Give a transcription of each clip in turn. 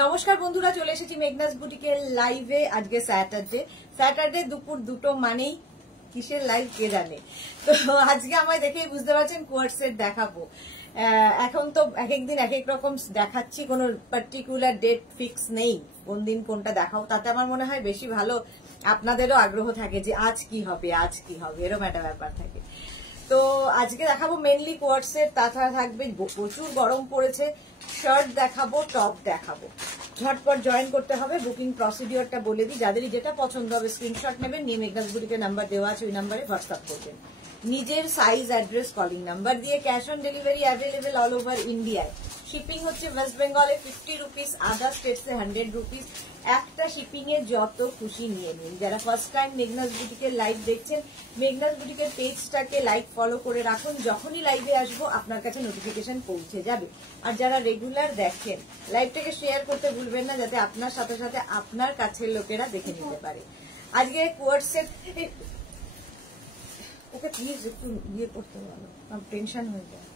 নমস্কার বন্ধুরা, চলে এসেছি মেঘনাস বুটিকের লাইভে। আজকে স্যাটারডে দুপুর 2টো মানেই কিসের লাইভ কে জানে। তো আজকে আমায় দেখেই বুঝতে পারছেন কোয়ার্ড সেট দেখাবো। এখন তো এক একদিন এক এক রকম দেখাচ্ছি, কোনো পার্টিকুলার ডেট ফিক্স নেই কোন দিন কোনটা দেখাও। তাতে আমার মনে হয় বেশি ভালো, আপনাদেরও আগ্রহ থাকে যে আজ কি হবে এরকম একটা ব্যাপার থাকে। তো আজকে দেখাবো মেনলি কোয়ার্ড সেট, তাছাড়া থাকবে প্রচুর গরম পড়েছে, শার্ট দেখাবো, টপ দেখাবো। ঝটপট জয়েন করতে হবে। বুকিং প্রসিডিওরটা বলে দিই, যাদেরই যেটা পছন্দ হবে স্ক্রিনশট নেবেন, নিয়ে মেঘনাস বুটিকের নাম্বার দেওয়া আছে, ওই নাম্বারে হোয়াটসঅ্যাপ করবেন নিজের সাইজ, অ্যাড্রেস, কলিং নাম্বার দিয়ে। Cash on delivery available all over ইন্ডিয়ায়। শিপিং হচ্ছে ওয়েস্ট বেঙ্গলে 50 রুপিস, আদার স্টেটসে 100 রুপিস। একটা শিপিং এ যত খুশি নিয়ে নিন। যারা ফার্স্ট টাইম মেঘনাস বুটিকের লাইভ দেখছেন, মেঘনাস বুটিকের পেজটাকে লাইক ফলো করে রাখুন, যখনই লাইভে আসবো আপনার কাছে নোটিফিকেশন পৌঁছে যাবে। আর যারা রেগুলার দেখেন, লাইভটাকে শেয়ার করতে ভুলবেন না, যাতে আপনার সাথে সাথে আপনার কাছের লোকেরা দেখে নিতে পারে। আজকে কোয়ার্ড সেট, ওকে প্লিজ একটু ইয়ে করতে বলো, টেনশন হয়ে যায়।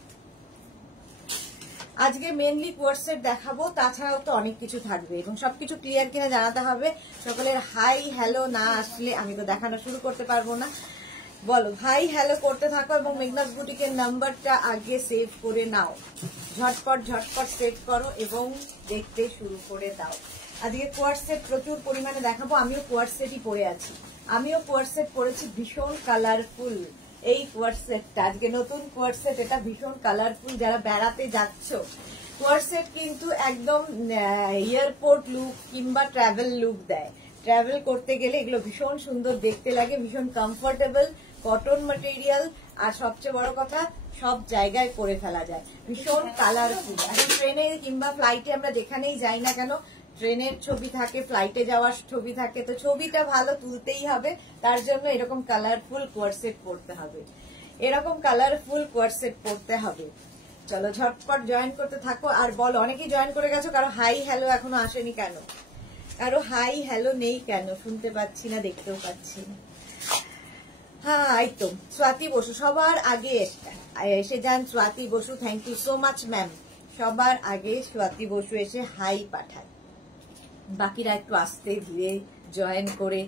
আজকে মেনলি কোয়ার্ড সেট দেখাবো, তাছাড়াও তো অনেক কিছু থাকবে এবং সবকিছু ক্লিয়ার কিনা জানাতে হবে। সকলের হাই হ্যালো না আসলে আমি তো দেখানো শুরু করতে পারবো না। বলো হাই হ্যালো করতে থাকো এবং মেঘনাস বুটিকের নাম্বারটা আগে সেভ করে নাও। ঝটপট সেভ করো এবং দেখতে শুরু করে দাও। আজকে কোয়ার্ড সেট প্রচুর পরিমাণে দেখাবো। আমিও কোয়ার্ড সেটই পরে আছি, আমিও কোয়ার্ড সেট পরেছি, ভীষণ কালারফুল এই কোয়ার্ড সেটটা। আজকে নতুন কোয়ার্ড সেট, এটা ভীষণ কালারফুল। যারা বেড়াতে যাচ্ছ, কোয়ার্ড সেট কিন্তু একদম এয়ারপোর্ট লুক কিংবা ট্রাভেল লুক দেয়। ট্রাভেল করতে গেলে এগুলো ভীষণ সুন্দর দেখতে লাগে, ভীষণ কমফোর্টেবল, কটন ম্যাটেরিয়াল, আর সবচেয়ে বড় কথা সব জায়গায় পরে ফেলা যায়। ভীষণ কালারফুল। এখন ট্রেনে কিংবা ফ্লাইটে আমরা যেখানেই যাই না কেন, ট্রেনের ছবি থাকে, ফ্লাইটে যাওয়ার ছবি থাকে, তো ছবিটা ভালো তুলতেই হবে। তার জন্য এরকম কালারফুল কোয়ার্ড সেট পরতে হবে, চলো ঝটপট জয়েন করতে থাকো। আর বলো, অনেকেই জয়েন করে গেছো, কারো হাই হ্যালো এখনো আসেনি কেন? কারো হাই হ্যালো নেই কেন? শুনতে পাচ্ছি না, দেখতেও পাচ্ছি না। হ্যাঁ, এই তো স্বাতি বসু সবার আগে এসে যান। Swati Basu, thank you so much ma'am. সবার আগে স্বাতি বসু এসে হাই পাঠায়, বাকিরা একটু আস্তে ধীরে জয়েন করে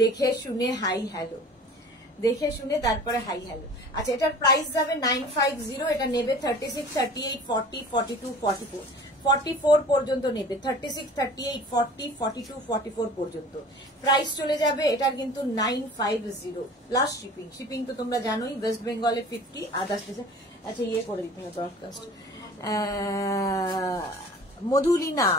দেখে শুনে হাই হ্যালো, দেখে শুনে তারপরে হাই হ্যালো। আচ্ছা, এটার প্রাইস যাবে 950। এটা নেবে 36, 38, 40, 42, 44, 44 পর্যন্ত নেবে। 36, 38, 40, 42, 44 পর্যন্ত প্রাইস চলে যাবে। এটার কিন্তু 950 প্লাস শিপিং। শিপিং তো তোমরা জানোই, ওয়েস্ট বেঙ্গলে 50, আদার্স। আচ্ছা, ইয়ে করে দিতে হবে broadcast. Madhulina,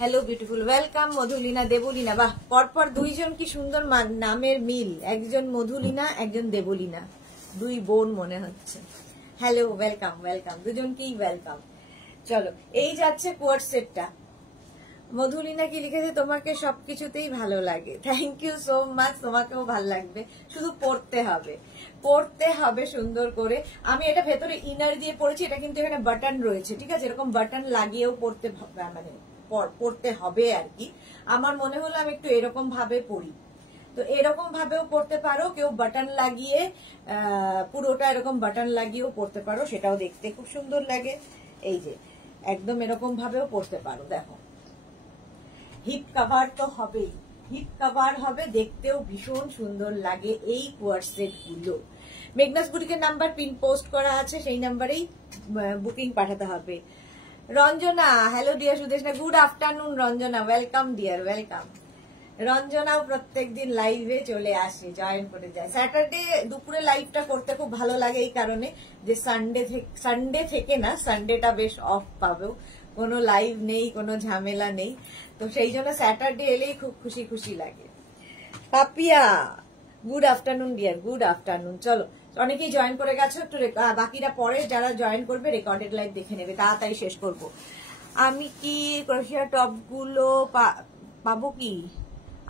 hello beautiful, welcome Madhulina. Debleena, বাহ, পরপর দুইজন কি সুন্দর নামের মিল, একজন মধুলিনা একজন দেবলীনা, দুই বোন মনে হচ্ছে। হ্যালো, ওয়েলকাম দুজনকেই ওয়েলকাম। চলো, এই যাচ্ছে কোয়ার্ড সেটটা। মধুলিনা কি লিখেছে? তোমাকে সবকিছুতেই ভালো লাগে। থ্যাংক ইউ সো মাচ, তোমাকেও ভালো লাগবে, শুধু পড়তে হবে সুন্দর করে। আমি এটা ভেতরে ইনার দিয়ে পড়েছি, এটা কিন্তু এখানে বাটন রয়েছে, ঠিক আছে? এরকম বাটন লাগিয়েও পড়তে হবে আর কি। আমার মনে হলো আমি একটু এরকম ভাবে পড়ি, তো এরকম ভাবেও পড়তে পারো। কেউ বাটন লাগিয়ে পুরোটা এরকম বাটন লাগিয়েও পড়তে পারো, সেটাও দেখতে খুব সুন্দর লাগে। এই যে একদম এরকম ভাবেও পড়তে পারো। দেখো, হিপ কভার তো হবেই, হিপ কভার হবে, দেখতেও ভীষণ সুন্দর লাগে এই কোয়ার্ড সেট গুলো। মেঘনাস বুটিকের নাম্বার পিন পোস্ট করা আছে, সেই নাম্বারেই বুকিং পাঠাতে হবে। Ranjana, hello dear Sudeshna, good afternoon Ranjana, welcome dear, welcome. রঞ্জনাও প্রত্যেকদিন লাইভে চলে আসে, জয়েন করে যায়। স্যাটারডে দুপুরে লাইভটা করতে খুব ভালো লাগে এই কারণে যে সানডে থেকে না, সানডেটা বেশ অফ পাবেও, কোনো লাইভ নেই, কোনো ঝামেলা নেই, তো সেই জন্য স্যাটারডে এলেই খুব খুশি লাগে। Papiya, good afternoon dear, good afternoon. চলো, অনেকেই জয়েন করে গেছো, একটু বাকিরা পরে যারা জয়েন করবে রেকর্ডেড লাইভ দেখে নেবে, তাড়াতাড়ি শেষ করব। আমি কি ক্রোশিয়া টপ গুলো পাবো কি?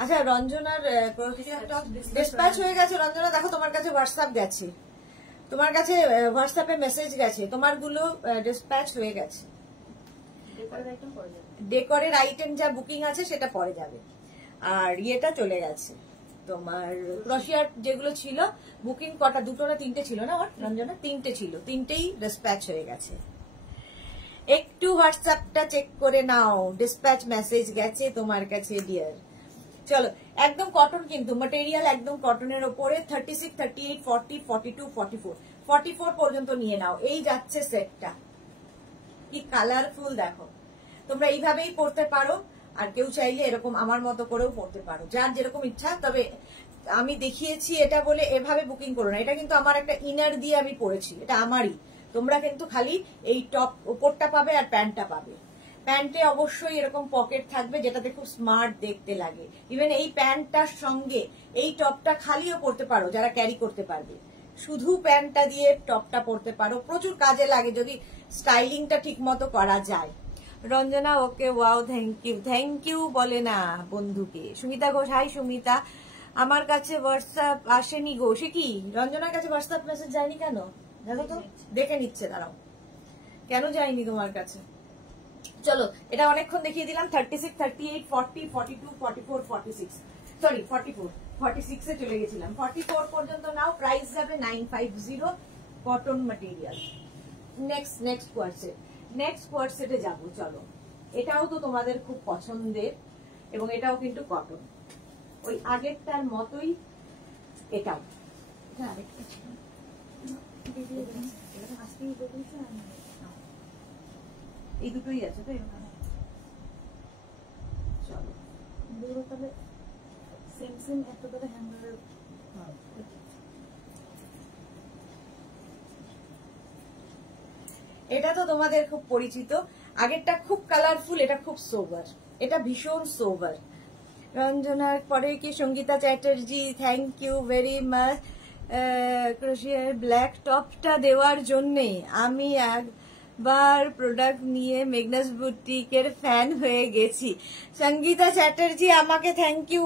আচ্ছা, রঞ্জনার ক্রোশিয়া টপ ডিসপ্যাচ হয়ে গেছে। রঞ্জনা, দেখো তোমার কাছে হোয়াটসঅ্যাপ গেছে, তোমার কাছে হোয়াটসঅ্যাপে মেসেজ গেছে, তোমার গুলো ডিসপ্যাচ হয়ে গেছে। ডেকোরের আইটেম যা বুকিং আছে সেটা পরে যাবে, আর ইয়েটা চলে গেছে। তোমার ক্রোশিয়ার যেগুলো ছিল বুকিং, কটা, দুটো না তিনটে ছিল না? রঞ্জনা, তিনটে ছিল, তিনটেই ডিসপ্যাচ হয়ে গেছে। একটু হোয়াটসঅ্যাপটা চেক করে নাও, ডিসপ্যাচ মেসেজ গেছে তোমার কাছে ডিয়ার। চলো, একদম কটন কিন্তু ম্যাটেরিয়াল একদম কটনের ওপরে 36, 38, 40, 42, 44, 44 পর্যন্ত নিয়ে নাও। এই যাচ্ছে সেটটা, কি কালারফুল দেখো। তোমরা এইভাবেই পড়তে পারো, আর কেউ চাইলে এরকম আমার মতো করেও পড়তে পারো, যার যেরকম ইচ্ছা। তবে আমি দেখিয়েছি এটা বলে এভাবে বুকিং করো না, এটা কিন্তু আমার একটা ইনার দিয়ে আমি পড়েছি, এটা আমারই। তোমরা কিন্তু খালি এই টপ উপরটা পাবে আর প্যান্টটা পাবে। প্যান্টে অবশ্যই এরকম পকেট থাকবে, যেটাতে খুব স্মার্ট দেখতে লাগে। ইভেন এই প্যান্টটার সঙ্গে এই টপটা খালিও পরতে পারো, যারা ক্যারি করতে পারবে। শুধু প্যান্টটা দিয়ে টপটা পরতে পারো, প্রচুর কাজে লাগে যদি স্টাইলিংটা ঠিক মতো করা যায়। রঞ্জনা ওকে, ওয়াও, থ্যাংক ইউ বলে না বন্ধুকে। সুমিতা ঘোষ, হাই সুমিতা। আমার কাছে হোয়াটসঅ্যাপ আসেনি গো। সে কি, রঞ্জনার কাছে হোয়াটসঅ্যাপ মেসেজ যায়নি কেন? দেখো তো, দেখে নিচ্ছে, দাঁড়াও। কেন যায়নি তোমার কাছে? চলো, এটা অনেকক্ষণ দেখিয়ে দিলাম। 36, 38, 40, 42, 44, 46, সরি 44, 46 এ চলে গেছিলাম। 44 পর্যন্ত নাও। প্রাইস যাবে 950, কটন ম্যাটেরিয়াল। নেক্সট কোয়ার্সেটে যাবো। চলো, এটাও তো তোমাদের খুব পছন্দের, এবং এটাও কিন্তু কটন, ওই আগেরটার মতোই এটাও। এটা আরেকটা ছিল, এই দুটোই আছে তো এখানে। চলো, তাহলে সেম একটা করে হ্যাঙ্গার। এটা তো তোমাদের খুব পরিচিত। আগেরটা খুব কালারফুল, এটা খুব সোবার, এটা ভীষণ সোবার। রঞ্জনার পরে কি Sangeeta Chatterjee, thank you very much. ক্রোশিয়ার ব্ল্যাক টপটা দেওয়ার জন্যে আমি একবার প্রোডাক্ট নিয়ে মেগনাস বুটিকের ফ্যান হয়ে গেছি। সঙ্গীতা চ্যাটার্জি, আমাকে থ্যাংক ইউ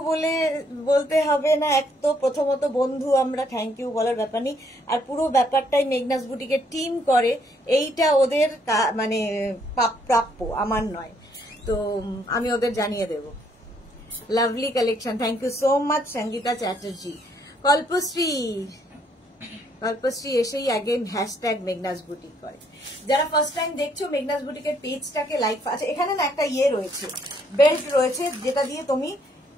বলতে হবে না। এক তো প্রথমত বন্ধু আমরা, থ্যাংক ইউ বলার ব্যাপার নেই। আর পুরো ব্যাপারটাই মেগনাস বুটিকের টিম করে, এইটা ওদের মানে প্রাপ্য, আমার নয়। তো আমি ওদের জানিয়ে দেবো। Lovely collection, thank you so much Sangeeta Chatterjee. Kalpashree এসেই আগে হ্যাশট্যাগ মেগনাস বুটিক করে। যারা ফার্স্ট টাইম দেখছো মেগনাস বুটিকের পেজটাকে লাইক, আচ্ছা এখানে না একটা ইয়ে রয়েছে, বেল্ট রয়েছে, যেটা দিয়ে তুমি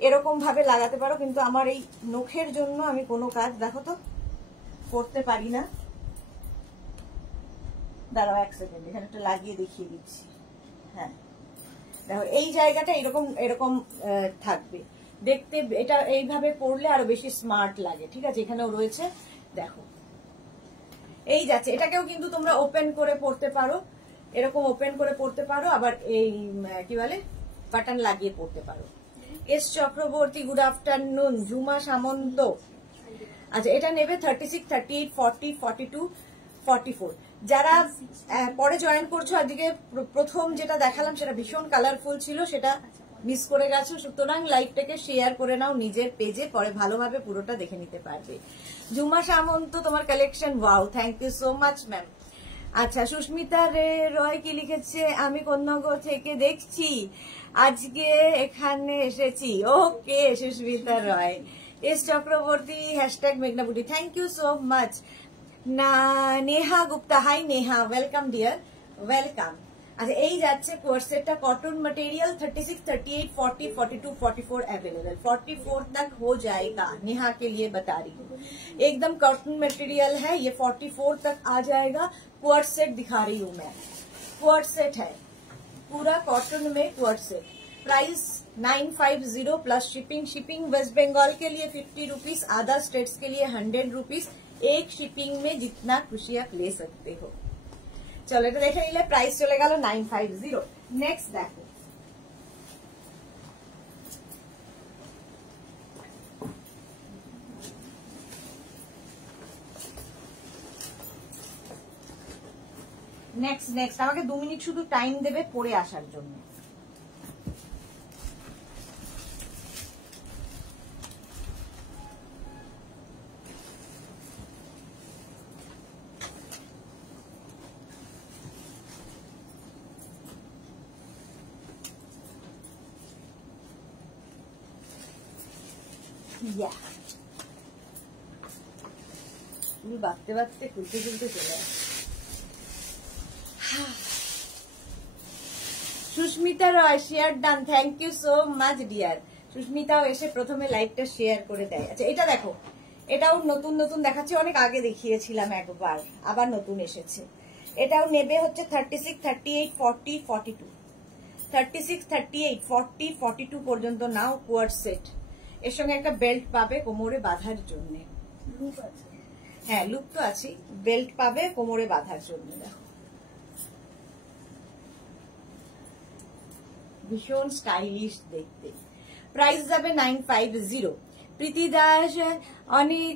এরকম ভাবে লাগাতে পারো। কিন্তু আমার এই নখের জন্য আমি কোনো কাজ, দেখো তো, করতে পারি না। দাঁড়াও এক সেকেন্ড, এখানে একটা লাগিয়ে দেখিয়ে দিচ্ছি। হ্যাঁ দেখো, এই জায়গাটা এরকম থাকবে দেখতে। এটা এইভাবে পরলে আরো বেশি স্মার্ট লাগে। ঠিক আছে, এখানেও রয়েছে, দেখো এই যাচ্ছে। এটাকেও কিন্তু তোমরা ওপেন করে পরতে পারো, এরকম ওপেন করে পরতে পারো, আবার এই কি বলে বাটন লাগিয়ে পরতে পারো। S Chakraborty, good afternoon. Jhuma Samanta, আচ্ছা এটা নেবে 36, 38, 40, 42, 44। যারা পরে জয়েন করছো, আজকে প্রথম যেটা দেখালাম সেটা ভীষণ কালারফুল ছিল, সেটা মিস করে গেছো। সুতরাং লাইভটাকে শেয়ার করে নাও নিজের পেজে, পরে ভালোভাবে পুরোটা দেখে নিতে পারবে। ঝুমা সামন্ত, তোমার collection wow, thank you so much ma'am. আচ্ছা, সুস্মিতা রয় কি লিখেছে, আমি কোন্নগর থেকে দেখছি, আজকে এখানে এসেছি। Okay Susmita Roy. S Chakraborty, hashtag মেঘনা Buti, thank you so much. না Neha Gupta, hi Neha, welcome dear, welcome. अच्छा यही যাচ্ছে কোর্সেটটা कॉटन मटेरियल 36, 38, 40, 42, 44 अवेलेबल 44 तक हो जाएगा। नेहा के लिए बता रही हूँ, एकदम कॉटन मटेरियल है ये, 44 तक आ जाएगा। क्वार्ट सेट दिखा रही हूँ मैं, क्वार्ट सेट है पूरा कॉटन में, co-ord set. Price 950 plus shipping. Shipping West Bengal के लिए 50 रुपीज, अदर स्टेट्स के लिए 100 रुपीज। एक शिपिंग में जितना खुशी आप ले सकते हो। चलो এটা দেখে নিলে প্রাইস চলে গেল 950। নেক্সট দেখো, নেক্সট আমাকে 2 মিনিট শুধু টাইম দেবে পড়ে আসার জন্য। বাঁচতে বাঁচতে খুলতে খুলতে চলে আসে। Susmita Roy share done, thank you so much dear. সুস্মিতাও এসে প্রথমে লাইভটা শেয়ার করে দেয়। আচ্ছা এটা দেখো, এটাও নতুন নতুন দেখাচ্ছি, অনেক আগে দেখিয়েছিলাম একবার, আবার নতুন এসেছে। এটাও নেবে হচ্ছে 36, 38, 40, 42, 36, 38, 40, 42 পর্যন্ত নাও কোয়ার্ড সেট। এর সঙ্গে একটা বেল্ট পাবে কোমরে বাঁধার জন্য। লুপ আছে। হ্যাঁ লুপ তো আছে, বেল্ট পাবে কোমরে বাঁধার জন্য। দেখো ভীষণ স্টাইলিশ দেখতে। প্রাইস যাবে 950। প্রীতি দাস অনেক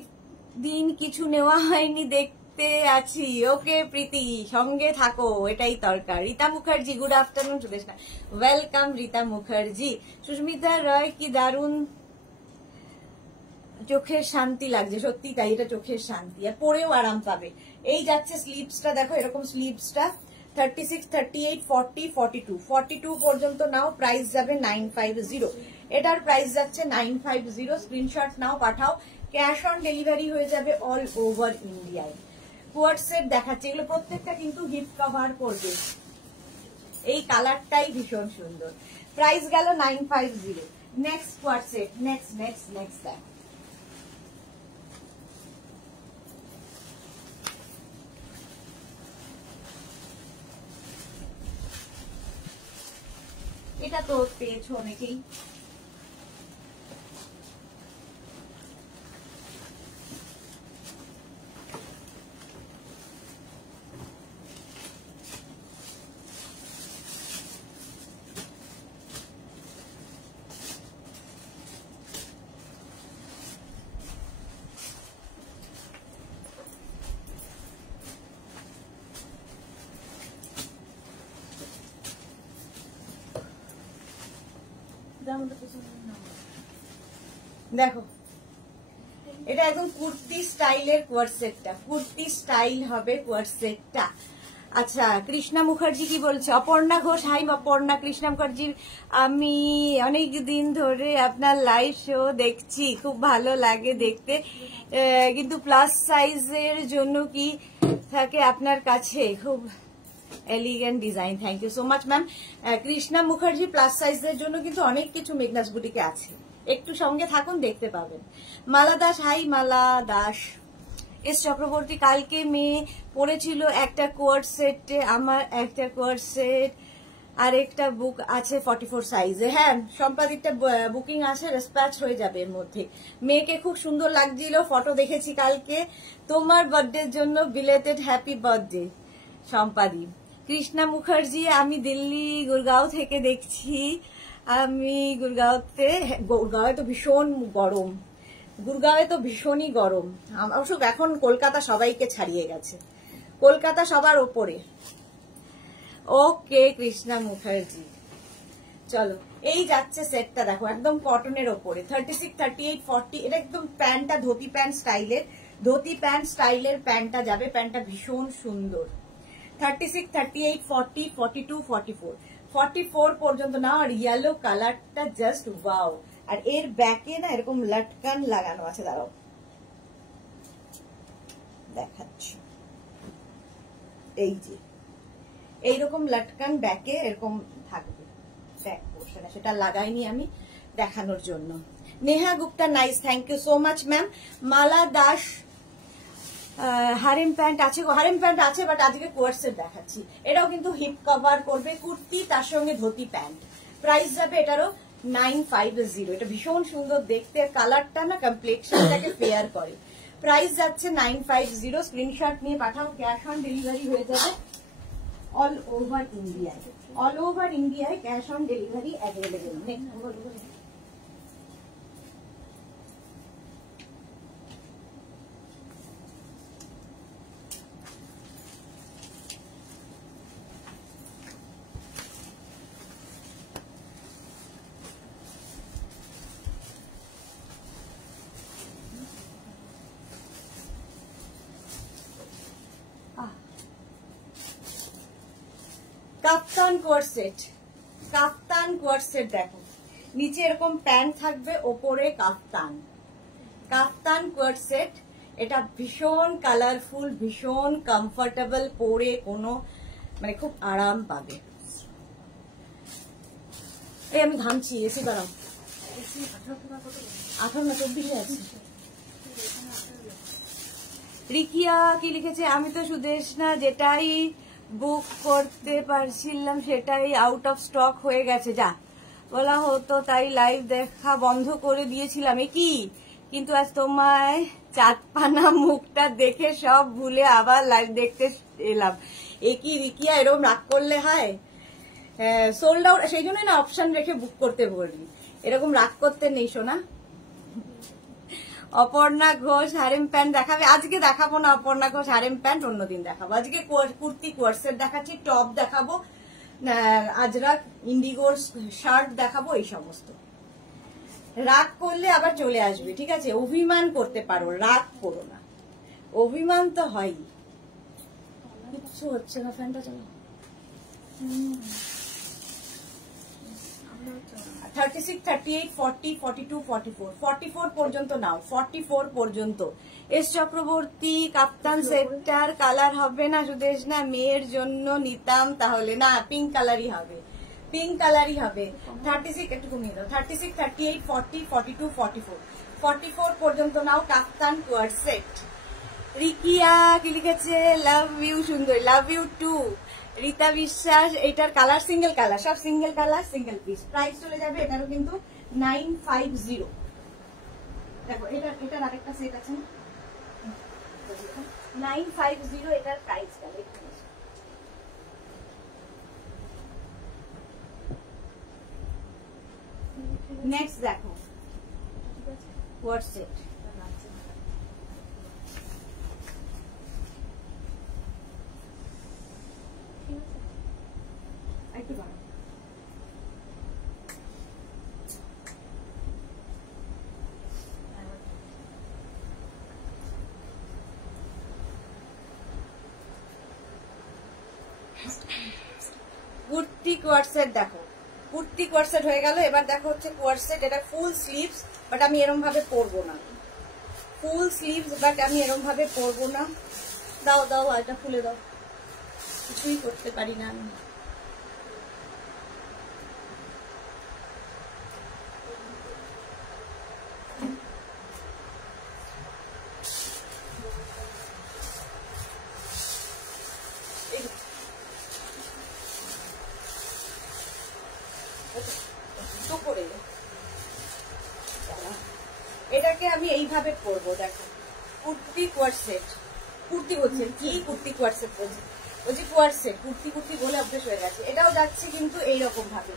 দিন কিছু নেওয়া হয়নি, দেখতে আছি। ওকে প্রীতি, সঙ্গে থাকো, এটাই দরকার। Rita Mukherjee good afternoon Sudeshna, welcome Rita Mukherjee. Susmita Roy কি দারুণ, চোখের শান্তি লাগছে, সত্যি তাই, এটা চোখের শান্তি, আর পরেও আরাম পাবে। এই যাচ্ছে স্লিভসটা, দেখো এরকম স্লিভসটা 36, 38, 40, 42, 42 পর্যন্ত নাও। প্রাইস যাবে 950। এটার প্রাইস যাচ্ছে 950। স্ক্রিনশট নাও, পাঠাও। ক্যাশ অন ডেলিভারি হয়ে যাবে অল ওভার ইন্ডিয়ায়। কোয়ার্ড সেট দেখাচ্ছে, এগুলো প্রত্যেকটা কিন্তু হিপ কভার করবে। এই কালারটাই ভীষণ সুন্দর। প্রাইস গেল 950। Next coord set, next next next দেখ। এটা তো পেয়েছো অনেকেই। দেখো এটা একদম কুর্তি স্টাইলের কোয়ার্ড সেটটা, কুর্তি স্টাইল হবে কোয়ার্ড সেটটা। আচ্ছা কৃষ্ণা মুখার্জি কি বলছে? অপর্ণা ঘোষ, হাই অপর্ণা। কৃষ্ণা মুখার্জি, আমি অনেক দিন ধরে আপনার লাইভ শো দেখছি, খুব ভালো লাগে দেখতে, কিন্তু প্লাস সাইজের জন্য কি থাকে আপনার কাছে? খুব elegant design, thank you so much ma'am. Krishna Mukherjee, plus সাইজের জন্য কিন্তু অনেক কিছু মেঘনাস বুটিকে আছে, একটু সঙ্গে থাকুন দেখতে পাবেন। মালা দাস, হাই মালা দাস। এস চক্রবর্তী, কালকে মেয়ে পড়েছিল একটা কোয়ার্ড সেটে, আমার একটা কোয়ার্ড সেট আর একটা বুক আছে 44 সাইজে। হ্যাঁ সম্পাদিকটা বুকিং আছে, রেসপ্যাচ হয়ে যাবে এর মধ্যে। মেয়েকে খুব সুন্দর লাগছিল, ফটো দেখেছি কালকে। তোমার বার্থডের জন্য belated happy birthday Sampadi. Krishna Mukherjee, আমি দিল্লি গুরগাঁও থেকে দেখছি। আমি গুরগাঁওয়ে তো ভীষণ গরম, গুরগাঁওয়ে তো ভীষণই গরম। অবশ্য এখন কলকাতা সবাইকে ছাড়িয়ে গেছে, কলকাতা সবার ওপরে। ওকে কৃষ্ণা মুখার্জি, চলো এই যাচ্ছে সেটটা, দেখো একদম কটনের ওপরে 36, 38, 40। এটা একদম প্যান্টটা ধুতি প্যান্ট স্টাইলের, ধুতি প্যান্ট স্টাইলের প্যান্টটা যাবে। প্যান্টটা ভীষণ সুন্দর। 36, 38, 40, 42, 44, 44 পর্যন্ত না। আর ইয়েলো কালারটা জাস্ট ওয়াও। আর এর ব্যাকে না এরকম লটকান লাগানো আছে, দাঁড়াও দেখাচ্ছি। এই যে এইরকম লটকান ব্যাকে এরকম থাকবে, ব্যাক পোর্শনে, সেটা লাগাইনি আমি দেখানোর জন্য। Neha Gupta, nice, thank you so much ma'am. Mala Das, harem pant আছে, হারেম প্যান্ট আছে বাট আজকে কোয়ার্ড সেট দেখাচ্ছি। এটাও কিন্তু হিপ কভার করবে, কুর্তি তার সঙ্গে ধুতি প্যান্ট। প্রাইস যাবে এটারও 950। এটা ভীষণ সুন্দর দেখতে, কালারটা না কমপ্লেক্সনটাকে ফেয়ার করে। প্রাইস যাচ্ছে 950। স্ক্রিনশট নিয়ে পাঠাও, ক্যাশ অন ডেলিভারি হয়ে যাবে অল ওভার ইন্ডিয়ায়। অল ওভার ইন্ডিয়ায় cash on delivery available. Kaftan coord set, kaftan coord set দেখো, নিচে এরকম প্যান্ট থাকবে, ওপরে কাপ্তান। কাপ্তান কোয়ার্ড সেট, এটা ভীষণ কালারফুল, ভীষণ কমফোর্টেবল, পরে কোনো মানে খুব আরাম পাবে। এই আমি ঘামছি, এসি বাড়াও। 18 না 24 আছে। রিকিয়া কি লিখেছে, আমি তো সুদেশনা যেটাই বুক করতে পারছিলাম সেটাই আউট অফ স্টক হয়ে গেছে। যা বলা হতো তাই লাইভ দেখা বন্ধ করে দিয়েছিলাম। এ কি, কিন্তু আজ তোমায় চাঁদপানা মুখটা দেখে সব ভুলে আবার লাইভ দেখতে এলাম। এ কি রিকিয়া, এরকম রাগ করলে হয়? সোল্ড আউট, সেই জন্য না অপশন রেখে বুক করতে বলি। এরকম রাগ করতে নেই সোনা। অপর্ণা ঘোষ হারেম প্যান্ট দেখাবে, আজকে দেখাবো না। অপর্ণা ঘোষ হারেম প্যান্ট অন্যদিন দেখাবো। আজকে কুর্তি কোয়ার্সেট দেখাচ্ছি, টপ দেখাবো, আজরাক ইন্ডিগোর শার্ট দেখাবো, এই সমস্ত। রাগ করলে আবার চলে আসবে, ঠিক আছে? অভিমান করতে পারো, রাগ করো না। অভিমান তো হয়ই। কিচ্ছু হচ্ছে না, ফ্যানটা চালাও। 36, 38, 40, 42, 44, 44 পর্যন্ত নাও, 44 পর্যন্ত। এস চক্রবর্তী কাপ্তান সেটটার কালার হবে না সুদেশ না, মেয়ের জন্য নিতাম তাহলে। না, পিঙ্ক কালারই হবে, পিঙ্ক কালারই হবে। 36 একটু কমিয়ে দাও, 36, 38, 40, 42, 44, 44 পর্যন্ত নাও কাপ্তান কোয়ার সেট। রিকিয়া কি লিখেছে, লাভ ইউ সুন্দর, লাভ ইউ টু। রীতা বিশ্বাস, এটার কালার সিঙ্গেল কালার, সব single colour, single piece. Price চলে যাবে এটারও কিন্তু 950। দেখো এটার আরেকটা সেট আছে না, 950 এটার প্রাইস। নেক্সট দেখো কোয়ার সেট। একটু বাড়াও। কুর্তি কোয়ারসেট দেখো, কুর্তি কোয়ারসেট হয়ে গেল। এবার দেখো হচ্ছে কোয়ারসেট, এটা ফুল স্লিভস, বাট আমি এরম ভাবে পরবো না। ফুল স্লিভস বাট আমি এরম ভাবে পরবো না। দাও দাও, এটা খুলে দাও, কিছুই করতে পারি না আমি। এটাকে আমি এইভাবে পরবো। দেখো কুর্তি কোয়ারসেট, কুর্তি হচ্ছে কি, কুর্তি কোয়ারসেট বলছি, বলছি কোয়ারসেট, কুর্তি কুর্তি বলে অভ্যেস হয়ে গেছে। এটাও যাচ্ছে কিন্তু এইরকম ভাবে,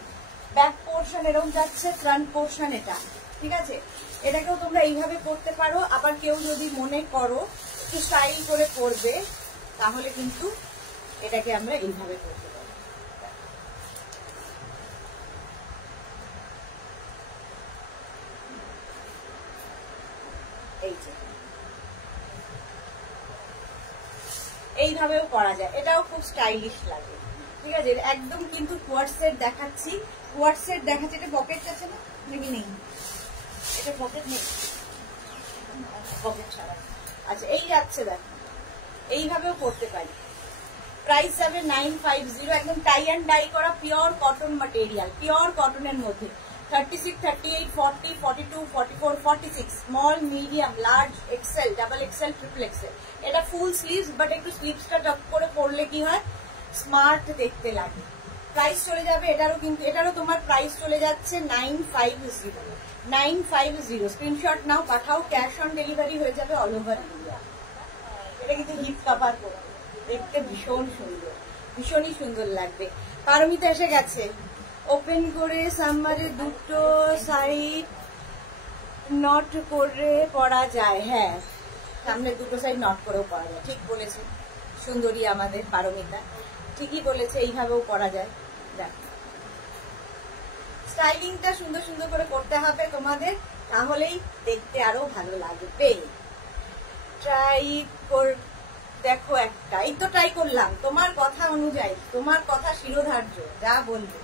ব্যাক পোর্শন এরকম যাচ্ছে, ফ্রন্ট পোর্শন এটা, ঠিক আছে? এটাকেও তোমরা এইভাবে পরতে পারো। আবার কেউ যদি মনে করো একটু স্টাইল করে পরবে, তাহলে কিন্তু এটাকে আমরা এইভাবে পরতে পারি। এইভাবেও করা যায়, এটাও খুব স্টাইলিশ লাগে, ঠিক আছে? একদম কিন্তু কোয়ারসেট দেখাচ্ছি, কোয়ারসেট দেখাচ্ছি। এটা পকেট আছে না, নাকি নেই? এটা পকেট নেই, পকেট ছাড়া। আচ্ছা, এই যাচ্ছে, দেখো এইভাবেও করতে পারি। প্রাইস যাবে 950, একদম টাই অ্যান্ড ডাই করা পিওর কটন ম্যাটেরিয়াল, পিওর কটনের মধ্যে। 36, 38, 40, 42, 44, 46, small, medium, large, XL, double XL, triple XL. এটা ফুল স্লিভস, বাট একটু স্লিভসটা টপ করে পরলে কি হয়, স্মার্ট দেখতে লাগে। প্রাইস চলে যাবে এটারও, কিন্তু এটারও তোমার প্রাইস চলে যাচ্ছে 950, 950। স্ক্রিনশট নাও, পাঠাও, ক্যাশ অন ডেলিভারি হয়ে যাবে অল ওভার ইন্ডিয়া। এটা কিন্তু হিপ কভার করে, দেখতে ভীষণ সুন্দর, ভীষণই সুন্দর লাগবে। পারমিতা এসে গেছে। ওপেন করে সামারে দুটো সাইড নট করে পরা যায়। হ্যাঁ, সামনে দুটো সাইড নট করেও পরা যায়, ঠিক বলেছে সুন্দরী আমাদের পারমিতা, ঠিকই বলেছে, এইভাবেও পরা যায়। দেখ, স্টাইলিংটা সুন্দর সুন্দর করে করতে হবে তোমাদের, তাহলেই দেখতে আরো ভালো লাগবে। ট্রাই কর, দেখো একটা, এই তো ট্রাই করলাম তোমার কথা অনুযায়ী, তোমার কথা শিরোধার্য, যা বলবে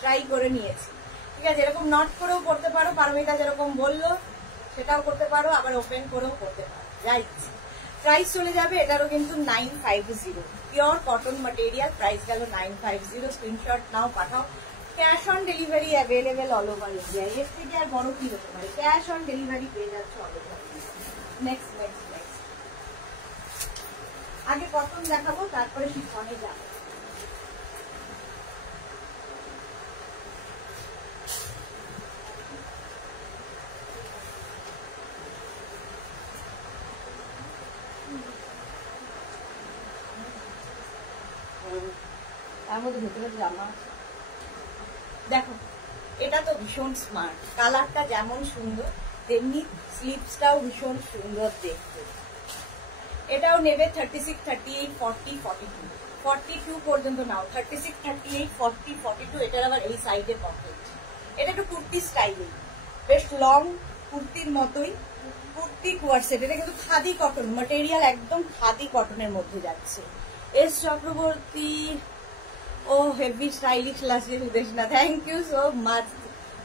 ট্রাই করে নিয়েছি, ঠিক আছে? এরকম নট করেও করতে পারো, পারমিতা যেরকম বললো সেটাও করতে পারো, আবার ওপেন করেও করতে পারো, যা ইচ্ছে। প্রাইস চলে যাবে এটারও কিন্তু 950, পিওর কটন ম্যাটেরিয়াল। প্রাইস গেল 950। স্ক্রিনশট নাও, পাঠাও, cash on delivery available all over India. এর থেকে আর বড় কি হতে পারে? ক্যাশ অন ডেলিভারি পেয়ে যাচ্ছে all over India. Next next next, আগে কটন দেখাবো, তারপরে শিফনে যাবো। তার মধ্যে ভেতরে জামা আছে। দেখো এটা তো ভীষণ স্মার্ট, কালারটা যেমন সুন্দর তেমনি স্লিভসটাও ভীষণ সুন্দর দেখতে। এটাও নেবে 36, 38, 40, 42, 42 পর্যন্ত নাও। 36, 38, 40, 42। এটার আবার এই সাইডে পকেট। এটা একটু কুর্তি স্টাইলে, বেশ লং কুর্তির মতোই। কুর্তি কোয়ারসেট, এটা কিন্তু খাদি কটন ম্যাটেরিয়াল, একদম খাদি কটনের মধ্যে যাচ্ছে। এস চক্রবর্তী, ও হেভি স্টাইলিশ লাগছে Sudeshna, thank you so much.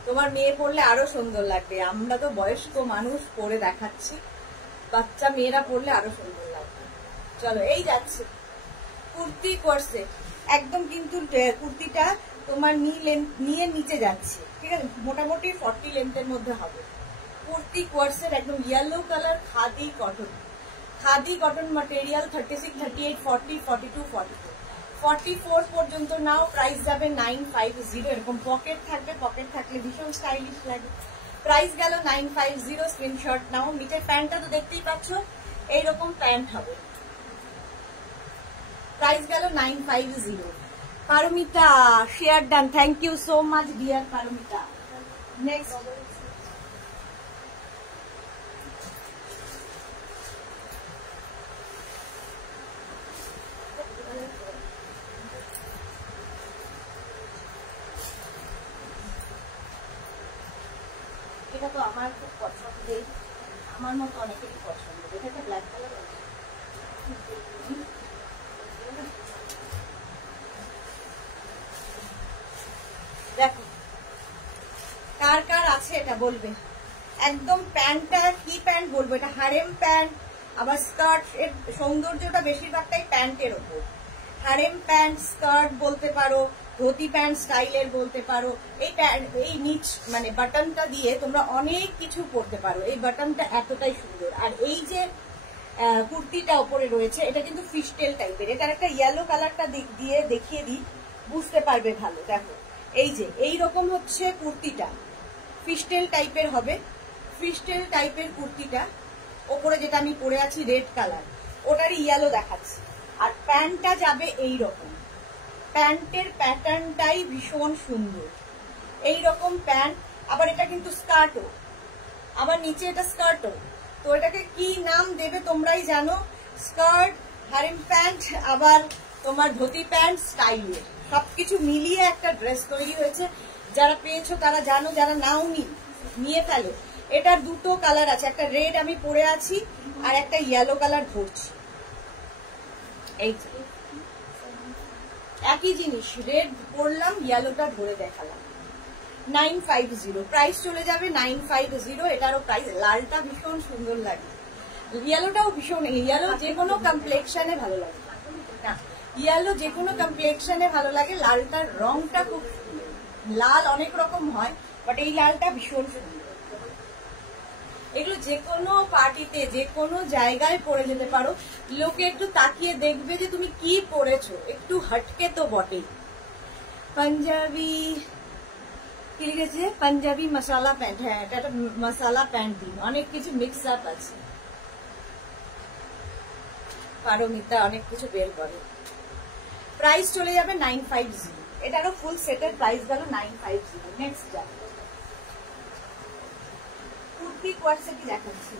তোমার মেয়ে পড়লে আরো সুন্দর লাগবে। আমরা তো বয়স্ক মানুষ পরে দেখাচ্ছি, বাচ্চা মেয়েরা পড়লে আরো সুন্দর লাগবে। চলো এই যাচ্ছে কুর্তি কোয়ারসেট, একদম কিন্তু কুর্তিটা তোমার নিয়ে নিচে যাচ্ছে, ঠিক আছে, মোটামুটি 40 লেন্থের মধ্যে হবে। কুর্তি কোয়ারসেট একদম yellow colour, khadi cotton, khadi cotton material. 36, 38, 40, 42, 42, 44 পর্যন্ত নাও। প্রাইস যাবে 950। এরকম পকেট থাকবে, পকেট থাকলে ভীষণ স্টাইলিশ লাগে। প্রাইস গেল 950। স্ক্রিনশট নাও। নিচের প্যান্টটা তো দেখতেই পাচ্ছ, এইরকম প্যান্ট হবে। প্রাইস গেল 950। Paramita share done, thank you so much dear Paramita. Next, এটা তো আমার খুব পছন্দের, আমার মতো অনেকেরই পছন্দ। এটা একটা ব্ল্যাক কালার আছে। দেখো কার কার আছে এটা বলবে। একদম প্যান্টটা কি প্যান্ট বলবো, এটা হারেম প্যান্ট। আবার স্কার্ট, এর সৌন্দর্যটা বেশিরভাগটাই প্যান্টের ওপর। হারেম প্যান্ট, স্কার্ট বলতে পারো, ধুতি প্যান্ট স্টাইলের বলতে পারো। এই প্যান্ট, এই নিচ মানে বাটনটা দিয়ে তোমরা অনেক কিছু পরতে পারো। এই বাটনটা এতটাই সুন্দর। আর এই যে কুর্তিটা ওপরে রয়েছে, এটা কিন্তু ফিশটেল টাইপের। এটার একটা ইয়েলো কালারটা দিয়ে দেখিয়ে দিই, বুঝতে পারবে ভালো। দেখো এই যে এইরকম হচ্ছে কুর্তিটা, ফিশটেল টাইপের হবে। ফিশটেল টাইপের কুর্তিটা ওপরে যেটা আমি পরে আছি রেড কালার, ওটারই ইয়েলো দেখাচ্ছে। আর প্যান্টটা যাবে এইরকম, প্যান্টের প্যাটার্নটাই ভীষণ সুন্দর। এইরকম প্যান্ট। আবার এটা কিন্তু স্কার্টও, আবার নিচে এটা স্কার্টও। তো এটাকে কি নাম দেবে তোমরাই জানো। স্কার্ট, হারেম প্যান্ট, আবার তোমার ধুতি প্যান্ট স্টাইলের সবকিছু মিলিয়ে একটা ড্রেস তৈরি হয়েছে। যারা পেয়েছো তারা জানো, যারা নাওনি নিয়ে ফেলো। এটার দুটো কালার আছে, একটা রেড আমি পরে আছি আর একটা ইয়েলো কালার ধরছি। এই একই জিনিস, রেড পরলাম, ইয়েলোটা ধরে দেখালাম। 950। প্রাইস চলে যাবে 950। এটারও প্রাইস। লালটা ভীষণ সুন্দর লাগে, ইয়েলোটাও ভীষণ। ইয়েলো যে কোনো কমপ্লেক্সনে ভালো লাগে না, ইয়েলো যে কোনো কমপ্লেক্সনে ভালো লাগে। লালটার রংটা খুব সুন্দর। লাল অনেক রকম হয়, বাট এই লালটা ভীষণ সুন্দর। এগুলো যে কোনো পার্টিতে যে কোনো জায়গায় পরে যেতে পারো। লোকে একটু তাকিয়ে দেখবে যে তুমি কি পরেছো, একটু হটকে তো বটেই। পাঞ্জাবি কি লিখেছে? পাঞ্জাবি মশালা প্যান্ট। হ্যাঁ, এটা একটা মশালা প্যান্ট দিন, অনেক কিছু মিক্স আপ আছে। পারমিতা অনেক কিছু বের করে। প্রাইস চলে যাবে 950। এটারও ফুল সেটের প্রাইস গেল 950। নেক্সট যাবে কুর্তি কোয়ারসেটই দেখাচ্ছি।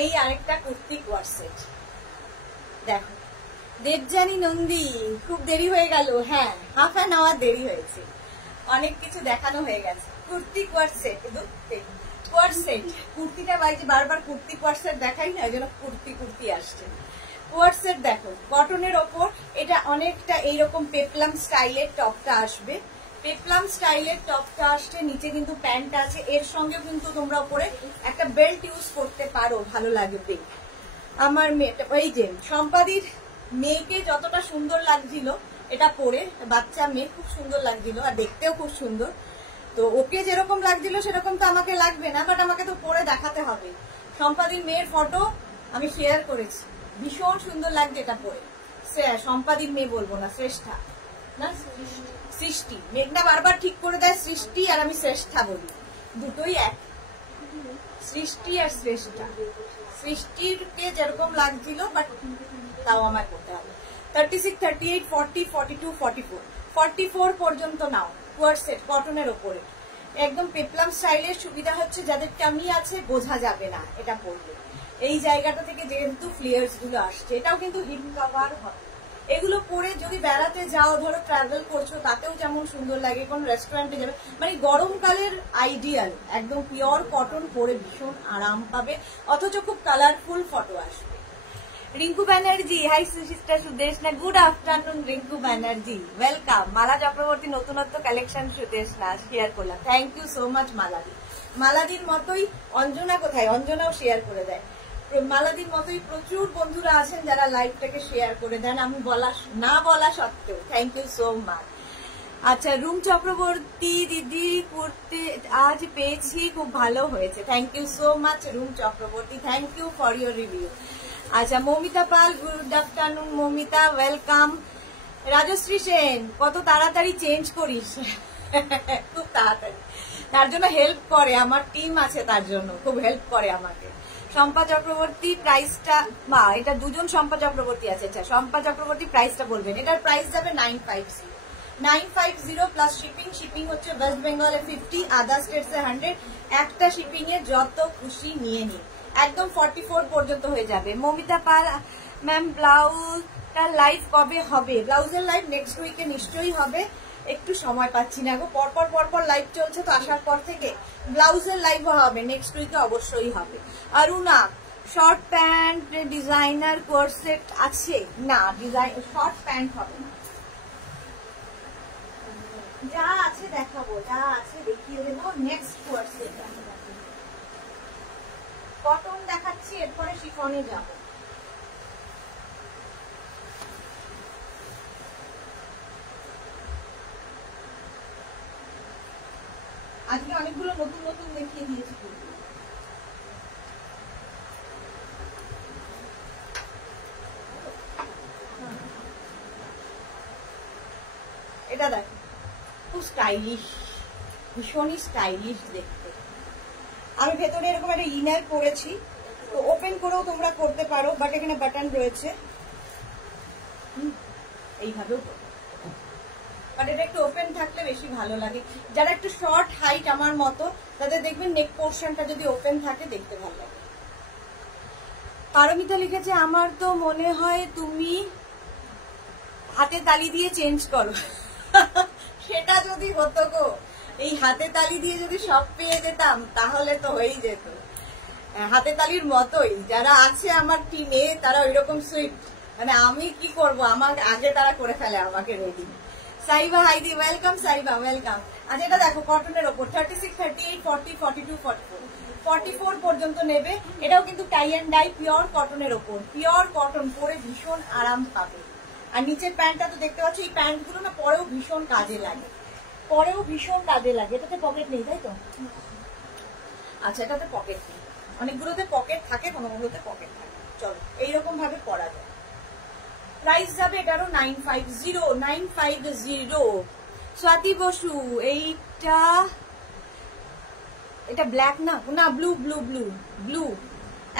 এই আরেকটা কুর্তি কোয়ারসেট দেখো। দেবজানী নন্দী, খুব দেরি হয়ে গেল। হ্যাঁ, হাফ অ্যান আওয়ার দেরি হয়েছে, অনেক কিছু দেখানো হয়ে গেছে। কুর্তি কোয়ারসেট, কোয়ারসেট কুর্তিটা বাইরে বারবার কুর্তি কোয়ারসেট দেখাই না, ওই জন্য কুর্তি কুর্তি আসছে। কোয়ার্সেট দেখো কটনের ওপর, এটা অনেকটা এইরকম পেপলাম স্টাইলের টপটা আসবে। পেপলাম স্টাইলের টপটা আসছে, নিচে কিন্তু প্যান্ট আছে, এর সঙ্গে কিন্তু তোমরা উপরে একটা বেল্ট ইউজ করতে পারো, ভালো লাগবে। আমার মেয়েটা এই যে সম্পাদির মেয়েকে যতটা সুন্দর লাগছিল এটা পরে, বাচ্চা মেয়ে খুব সুন্দর লাগছিল আর দেখতেও খুব সুন্দর। তো ওকে যেরকম লাগছিল সেরকম তো আমাকে লাগবে না, বাট আমাকে তো পরে দেখাতে হবে। সম্পাদির মেয়ের ফটো আমি শেয়ার করেছি, ভীষণ সুন্দর লাগছে এটা পরে। সম্পাদির মেয়ে বলবো না, শ্রেষ্ঠা না সৃষ্টি, মেঘনা বারবার ঠিক করে দেয় সৃষ্টি আর আমি শ্রেষ্ঠা বলি, দুটোই এক। সৃষ্টি আর শ্রেষ্ঠা, সৃষ্টিরকে যেরকম লাগছিল বাট তাও আমার করতে হবে। 36, 38, 40, 42, 44, 44 পর্যন্ত নাও। কোয়ার্সেট কটনের ওপরে একদম পেপলাম স্টাইলের। সুবিধা হচ্ছে যাদের টামি আছে বোঝা যাবে না এটা পরলে, এই জায়গাটা থেকে যেহেতু ফ্লেয়ার্স গুলো আসছে। এটাও কিন্তু হিপ কভার হয়। এগুলো পরে যদি বেড়াতে যাও, ধরো ট্রাভেল করছো, তাতেও যেমন সুন্দর লাগে, কোন রেস্টুরেন্টে যাবে, মানে গরমকালের আইডিয়াল। একদম পিওর কটন পরে ভীষণ আরাম পাবে, অথচ খুব কালারফুল ফটো আসবে। Rinku Banerjee, hi sister Sudeshna, good afternoon Rinku Banerjee, welcome. Mala Chakraborty নতুনত্ব কালেকশন সুদেশনা শেয়ার করলাম, thank you so much Maladi. মালাদির মতোই অঞ্জনা কোথায়, অঞ্জনাও শেয়ার করে দেয়। মালাদির মতোই প্রচুর বন্ধুরা আছেন যারা লাইভটাকে শেয়ার করে দেন, আমি না বলা সত্ত্বেও, থ্যাংক ইউ সো মাচ। আচ্ছা, রুম চক্রবর্তী দিদি কুর্তি আজ পেয়েছি, খুব ভালো হয়েছে, thank you so much Rum Chakraborty, thank you for your review. আচ্ছা, Mamita Pal, good afternoon Mamita, welcome. Rajashree Sen, কত তাড়াতাড়ি চেঞ্জ করিস, খুব তাড়াতাড়ি, তার জন্য হেল্প করে আমার টিম আছে, তার জন্য খুব হেল্প করে আমাকে। শম্পা চক্রবর্তী প্রাইসটা, বা এটা দুজন শম্পা চক্রবর্তী আছে। আচ্ছা, শম্পা চক্রবর্তী প্রাইসটা বলবেন। এটার প্রাইস যাবে 950, 950 প্লাস শিপিং। শিপিং হচ্ছে ওয়েস্ট বেঙ্গলে 50, আদার স্টেটসে 100। একটা শিপিং এ যত খুশি নিয়ে নিন, একদম 44 পর্যন্ত হয়ে যাবে। মমিতা পাল ম্যাম, ব্লাউজটা লাইভ কবে হবে? ব্লাউজের লাইভ নেক্সট উইকে নিশ্চয়ই হবে, একটু সময় পাচ্ছি না গো, পরপর লাইভ চলছে তো আসার পর থেকে। ব্লাউজের লাইভ হবে নেক্সট উইকে, অবশ্যই হবে। Aruna, short pant designer corset আছে না? ডিজাইন শর্ট প্যান্ট হবে না, যা আছে দেখাবো, যা আছে দেখিয়ে দেবো। নেক্সট কোর্সেট কটন দেখাচ্ছি, এরপরে শিফনে যাবো। আজকে অনেকগুলো নতুন নতুন দেখিয়ে দিয়েছি। এটা দেখো, খুব স্টাইলিশ, ভীষণই স্টাইলিশ দেখতে। আমি ভেতরে এরকম একটা ইনার পরেছি, তো ওপেন করেও তোমরা করতে পারো, বাট এখানে বাটন রয়েছে, এইভাবেও বাট এটা একটু ওপেন থাকলে বেশি ভালো লাগে। যারা একটু শর্ট হাইট আমার মতো, তাদের দেখবেন নেক পোর্শনটা যদি ওপেন থাকে দেখতে ভালো লাগে। পারমিতা লিখেছে, আমার তো মনে হয় তুমি হাতে তালি দিয়ে চেঞ্জ করো। সেটা যদি হতো গো, এই হাতে তালি দিয়ে যদি সব পেয়ে যেতাম তাহলে তো হয়েই যেত। হাতে তালির মতোই যারা আছে আমার টিমে, তারা ওইরকম সুইট, মানে আমি কি করব, আমার আগে তারা করে ফেলে আমাকে ready. Saiba হাইদি, welcome Saiba, welcome. আচ্ছা, এটা দেখো কটনের ওপর 36, 38, 40, 42, 44, 44 পর্যন্ত নেবে। এটাও কিন্তু টাই অ্যান্ড ডাই পিওর কটনের ওপর, পিওর কটন পরে ভীষণ আরাম পাবে। আর নিচের প্যান্টটা তো দেখতে পাচ্ছ, এই প্যান্টগুলো না পরেও ভীষণ কাজে লাগে, পরেও ভীষণ কাজে লাগে। এটাতে পকেট নেই তাই তো? আচ্ছা, এটাতে পকেট নেই, অনেকগুলোতে পকেট থাকে, কোনোগুলোতে পকেট থাকে। চলো, এইরকম ভাবে পরা যায়। প্রাইস যাবে এটারও 950, 950। স্বাতি বসু, এটা ব্ল্যাক না, না ব্লু ব্লু ব্লু ব্লু,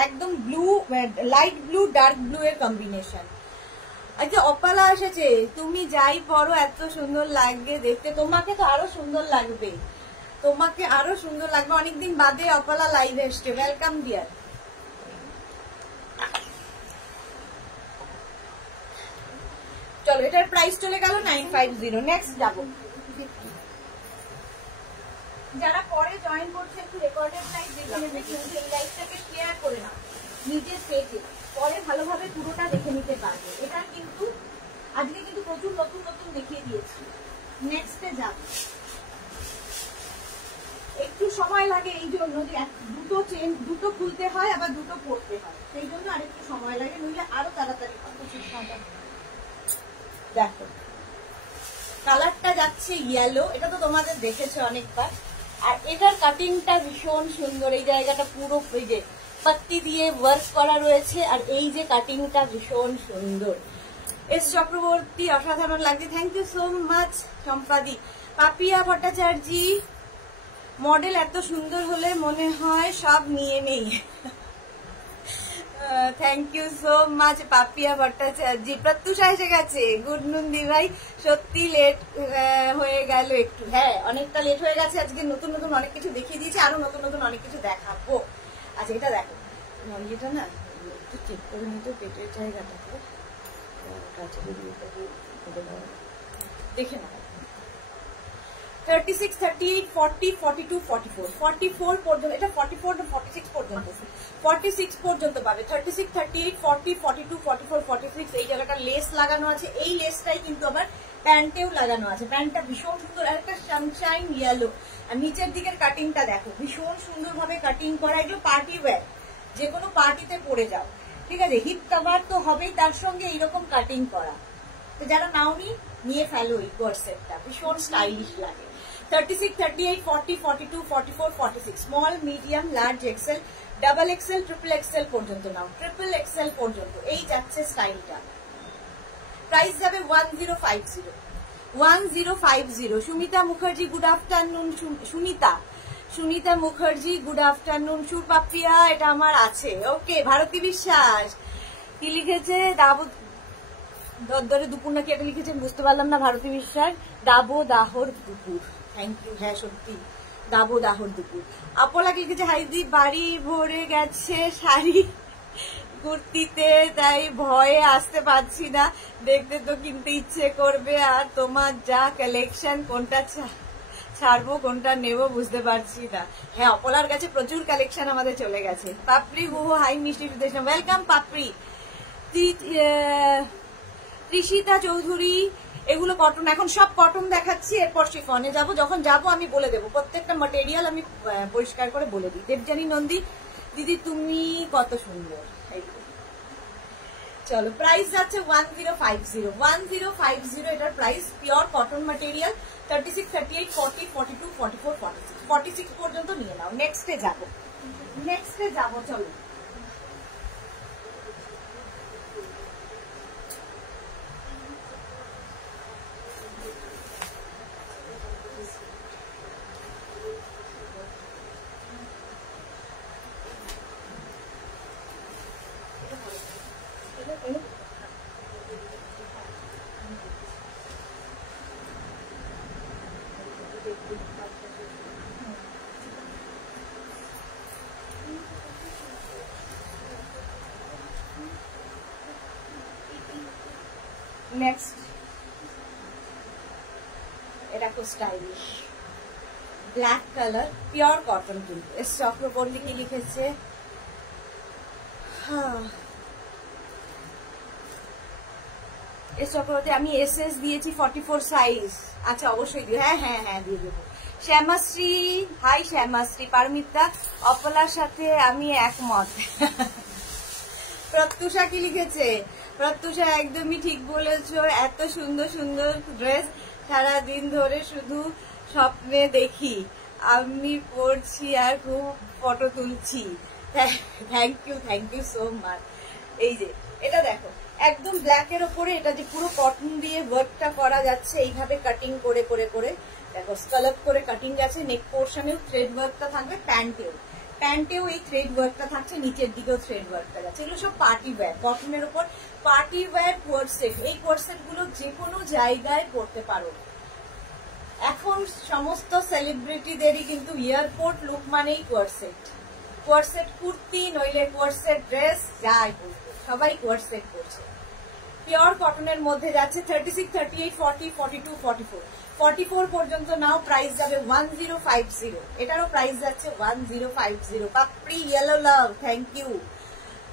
একদম blue, light blue dark blue এর কম্বিনেশন। আচ্ছা, অপালা এসেছে, তুমি যাই পরো এত সুন্দর লাগবে দেখতে, তোমাকে তো আরো সুন্দর লাগবে, তোমাকে আরো সুন্দর লাগবে। অনেকদিন বাদে অপালা লাইভ এসছে, ওয়েলকাম ডিয়ার। চলো, এটার প্রাইস চলে গেল 950। নেক্সট যাবো। যারা পরে জয়েন করছে একটু রেকর্ডেড লাইভ দেখে নেবে, কিন্তু এই লাইভটাকে শেয়ার করে নাও নিজের পেজে, পরে ভালোভাবে পুরোটা দেখে নিতে পারবে। এটা কিন্তু আজকে কিন্তু প্রচুর নতুন নতুন দেখিয়ে দিয়েছি। নেক্সটে যাব, একটু সময় লাগে এই জন্য যে দুটো চেন দুটো খুলতে হয় আবার দুটো পড়তে হয়, সেই জন্য আরেকটু সময় লাগে, নইলে আরো তাড়াতাড়ি হয়। দেখো কালারটা যাচ্ছে ইয়েলো, এটা তো তোমাদের দেখেছো অনেকবার। আর এটার কাটিংটা ভীষণ সুন্দর, এই জায়গাটা পুরো এই যে পাত্তি দিয়ে ওয়ার্ক করা রয়েছে, আর এই যে কাটিংটা ভীষণ সুন্দর। এস চক্রবর্তী অসাধারণ লাগছে, thank you so much Sampadi. Papiya Bhattacharya, model এত সুন্দর হলে মনে হয় সব নিয়ে নেই। Thank you so much Papiya Bhattacharya. Pratyusha এসে গেছে, গুড নুন দি ভাই। সত্যি লেট হয়ে গেল একটু, হ্যাঁ অনেকটা লেট হয়ে গেছে, আজকে নতুন নতুন অনেক কিছু দেখিয়ে দিয়েছি, আরো নতুন নতুন অনেক কিছু দেখাবো। আচ্ছা এটা দেখো, এটা না একটু চেক করে নিতে, পেটের জায়গাটাকে কাছে দেখে না। 36, 38, 40, 42, 44, 44 পর্যন্ত, এটা 44 না 46 পর্যন্ত, 46 পর্যন্ত পাবে। 36, 38, 40, 42, 44, 46 এই জায়গাটা লেস লাগানো আছে, এই লেসটাই কিন্তু আবার প্যান্টেও লাগানো আছে। প্যান্টটা ভীষণ সুন্দর, আর একটা সানশাইন ইয়েলো, আর নিচের দিকের কাটিংটা দেখো ভীষণ সুন্দর ভাবে কাটিং করা। এগুলো পার্টি ওয়্যার, যে কোনো পার্টিতে পরে যাও, ঠিক আছে। হিপ কভার তো হবেই, তার সঙ্গে এইরকম কাটিং করা, তো যারা নাওনি নিয়ে ফেলো এই কোর্সেটটা, ভীষণ স্টাইলিশ লাগে। 36, 38, 40, 42, 44, 46, small, medium, large, XL, double XL, triple XL পর্যন্ত নাও, ট্রিপল এক্সেল পর্যন্ত এই যাচ্ছে স্টাইলটা। প্রাইস যাবে 1050, 1050। Sumita Mukherjee good afternoon. Sunita Mukherjee good afternoon. Supapriya এটা আমার আছে, ওকে। ভারতী বিশ্বাস কি লিখেছে, দরদরে দুপুর নাকি এটা লিখেছেন, বুঝতে পারলাম না। ভারতী বিশ্বাস, দাবদাহর দুপুর, থ্যাংক ইউ। হ্যাঁ সত্যি দাবদাহর দুপুর। আপলাকে লিখেছে হাইদি, বাড়ি ভরে গেছে শাড়ি কুর্তিতে, তাই ভয়ে আসতে পারছি না, দেখতে তো কিনতে ইচ্ছে করবে, আর তোমার যা কালেকশন কোনটা ছাড়বো কোনটা নেবো বুঝতে পারছি না। হ্যাঁ অপলার কাছে প্রচুর কালেকশন আমাদের চলে গেছে। পাপড়ি হুহু হাই মিষ্টি, ওয়েলকাম পাপড়ি। ত্রিশিতা চৌধুরী, এগুলো কটন, এখন সব কটন দেখাচ্ছি, এরপর শিফনে যাবো। যখন যাবো আমি বলে দেবো, প্রত্যেকটা ম্যাটেরিয়াল আমি পরিষ্কার করে বলে দিই। দেবজানী নন্দী, দিদি তুমি কত সুন্দর। চলো প্রাইস যাচ্ছে 1050, 1050 এটার প্রাইস। পিওর কটন ম্যাটেরিয়াল, 36, 38, 40, 42, 44, 46, 46 পর্যন্ত নিয়ে নাও। নেক্সটে যাবো, চলো। নেক্সট এটা খুব stylish, black colour, pure cotton কিন্তু। এস চক্রবর্তী কি লিখেছে, এস চক্রবর্তী আমি এসএস দিয়েছি 44 সাইজ। আচ্ছা অবশ্যই দিও, হ্যাঁ হ্যাঁ হ্যাঁ দিয়ে দেবো। শ্যামাশ্রী, হাই শ্যামাশ্রী। পারমিতা, অপলার সাথে আমি একমত। প্রত্যুষা কি লিখেছে, প্রত্যুষা একদমই ঠিক বলেছো, এত সুন্দর সুন্দর ড্রেস সারাদিন ধরে শুধু স্বপ্নে দেখি, আমি পড়ছি আর খুব ফটো তুলছি। Thank you so much. এই যে এটা দেখো একদম ব্ল্যাক এর ওপরে, এটা যে পুরো কটন দিয়ে ওয়ার্কটা করা যাচ্ছে, এইভাবে কাটিং করে করে করে দেখো স্কালপ করে কাটিং যাচ্ছে। নেক পোর্শনেও থ্রেড ওয়ার্কটা থাকবে, প্যান্টেও এই থ্রেড ওয়ার্কটা থাকছে, নিচের দিকেও থ্রেড ওয়ার্কটা যাচ্ছে। এগুলো সব পার্টি ওয়্যার, কটনের উপর পার্টি ওয়্যার কোয়ার্সেট। এই কোয়ার্সেট গুলো যে কোনো জায়গায় পড়তে পারো। এখন সমস্ত সেলিব্রিটিদেরই কিন্তু এয়ারপোর্ট লুক মানেই কোয়ার্সেট, কুর্তি নইলে কোয়ার্সেট ড্রেস, যাই বলবো সবাই কোয়ার্সেট করছে। পিওর কটনের মধ্যে যাচ্ছে 36, 38, 40, 42, 44, 44 পর্যন্ত নাও। প্রাইস যাবে 1050, এটারও প্রাইস যাচ্ছে 1050। Papri yellow love, thank you.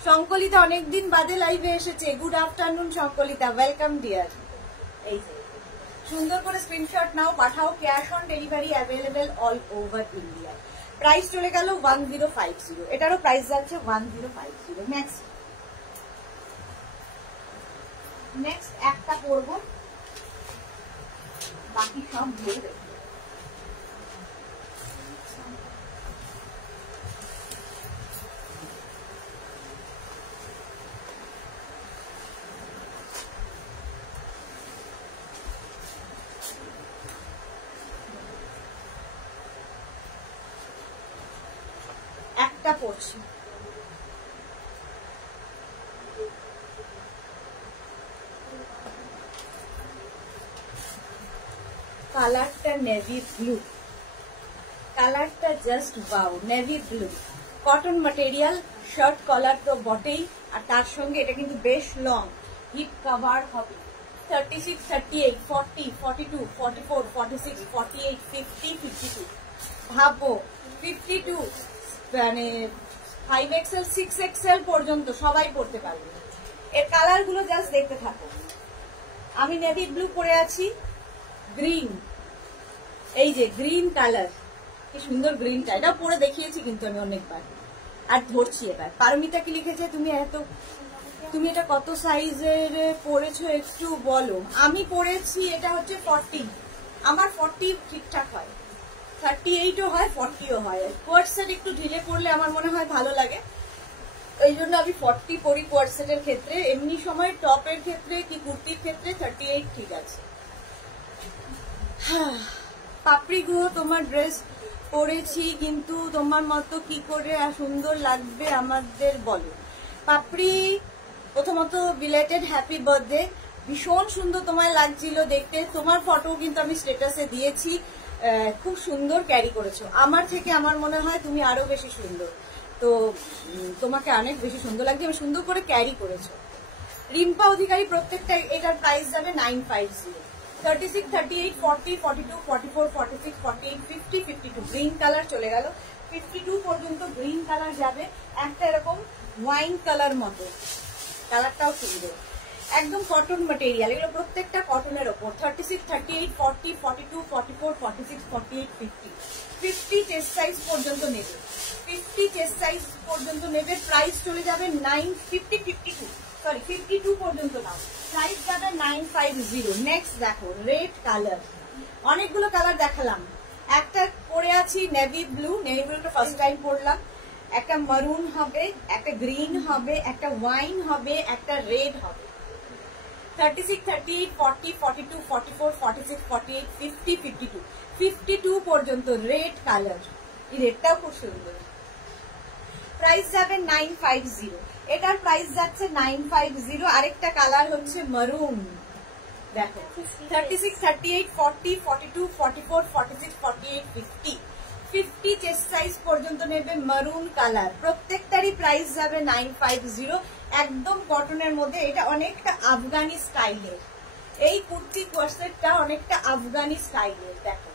Sankalita অনেকদিন বাদে লাইভে এসেছে। Good afternoon Sankalita, welcome dear. এই যে সুন্দর করে স্ক্রিনশট নাও, পাঠাও। Cash on delivery available all over India. Price চলে গেল 1050, এটারও প্রাইস যাচ্ছে 1050। নেক্সট একটা পরবো, বাকি সব ধরে দেবো। একটা পড়ছি, কালারটা নেভি ব্লু, কালারটা just wow, navy blue, cotton material, shirt collar তো বটেই, আর তার সঙ্গে এটা কিন্তু বেশ লং, হিপ কভার হবে। 36, 38, 40, 42, 44, 46, 48, 50, 52। ভাবো 52 মানে 5XL 6XL পর্যন্ত সবাই পড়তে পারবে। এর কালার গুলো জাস্ট দেখতে থাকো। আমি নেভি ব্লু পরে আছি, গ্রিন, এই যে গ্রিন কালার, কি সুন্দর গ্রিনটা, এটা পরে দেখিয়েছি কিন্তু আমি অনেকবার। আর ধরছি এবার, পারমিতা কি লিখেছে, তুমি এটা কত সাইজের পরেছো একটু বলো। আমি পরেছি এটা হচ্ছে 40, আমার 40 ঠিকঠাক হয়, 38ও হয়, 40ও হয়। কোয়ার্টসেট একটু ঢিলে পড়লে আমার মনে হয় ভালো লাগে, এই জন্য আমি 40 পরি কোয়ার্টসেটের ক্ষেত্রে। এমনি সময় টপের ক্ষেত্রে কি কুর্তির ক্ষেত্রে 38 ঠিক আছে। পাপড়ি গুহ, তোমার ড্রেস পরেছি কিন্তু তোমার মতো কি করে সুন্দর লাগবে আমাদের বলো। পাপড়ি, প্রথমত বিলেটেড হ্যাপি বার্থডে, ভীষণ সুন্দর তোমায় লাগছিল দেখতে, তোমার ফটো কিন্তু আমি স্ট্যাটাসে দিয়েছি, খুব সুন্দর ক্যারি করেছো। আমার থেকে আমার মনে হয় তুমি আরো বেশি সুন্দর, তো তোমাকে অনেক বেশি সুন্দর লাগছে, আমি সুন্দর করে ক্যারি করেছো। রিম্পা অধিকারী, প্রত্যেকটা এটার প্রাইস যাবে 950। 36, 38, 40, 42, 44, 46, 48, 50, 52। গ্রিন কালার চলে গেল, 52 পর্যন্ত গ্রিন কালার যাবে। একটা এরকম ওয়াইন কালার মতো, কালারটাও সুন্দর, একদম কটন ম্যাটেরিয়াল, এগুলো প্রত্যেকটা কটনের ওপর। 36, 38, 40, 42, 44, 46, 48, 50। 50 চেস্ট সাইজ পর্যন্ত নেবে, 50 চেস্ট সাইজ পর্যন্ত নেবে। প্রাইস চলে যাবে 52 পর্যন্ত নাও, প্রাইস যাবে 950। নেক্সট দেখো রেড কালার, অনেকগুলো কালার দেখালাম। একটা পরে আছি নেভি ব্লু, নেভি ব্লুটা ফার্স্ট টাইম পরলাম। একটা মারুন হবে, একটা গ্রিন হবে, একটা ওয়াইন হবে, একটা রেড হবে। 36, 38, 40, 42, 44, 46, 48, 50, 52। 52 পর্যন্ত রেড কালার, এই রেডটাও খুব সুন্দর। প্রাইস যাবে 950, এটার প্রাইস যাচ্ছে 950। আরেকটা কালার হচ্ছে মারুন, দেখো 36, 38, 40, 42, 44, 46, 48, 50। 50 চেস্ট সাইজ পর্যন্ত নেবে মারুন কালার, প্রত্যেকটারই প্রাইস যাবে 950। একদম কটনের মধ্যে, এটা অনেকটা আফগানি স্টাইলের, এই কুর্তি কোয়ার্সেটটা অনেকটা আফগানি স্টাইলের। দেখো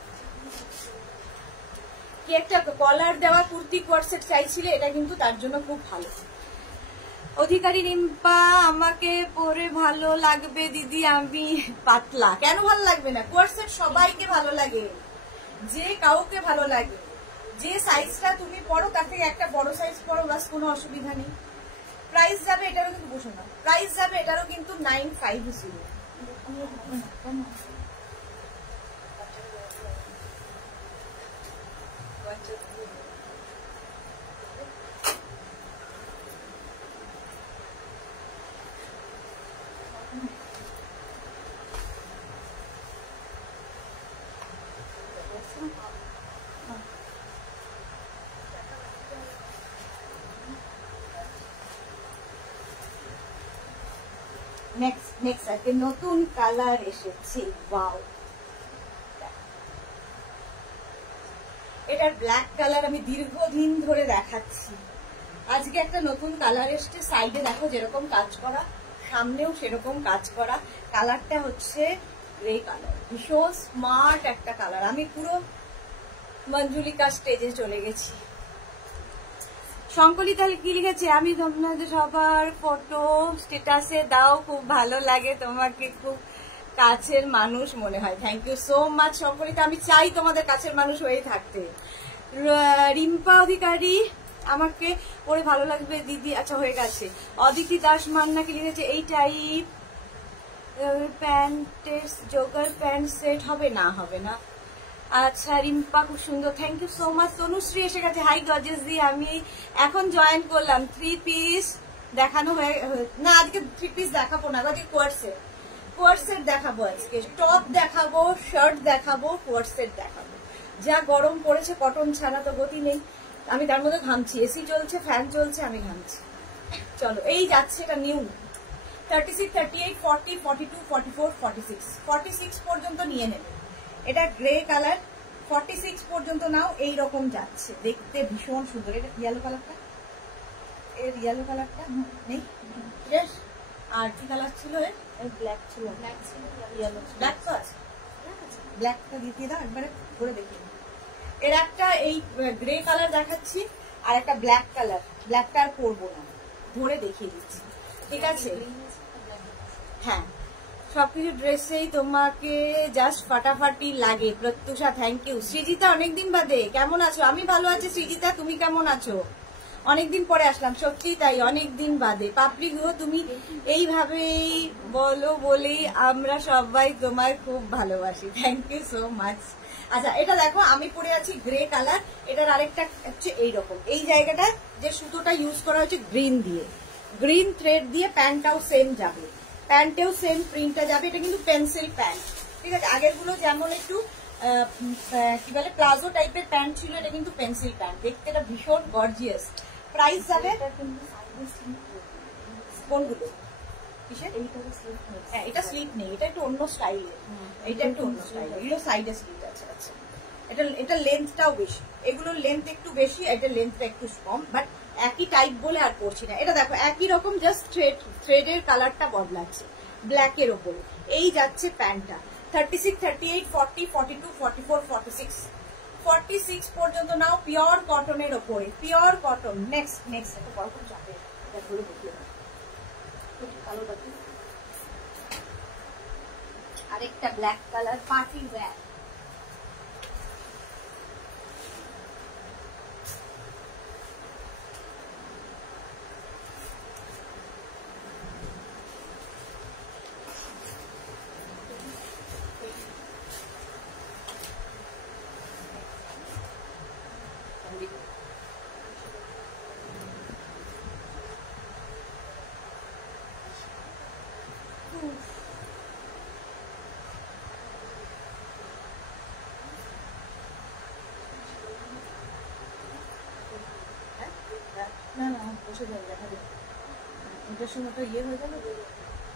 কি একটা কলার দেওয়া কুর্তি কোয়ার্সেট চাইছিলে, এটা কিন্তু তার জন্য খুব ভালো। অধিকারী রিম্পা, আমাকে পরে ভালো লাগবে দিদি, আমি পাতলা। কেন ভালো লাগবে না? কোয়ার্সেট সবাইকে ভালো লাগে, যে কাউকে ভালো লাগে। যে সাইজটা তুমি পরো তার থেকে একটা বড় সাইজ পরো, বাস, কোনো অসুবিধা নেই। প্রাইস যাবে এটারও কিন্তু, বসো না, প্রাইস যাবে এটারও কিন্তু 950। নেক্সট একটা নতুন কালার এসেছে, ওয়াও। এটার ব্ল্যাক কালার আমি দীর্ঘদিন ধরে দেখাচ্ছি, আজকে একটা নতুন কালার এসছে। সাইডে দেখো যেরকম কাজ করা, সামনেও সেরকম কাজ করা। কালারটা হচ্ছে গ্রে কালার, ভীষণ স্মার্ট একটা কালার। আমি পুরো মঞ্জুলিকা স্টেজে চলে গেছি। শঙ্কলিতা কি লিখেছে, আমি তোমাদের সবার ফটো স্ট্যাটাসে দাও, খুব ভালো লাগে, তোমাকে খুব কাছের মানুষ মনে হয়। থ্যাংক ইউ সো মাচ শঙ্কলিতা, আমি চাই তোমাদের কাছের মানুষ হয়ে থাকতে। রিম্পা অধিকারী, আমাকে পরে ভালো লাগবে দিদি, আচ্ছা হয়ে গেছে। অদিতি দাস মান্না কি লিখেছে, এই টাইপ প্যান্টের জোগার প্যান্ট সেট হবে না, হবে না। আচ্ছা রিম্পা খুব সুন্দর, thank you so much. Tanushree এসে গেছে, হাই গজেস দি, আমি এখন জয়েন করলাম। 3 পিস দেখানো হয়ে না, আজকে 3 পিস দেখাবো না, আজকে কোয়ার্সেট দেখাবো, আজকে টপ দেখাবো, শার্ট দেখাবো, কোয়ার্সেট দেখাবো। যা গরম পড়েছে, কটন ছাড়া তো গতি নেই। আমি তার মধ্যে ঘামছি, এসি চলছে, ফ্যান চলছে, আমি ঘামছি। চলো এই যাচ্ছে, এটা নিউ 36, 38, 40, 42, 44, 46, 46 পর্যন্ত নিয়ে নেবে। এটা গ্রে কালার, 46 পর্যন্ত নাও। এই রকম যাচ্ছে, দেখতে ভীষণ সুন্দর। এটা ইয়েলো কালারটা, এর ইয়েলো কালারটা নেই, আর কি কালার ছিল? এর ব্ল্যাক ছিল, ইয়েলো, ব্ল্যাক তো আছে, ব্ল্যাকটা দিয়ে দাও একবারে ধরে দেখি। এর একটা এই গ্রে কালার দেখাচ্ছি, আর একটা ব্ল্যাক কালার, ব্ল্যাকটা আর পরবো না, ধরে দেখিয়ে দিচ্ছি, ঠিক আছে? হ্যাঁ, সবকিছু ড্রেসেই তোমাকে জাস্ট ফাটাফাটি লাগে। Pratyusha thank you. সৃজিতা অনেকদিন বাদে, কেমন আছো? আমি ভালো আছি সৃজিতা, তুমি কেমন আছো? অনেকদিন পরে আসলাম, সত্যি তাই, অনেকদিন বাদে। পাপড়ি গুহ, তুমি এইভাবেই বলো বলেই আমরা সবাই তোমায় খুব ভালোবাসি। Thank you so much. আচ্ছা এটা দেখো, আমি পরে আছি গ্রে কালার, এটার আরেকটা হচ্ছে এইরকম, এই জায়গাটা যে সুতোটা ইউজ করা হচ্ছে গ্রিন দিয়ে, গ্রিন থ্রেড দিয়ে, প্যান্টটাও সেম যাবে, প্যান্টেও সেম প্রিন্টটা যাবে। এটা কিন্তু পেন্সিল প্যান্ট, ঠিক আছে? আগের গুলো যেমন একটু কি বলে প্লাজো টাইপের প্যান্ট ছিল, এটা কিন্তু পেন্সিল প্যান্ট, দেখতে এটা ভীষণ গর্জিয়াস। প্রাইস যাবে কোনগুলো? হ্যাঁ এটা স্লিপ নেই, এটা একটু অন্য স্টাইলের, এটা একটু অন্য স্টাইল, এগুলো সাইডে স্লিপ আছে। আচ্ছা এটা লেন্থটাও বেশি, এগুলোর লেন্থ একটু বেশি, এটা লেন্থটা একটু কম, বাট একই টাইপ বলে আর পড়ছি না। এটা দেখো একই রকম, জাস্ট থ্রেডের কালারটা বদলাচ্ছে ব্ল্যাকের ওপরে। এই যাচ্ছে প্যান্টটা 36, 38, 40, 42, 44, 46, 46 পর্যন্ত নাও, পিওর কটনের ওপরে, পিওর কটন। নেক্সট একটা বড় করে চাপে, এটা ধরে দেখিয়ে দাও। আরেকটা ব্ল্যাক কালার, পার্টি ওয়্যার। না না বসে যাবে, দেখা যাবে এটার সময় তো ইয়ে হয়ে যাবে,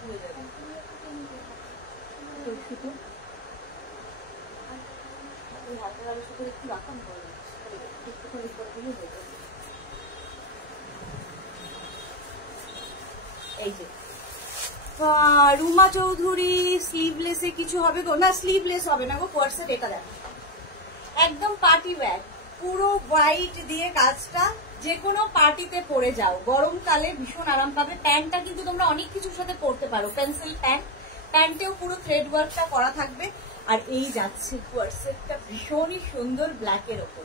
হয়ে যাবে সুতো ওই হালকা কালো সুতো একটু রাখাম করে একটুখানি করে দিলে হয়ে যাবে। এই যে রুমা চৌধুরী, স্লিভলেসে কিছু হবে গো? না স্লিভলেস হবে না গো, কোয়ার্সেট। এটা দেখো একদম পার্টি ওয়্যার, পুরো হোয়াইট দিয়ে কাজটা, যে কোনো পার্টিতে পরে যাও, গরমকালে ভীষণ আরাম পাবে। প্যান্টটা কিন্তু তোমরা অনেক কিছুর সাথে পরতে পারো, পেন্সিল প্যান্ট, প্যান্টেও পুরো থ্রেড ওয়ার্কটা করা থাকবে। আর এই যাচ্ছে কোয়ার্সেটটা ভীষণই সুন্দর ব্ল্যাকের ওপর,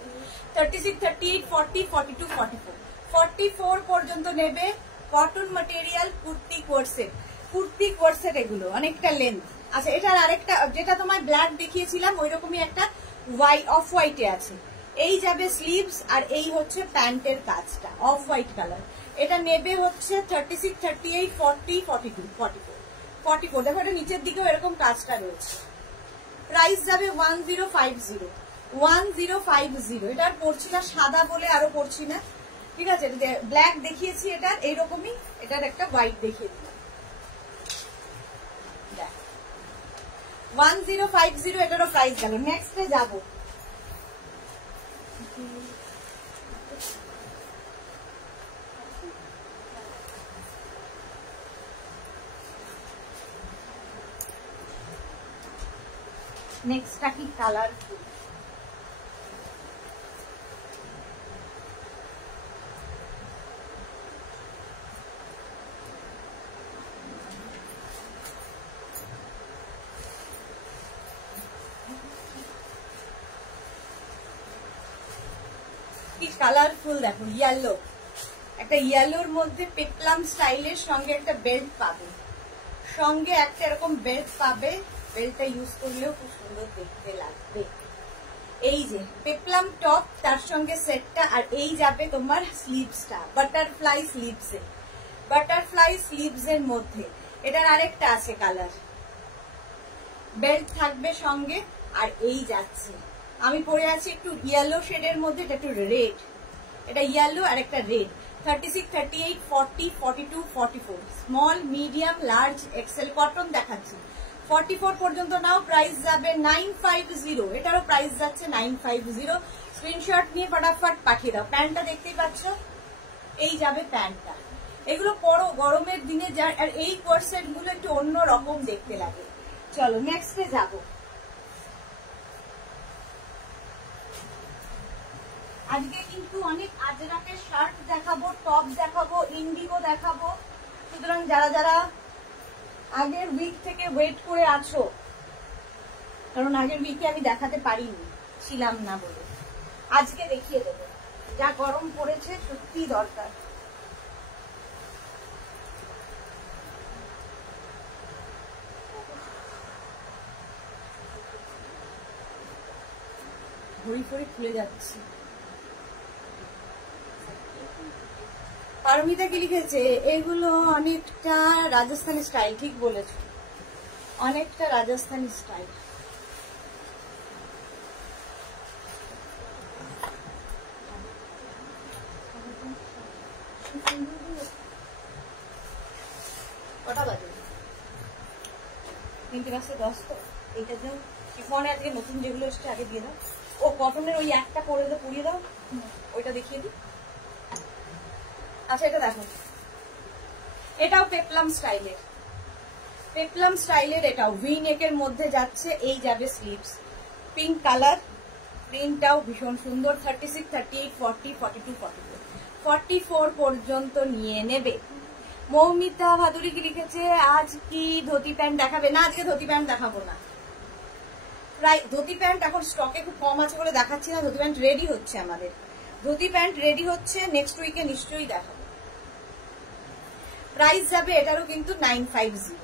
36, 38, 40, 42, 44, 44 পর্যন্ত নেবে। কটন ম্যাটেরিয়াল, কুর্তি কোয়ার্সেট, কুর্তি কোয়ার্সেট এগুলো অনেকটা লেন্থ। আচ্ছা এটার আরেকটা, যেটা তোমায় ব্ল্যাক দেখিয়েছিলাম ওই রকমই একটা অফ হোয়াইটে আছে। এই যাবে স্লিভস, আর এই হচ্ছে প্যান্টের কাজটা অফ হোয়াইট কালার। এটা নেবে হচ্ছে 36, 38, 40, 42, 44, 44। দেখো এটা নিচের দিকেও এরকম কাজটা রয়েছে। প্রাইস যাবে 1050, 1050। এটা আর পড়ছি না সাদা বলে, আরো পড়ছি না, ঠিক আছে? ব্ল্যাক দেখিয়েছি, এটা এইরকমই, এটার একটা হোয়াইট দেখিয়ে দিলাম। 1050 এটারও প্রাইস গেল। নেক্সটে যাবো, নেক্সটটা কি কালারফুল, কালারফুল দেখো, ইয়েলো, একটা ইয়েলোর মধ্যে পেপলাম স্টাইলের সঙ্গে একটা বেল্ট পাবে, সঙ্গে একটা এরকম বেল্ট পাবে। বেল্টটা ইউজ করলেও খুব সুন্দর দেখতে লাগবে। এই যে পেপলাম টপ, তার সঙ্গে সেটটা, আর এই যাবে তোমার স্লিভসটা বাটারফ্লাই স্লিভসে, বাটারফ্লাই স্লিভস এর মধ্যে। এটার আরেকটা আছে কালার, বেল্ট থাকবে সঙ্গে। আর এই যাচ্ছে, আমি পরে আছি একটু ইয়েলো শেডের মধ্যে, এটা একটু রেড, এটা ইয়েলো আর একটা red. 36, 38, 40, 42, 44, small, medium, large, XL, cotton দেখাচ্ছি। 44 পর্যন্ত নাও, প্রাইস যাবে 950। এটারও প্রাইস যাচ্ছে 950। স্ক্রিনশট নিয়ে ফটাফট পাঠিয়ে দাও। প্যান্টটা দেখতেই পাচ্ছ, এই যাবে প্যান্টটা। এগুলো পরো গরমের দিনে, যা আর এই কোর্সেট গুলো একটু অন্য রকম দেখতে লাগে। চলো নেক্সটে যাবো। আজকে কিন্তু অনেক আজরাকের শার্ট দেখাবো, টপ দেখাবো, ইন্ডিগো দেখাবো। সুতরাং যারা যারা আগের উইক থেকে ওয়েট করে আছো, কারণ আগের উইকে আমি দেখাতে পারিনি, ছিলাম না বলে, আজকে দেখিয়ে দেবো। যা গরম পড়েছে সত্যি দরকার। ঘড়ি ফড়ি খুলে যাচ্ছে। পারমিতা কি লিখেছে? এগুলো অনেকটা রাজস্থানি স্টাইল, ঠিক বলেছ, অনেকটা রাজস্থানি স্টাইল। কটা বাজে? 3:10। তো এইটা দাও, শিফনে আজকে নতুন যেগুলো এসছে আগে দিয়ে দাও। ও কটনের ওই একটা পরে দাও, পুড়িয়ে দাও, ওইটা দেখিয়ে দিই। আচ্ছা এটা দেখো, এটাও পেপলাম স্টাইলের, পেপলাম স্টাইলের, এটাও ভি নেকের মধ্যে যাচ্ছে। এই যাবে স্লিভস, পিঙ্ক কালার, প্রিন্টটাও ভীষণ সুন্দর। 36, 38, 40, 42, 44, 44 পর্যন্ত নিয়ে নেবে। মৌমিতা ভাদুরী কি লিখেছে? আজ কি ধুতি প্যান্ট দেখাবে? না, আজকে ধুতি প্যান্ট দেখাবো না। প্রায় ধুতি প্যান্ট এখন স্টকে খুব কম আছে বলে দেখাচ্ছি না। ধুতি প্যান্ট রেডি হচ্ছে, আমাদের ধুতি প্যান্ট রেডি হচ্ছে, নেক্সট উইকে নিশ্চয়ই দেখাবো। প্রাইস যাবে এটারও কিন্তু 950,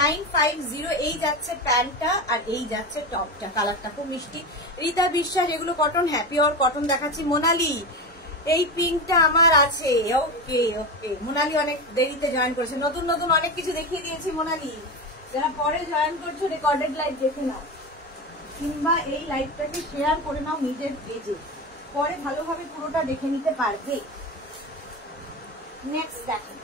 950। এই যাচ্ছে প্যান্টটা, আর এই যাচ্ছে টপটা। কালারটা খুব মিষ্টি। রীতা বিশ্বাস, এগুলো কটন, হ্যাপি অর কটন দেখাচ্ছি। মোনালি, এই পিঙ্কটা আমার আছে। ওকে ওকে, মোনালি অনেক দেরিতে জয়েন করেছে, নতুন নতুন অনেক কিছু দেখিয়ে দিয়েছি। মোনালি, যারা পরে জয়েন করছো রেকর্ডেড লাইভ দেখে নাও, কিংবা এই লাইভটাকে শেয়ার করে নাও নিজের পেজে, পরে ভালোভাবে পুরোটা দেখে নিতে পারবে। নেক্সট দেখো,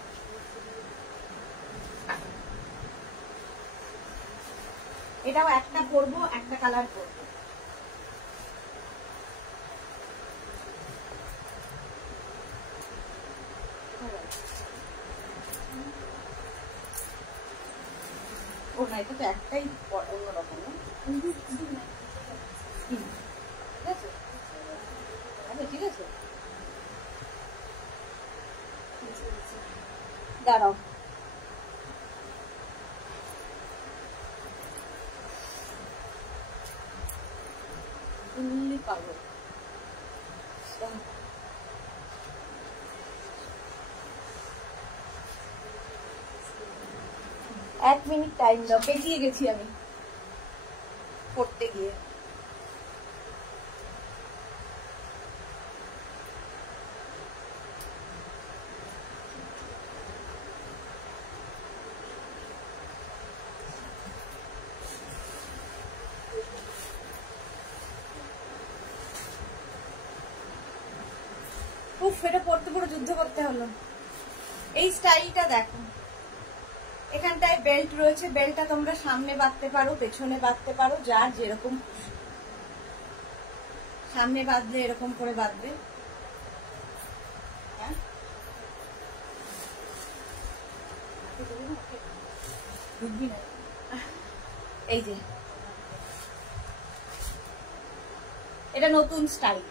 এটাও একটা পরবো, একটা কালার করবো। ও না, এটা তো একটাই অন্যরকম, ঠিক আছে? আচ্ছা ঠিক আছে, দাঁড়াও। পাবো 1 মিনিট টাইম দাও, পেঁচিয়ে গেছি আমি পড়তে গিয়ে। উফ, এটা পড়তে পুরো যুদ্ধ করতে হলো। এই স্টাইলটা দেখো, এখানটায় বেল্ট রয়েছে, বেল্টটা তোমরা সামনে বাঁধতে পারো, পেছনে বাঁধতে পারো, যার যেরকম খুশি। সামনে বাঁধলে এরকম করে বাঁধবে, হ্যাঁ বুঝবি না। এই যে এটা নতুন স্টাইল,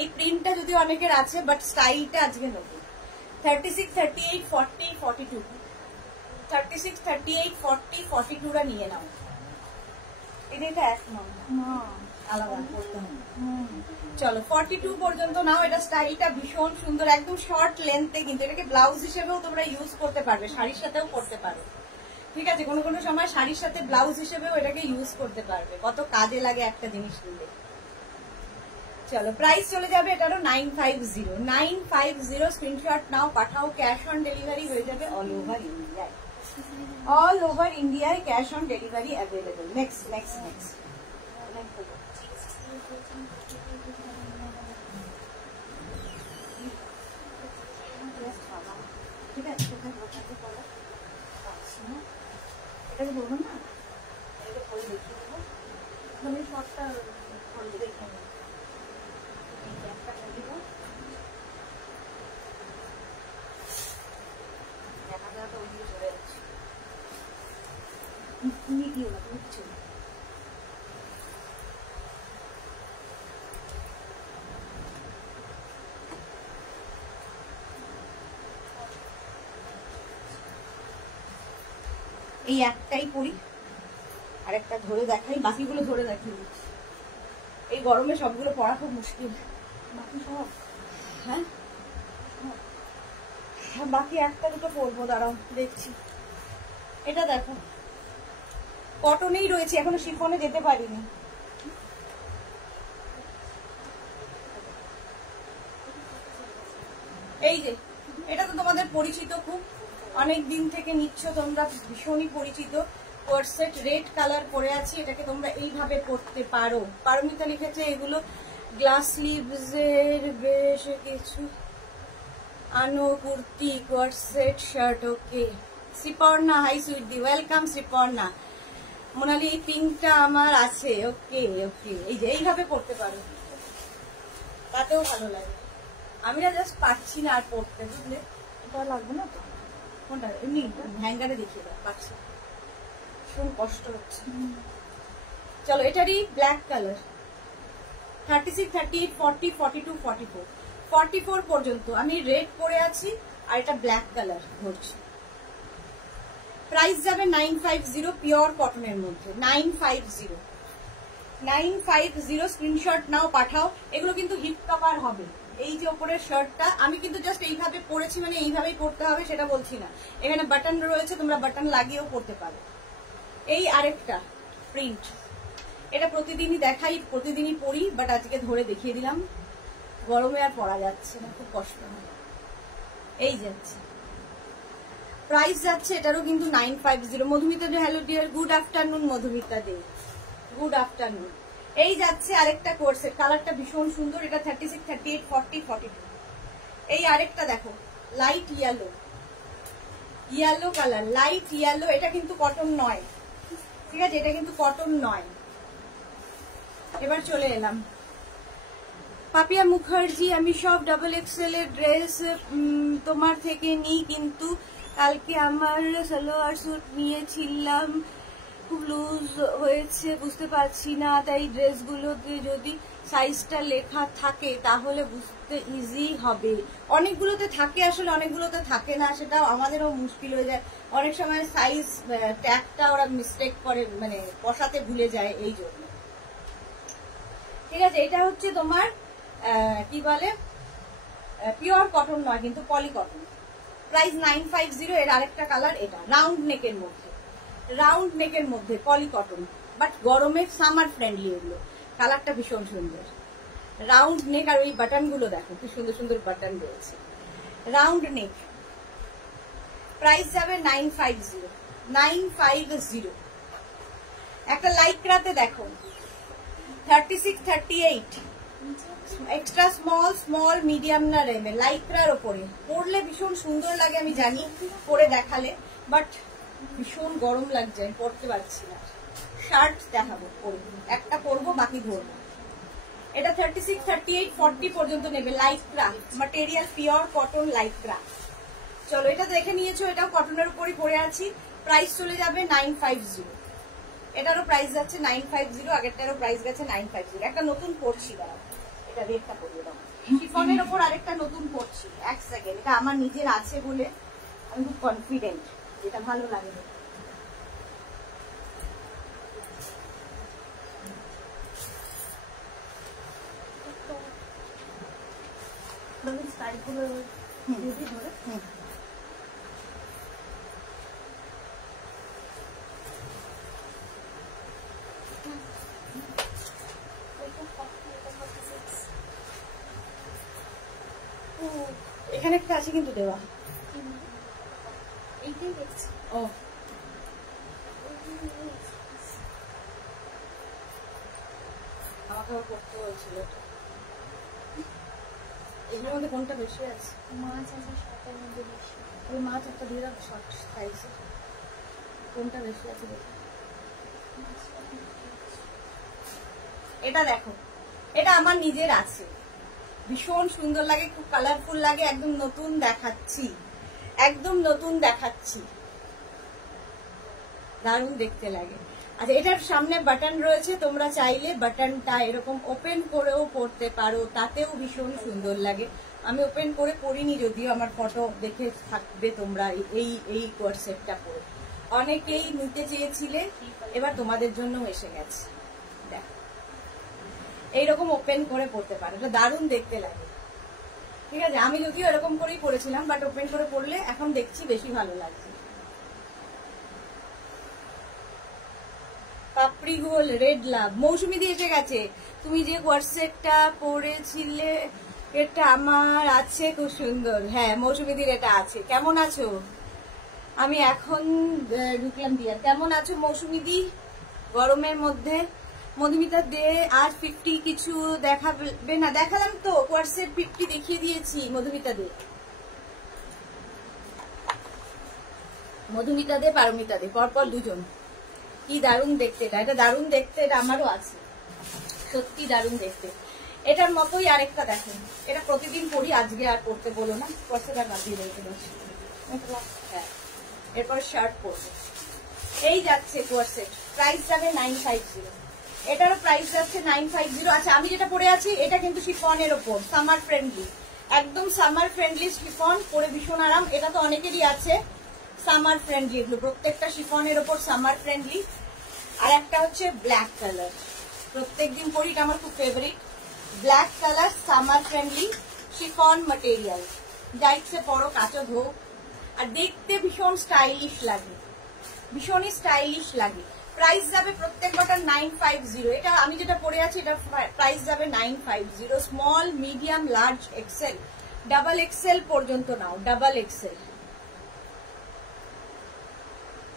এই প্রিন্টটা যদি অনেকের আছে, বাট স্টাইলটা আজকে নতুন। 36, 38, 40, 42, 36, 38, 40, 42টা নিয়ে নাও। এটা এক নম্বর, আলাদা করতে হবে। চলো 42 পর্যন্ত নাও। এটা স্টাইলটা ভীষণ সুন্দর, একদম শর্ট লেন্থে, কিন্তু এটাকে ব্লাউজ হিসেবেও তোমরা ইউজ করতে পারবে, শাড়ির সাথেও করতে পারো। ঠিক আছে, কোনো কোনো সময় শাড়ির সাথে ব্লাউজ হিসেবেও এটাকে ইউজ করতে পারবে, কত কাজে লাগে একটা জিনিস নিলে। চলো প্রাইস চলে যাবে এটারও 950 স্ক্রিনশট নাও, পাঠাও। ক্যাশ অন ডেলিভারি হয়ে যাবে অল ওভার ইন্ডিয়ায়, অল ওভার ইন্ডিয়ায় cash on delivery available. Next next next ঠিক আছে, এটাকে বলবো না, এটাকে পরে দেখিয়ে দেবো, আমি শর্টটা পরে দেখে নেবো। দেখা যায় তো ওই দিকে চলে যাচ্ছে, তুমি দিও না, তুমি কিছু না। এই একটাই পরি, আর একটা ধরে দেখাই, বাকিগুলো ধরে দেখাই। এই গরমে সবগুলো পরা খুব মুশকিল। বাকি সব হ্যাঁ, বাকি একটা দুটো পরবো, দাঁড়াও দেখছি। এটা দেখো কটনেই রয়েছে, এখনো শিফনে যেতে পারিনি। এই যে এটা তো তোমাদের পরিচিত, খুব অনেক দিন থেকে নিচ্ছ তোমরা, ভীষণই পরিচিত। কোর্সেট রেড কালার পরে আছি, এটাকে তোমরা এইভাবে পরতে পারো। পারমিতা লিখেছে এগুলো গ্লাস স্লিভস এর বেশ কিছু আনো কুর্তি, কোর্সেট শার্ট। ওকে শ্রীপর্ণা, হাই সুইটি, ওয়েলকাম শ্রীপর্ণা। মোনালি এই পিঙ্কটা আমার আছে। ওকে ওকে, এই যে এইভাবে পরতে পারো, তাতেও ভালো লাগে। আমি না জাস্ট পাচ্ছি না আর পরতে, বুঝলে? এটা লাগবে না তো, কোনটা এমনি হ্যাঙ্গারে দেখিয়ে দাও, পাচ্ছি, ভীষণ কষ্ট হচ্ছে। চলো এটারই ব্ল্যাক কালার, 36, 38, 40, 42, 44, 44 পর্যন্ত আমি রেড পরে আছি, আর এটা ব্ল্যাক কালার ধরছি। প্রাইস যাবে 950, পিওর কটনের মধ্যে 950 স্ক্রিনশট নাও, পাঠাও। এগুলো কিন্তু হিপ কভার হবে। এই যে ওপরের শার্টটা আমি কিন্তু জাস্ট এইভাবে পরেছি, মানে এইভাবেই পরতে হবে সেটা বলছি না, এখানে বাটন রয়েছে, তোমরা বাটন লাগিয়েও পরতে পারো। এই আরেকটা প্রিন্ট, এটা প্রতিদিনই দেখাই, প্রতিদিনই পরি, বাট আজকে ধরে দেখিয়ে দিলাম, গরমে আর পরা যাচ্ছে না, খুব কষ্ট হয়। এই যাচ্ছে, প্রাইস যাচ্ছে এটারও কিন্তু 950। Madhumita De, hello dear, good afternoon Madhumita De, good afternoon. এই যাচ্ছে আরেকটা কোর্সের, কালারটা ভীষণ সুন্দর, এটা 36, 38, 40, 42। এই আরেকটা দেখো light yellow, yellow colour, light yellow, এটা কিন্তু কটন নয়, ঠিক আছে, এটা কিন্তু কটন নয়। এবার চলে এলাম পাপিয়া মুখার্জি, আমি সব ডাবল এক্সেল এর ড্রেস তোমার থেকে নিই, কিন্তু কালকে আমার সালোয়ার স্যুট নিয়েছিলাম, খুব লুজ হয়েছে, বুঝতে পারছি না, তাই ড্রেসগুলোতে যদি সাইজটা লেখা থাকে তাহলে বুঝতে ইজি হবে। অনেকগুলোতে থাকে আসলে, অনেকগুলোতে থাকে না, সেটাও আমাদেরও মুশকিল হয়ে যায় অনেক সময়, সাইজ ট্যাগটা ওরা মিস্টেক করে, মানে বসাতে ভুলে যায়, এই জন্য। ঠিক আছে, এটা হচ্ছে তোমার কি বলে পিওর কটন নয় কিন্তু পলি কটন। প্রাইস 950। এর আরেকটা কালার, এটা রাউন্ড নেকের মধ্যে, রাউন্ড নেকের মধ্যে পলি কটন, বাট গরমে সামার ফ্রেন্ডলি এগুলো। কালারটা ভীষণ সুন্দর, রাউন্ড নেক, আর ওই বাটন গুলো দেখো কি সুন্দর সুন্দর বাটন রয়েছে, রাউন্ড নেক। প্রাইস যাবে 950। একটা লাইক্রাতে দেখো 36, 38, এক্সট্রা স্মল, স্মল মিডিয়াম না রেমে, লাইক্রার ওপরে পরলে ভীষণ সুন্দর লাগে, আমি জানি পরে দেখালে, বাট ভীষণ গরম লাগছে, আমি পরতে পারছি না। শার্ট দেখাবো পরবো, একটা পরবো বাকি ধরবো। এটা 36, 38, 40 পর্যন্ত নেবে, Lycra material, pure cotton Lycra. চলো এটা দেখে নিয়েছো, এটাও কটনের উপরই পরে আছি। প্রাইস চলে যাবে 950। এটারও প্রাইস যাচ্ছে 950, আগেরটারও প্রাইস গেছে 950। একটা নতুন পরছি, দাঁড়াও এটা রেটটা পরিয়ে দাও। শিফনের ওপর আরেকটা নতুন পরছি, এক সেকেন্ড, এটা আমার নিজের আছে বলে আমি খুব কনফিডেন্ট, যেটা ভালো লাগে। সাইডগুলো দিদি ধরে এখানে একটা আছে কিন্তু দেওয়া। এইটাই দেখছি। ও আমাকে করতে হয়েছিল এটা। এগুলোর মধ্যে কোনটা বেশি আছে? মাছ আছে শর্টের মধ্যে বেশি। ওই মাছ একটা দিয়ে রাখো শর্ট সাইজে। কোনটা বেশি আছে দেখো। এটা দেখো, এটা আমার নিজের আছে, ভীষণ সুন্দর লাগে, খুব কালারফুল লাগে, একদম নতুন দেখাচ্ছি, একদম নতুন দেখাচ্ছি, দারুণ দেখতে লাগে। আচ্ছা, এটার সামনে বাটন রয়েছে, তোমরা চাইলে বাটনটা এরকম ওপেন করেও পরতে পারো, তাতেও ভীষণ সুন্দর লাগে। আমি ওপেন করে পরিনি, যদিও আমার ফটো দেখে থাকবে তোমরা এই কোয়ার্সেটটা পরে। অনেকেই নিতে চেয়েছিলে, এবার তোমাদের জন্য এসে গেছে। দেখো, এইরকম ওপেন করে পরতে পারো, এটা দারুণ দেখতে লাগে। ঠিক আছে, আমি যদিও এরকম করেই পরেছিলাম, বাট ওপেন করে পরলে এখন দেখছি বেশি ভালো লাগছে। পাপড়ি গোল রেড লাভ, মৌসুমি দিয়ে এসে গেছে। তুমি যে কোয়ার্সেটটা পরেছিলে এটা আমার আছে, খুব সুন্দর। হ্যাঁ, মৌসুমি দির এটা আছে। কেমন আছো? আমি এখন ঢুকলাম দিয়ে। কেমন আছো মৌসুমি দি? গরমের মধ্যে মধুমিতা দে আর 50 কিছু দেখাবে না? দেখালাম তো, কোয়ার্সেট 50 দেখিয়ে দিয়েছি। মধুমিতা দে, মধুমিতা দে, পারমিতা দে, পরপর দুজন। কি দারুণ দেখতে এটা, এটা দারুণ দেখতে, এটা আমারও আছে, সত্যি দারুণ দেখতে। এটার মতোই আরেকটা দেখেন, এটা প্রতিদিন পরি, আজকে আর পড়তে বলো না, কোয়ার্সেট বাদ দিয়ে রয়েছে। হ্যাঁ, এরপর শার্ট পরবে। এই যাচ্ছে কোয়ার্সেট, প্রাইস যাবে 950। এটারও প্রাইস যাচ্ছে 950। আচ্ছা, আমি যেটা পরে আছি এটা কিন্তু শিফনের ওপর, সামার ফ্রেন্ডলি, একদম সামার ফ্রেন্ডলি শিফন, পরে ভীষণ আরাম। এটা তো অনেকেরই আছে সামার ফ্রেন্ডলি, এগুলো প্রত্যেকটা শিফনের ওপর সামার ফ্রেন্ডলি। আর একটা হচ্ছে ব্ল্যাক কালার, প্রত্যেকদিন পরি, এটা আমার খুব favourite. Black colour, summer friendly, chiffon material, যা ইচ্ছে পরো, কাচো ধো, আর দেখতে ভীষণ স্টাইলিশ লাগে, ভীষণই স্টাইলিশ লাগে। প্রাইস যাবে প্রত্যেক বটার 950। এটা আমি যেটা পরে আছি এটা প্রাইস যাবে 950। Small, medium, large, XL, double XL পর্যন্ত নাও, ডাবল এক্সেল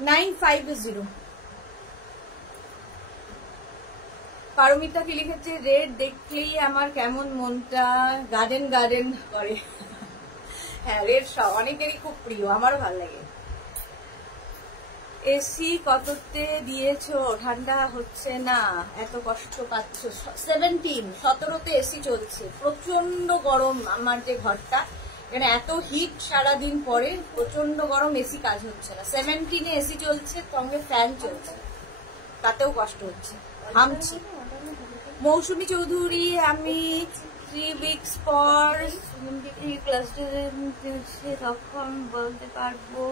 950। পারমিতা কি লিখেছে? রেড দেখলেই আমার কেমন মনটা গার্ডেন গার্ডেন করে। হ্যাঁ, রেড অনেকেরই খুব প্রিয়, আমারও ভালো লাগে। এসি কততে দিয়েছো? ঠান্ডা হচ্ছে না, এত কষ্ট পাচ্ছ? 17তে এসি চলছে, প্রচন্ড গরম। আমার যে ঘরটা, এখানে এত হিট সারাদিন পরে, প্রচন্ড গরম, এসি কাজ হচ্ছে না। 17 এসি চলছে, সঙ্গে ফ্যান চলছে, তাতেও কষ্ট হচ্ছে, হামছি। মৌসুমী চৌধুরী, আমি 3 উইকস পর ক্লাস তখন বলতে পারবো